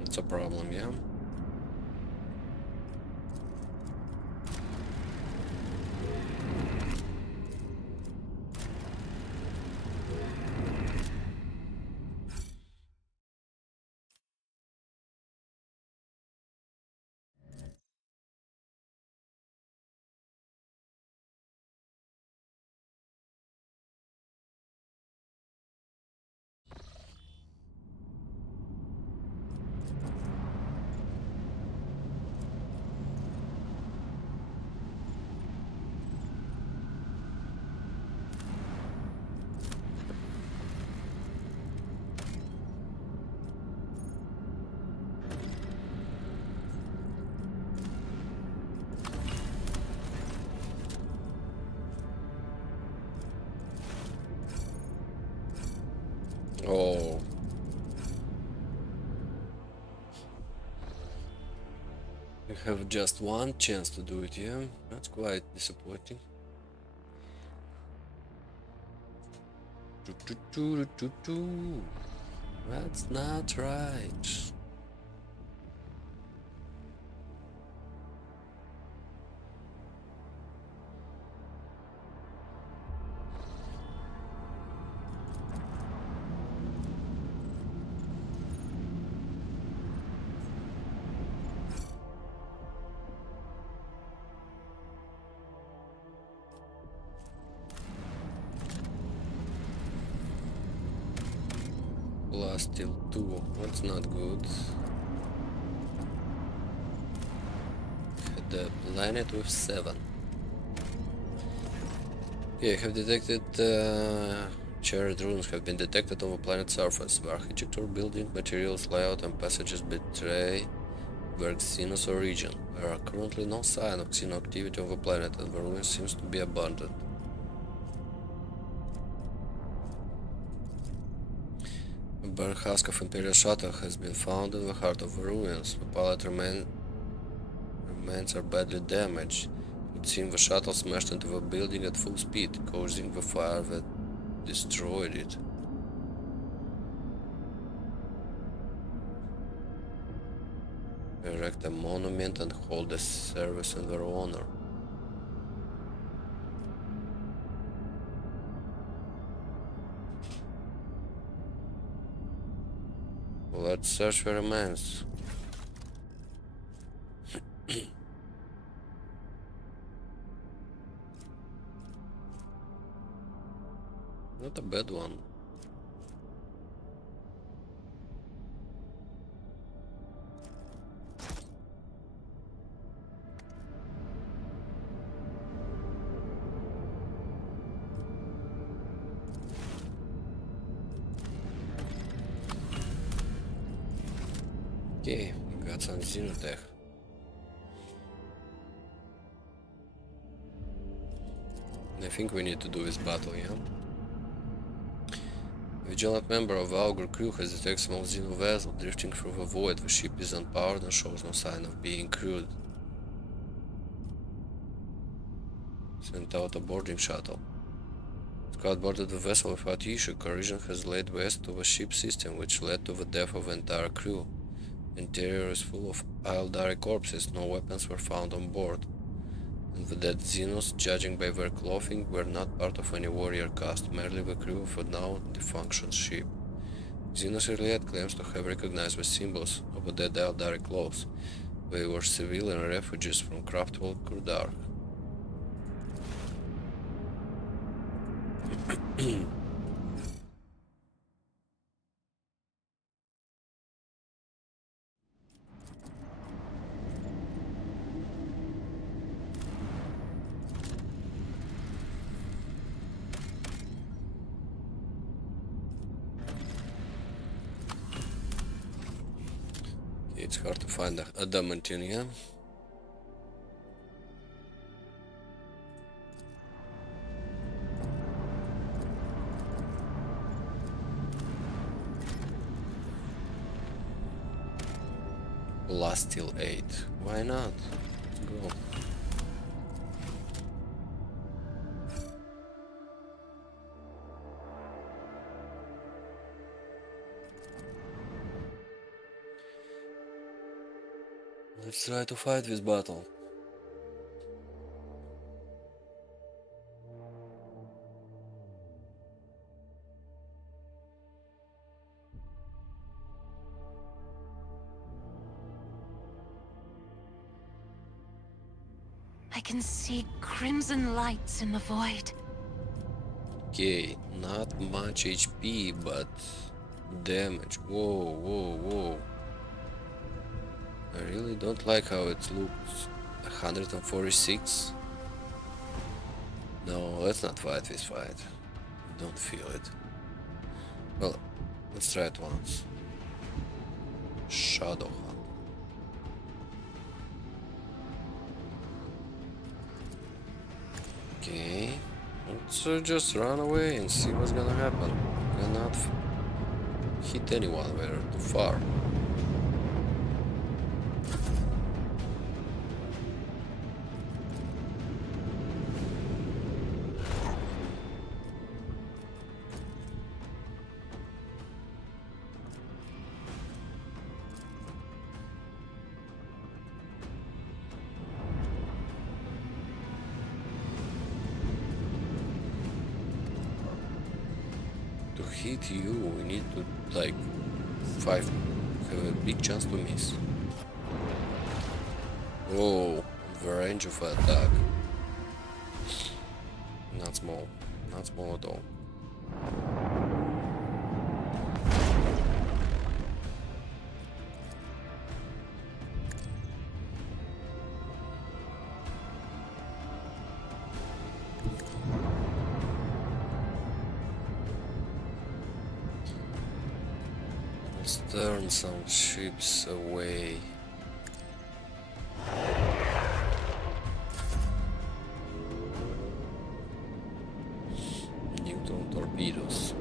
It's a problem, yeah? Oh. You have just one chance to do it, yeah? That's quite disappointing. That's not right. Plus still 2. That's not good. The planet with 7. Okay, have detected shared runes have been detected on the planet's surface. The architecture, building materials, layout, and passages betray their Xenos origin. There are currently no sign of Xeno activity on the planet, and the ruin seems to be abandoned. A burnt husk of Imperial shuttle has been found in the heart of the ruins. The pallet remains are badly damaged. It seems the shuttle smashed into the building at full speed, causing the fire that destroyed it. Erect a monument and hold a service in their honor. Let's search the remains. Not a bad one. Okay, we got some Xenotech. I think we need to do this battle, yeah? A vigilant member of the Augur crew has detected a small Xeno vessel drifting through the void. The ship is unpowered and shows no sign of being crewed. Sent out a boarding shuttle. Scout boarded the vessel without issue. Corrosion has laid waste to the ship system, which led to the death of the entire crew. The interior is full of Aeldari corpses. No weapons were found on board. And the dead Xenos, judging by their clothing, were not part of any warrior caste, merely the crew of a now defunct ship. Xenos Iliad claims to have recognized the symbols of the dead Aeldari clothes. They were civilian refugees from Craftwell Kurdark. It's hard to find a adamantine, yeah? Last till 8. Why not? Let's go. Let's try to fight this battle. I can see crimson lights in the void. Okay, not much HP, but damage. Whoa, whoa, whoa. I really don't like how it looks. 146? No, let's not fight this fight. Don't feel it. Well, let's try it once. Shadow Hunt. Okay. Let's just run away and see what's gonna happen. hit anyone. We're too far. To hit you, we need to like have a big chance to miss. Oh, the range of attack. Not small. Not small at all. Let's turn some ships away. Neutron torpedoes.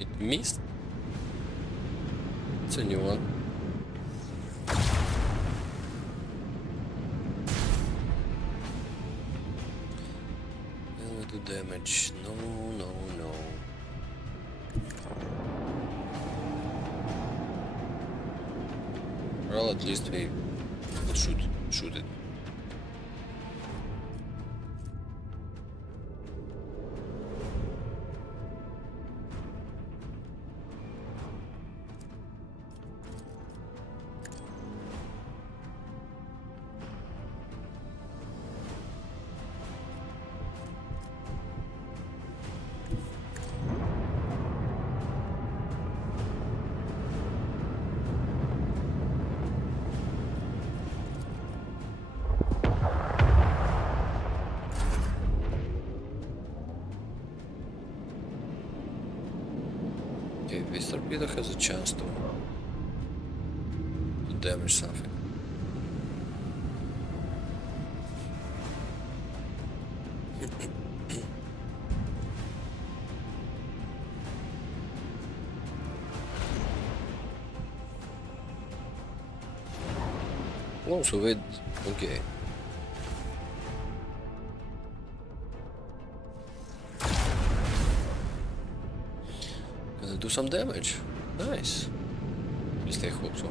It missed. It's a new one. And we do damage. No, no, no. Well, at least we could shoot it. Okay, this torpedo has a chance to damage something. Oh, so wait, okay. Gonna do some damage. Nice. At least I hope so.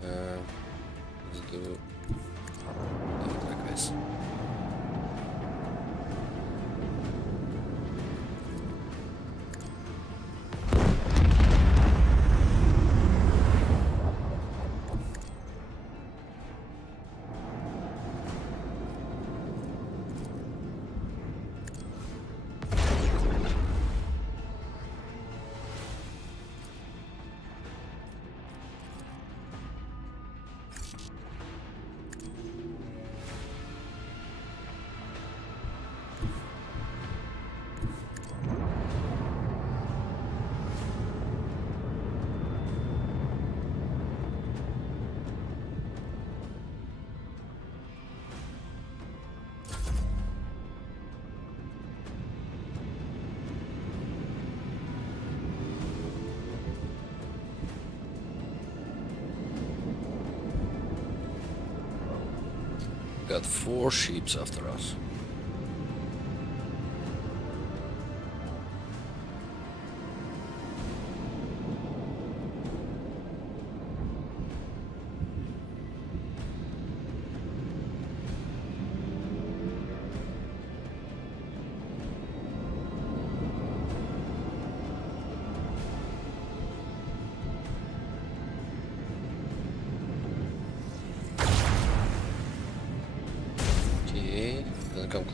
Let's do it like this. Got 4 ships after us.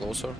closer? No.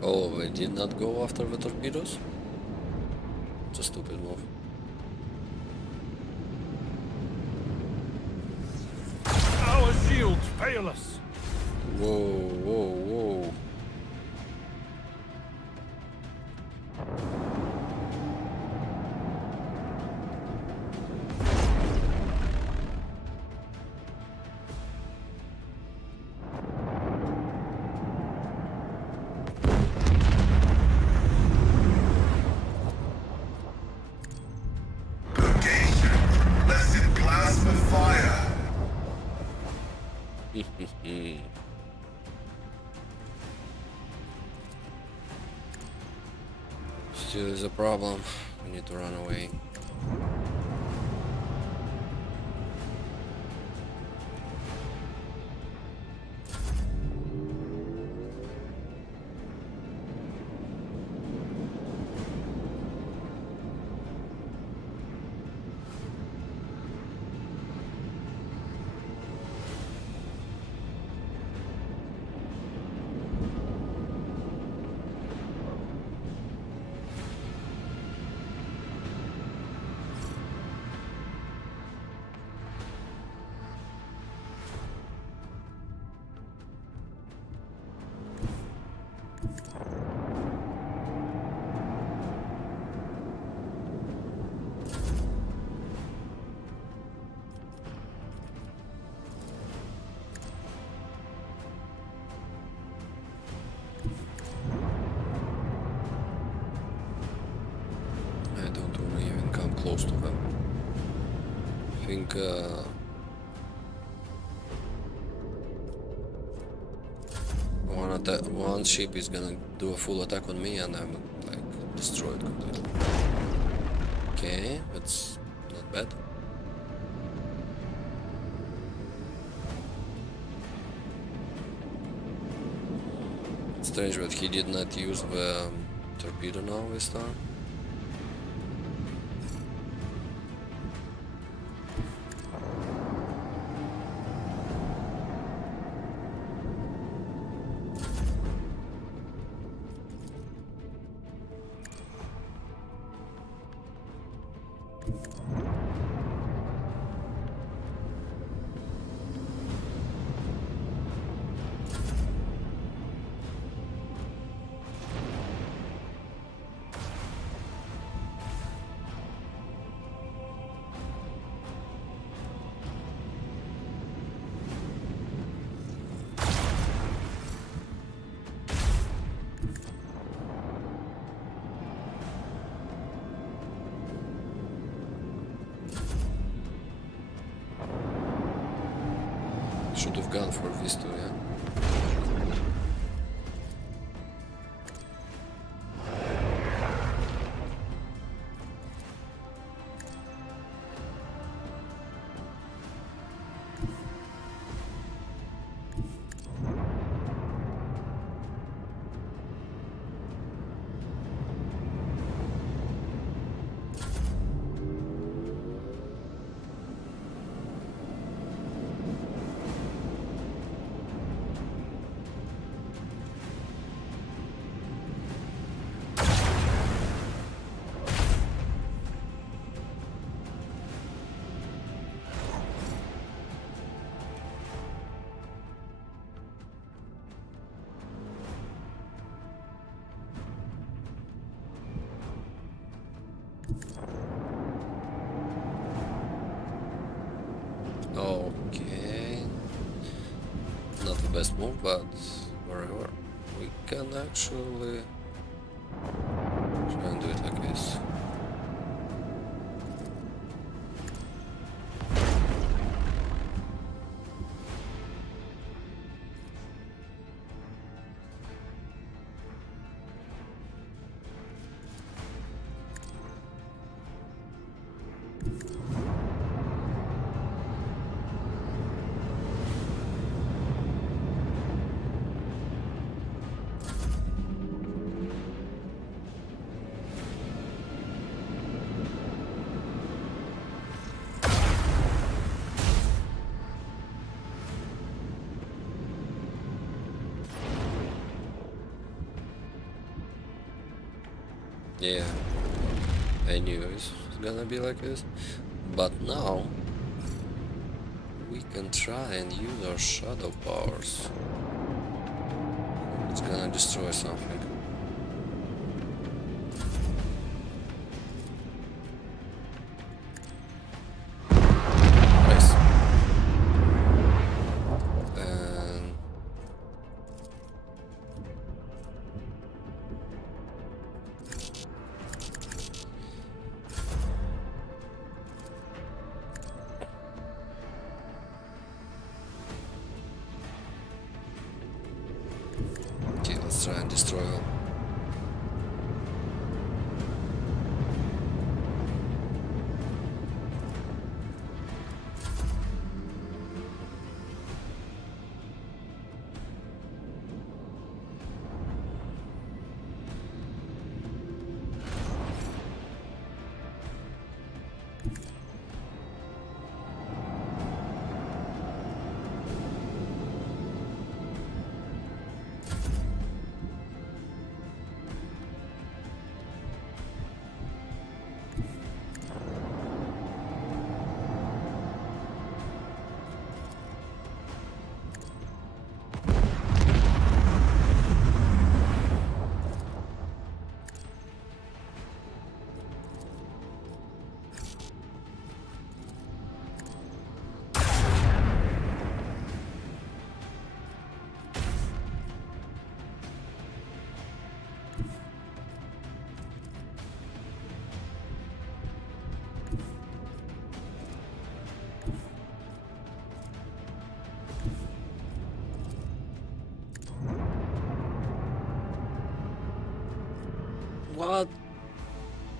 Oh, we did not go after the torpedoes? It's a stupid move. Our shields fail us. Whoa, whoa, whoa. Blessed plasma fire. Still is a problem. We need to run away. I don't want to even come close to them. I think one ship is gonna do a full attack on me and I'm like destroyed completely. Okay, that's not bad. It's strange that he did not use the torpedo now this time. Should have gone for these two, yeah. Okay. Not the best move, but whatever. We can actually try and do it like this. Yeah, I knew it was gonna be like this, but now we can try and use our shadow powers. It's gonna destroy something. Nice. And okay, let's try and destroy them. What?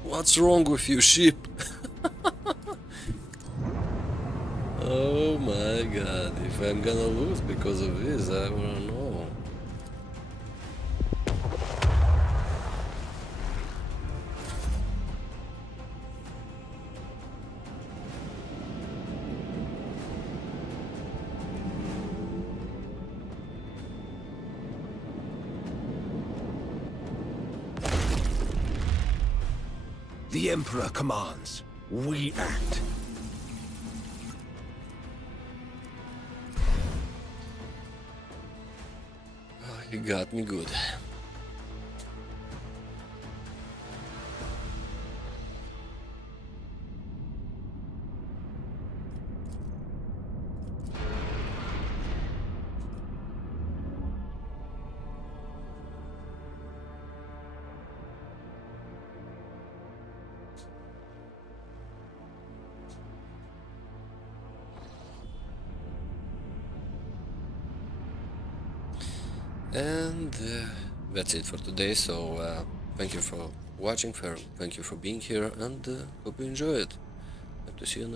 What's wrong with you, sheep? Oh my god, if I'm gonna lose because of this, I don't know. The Emperor commands. We act. Oh, you got me good. And that's it for today, so thank you for watching, thank you for being here, and hope you enjoy it. Hope to see you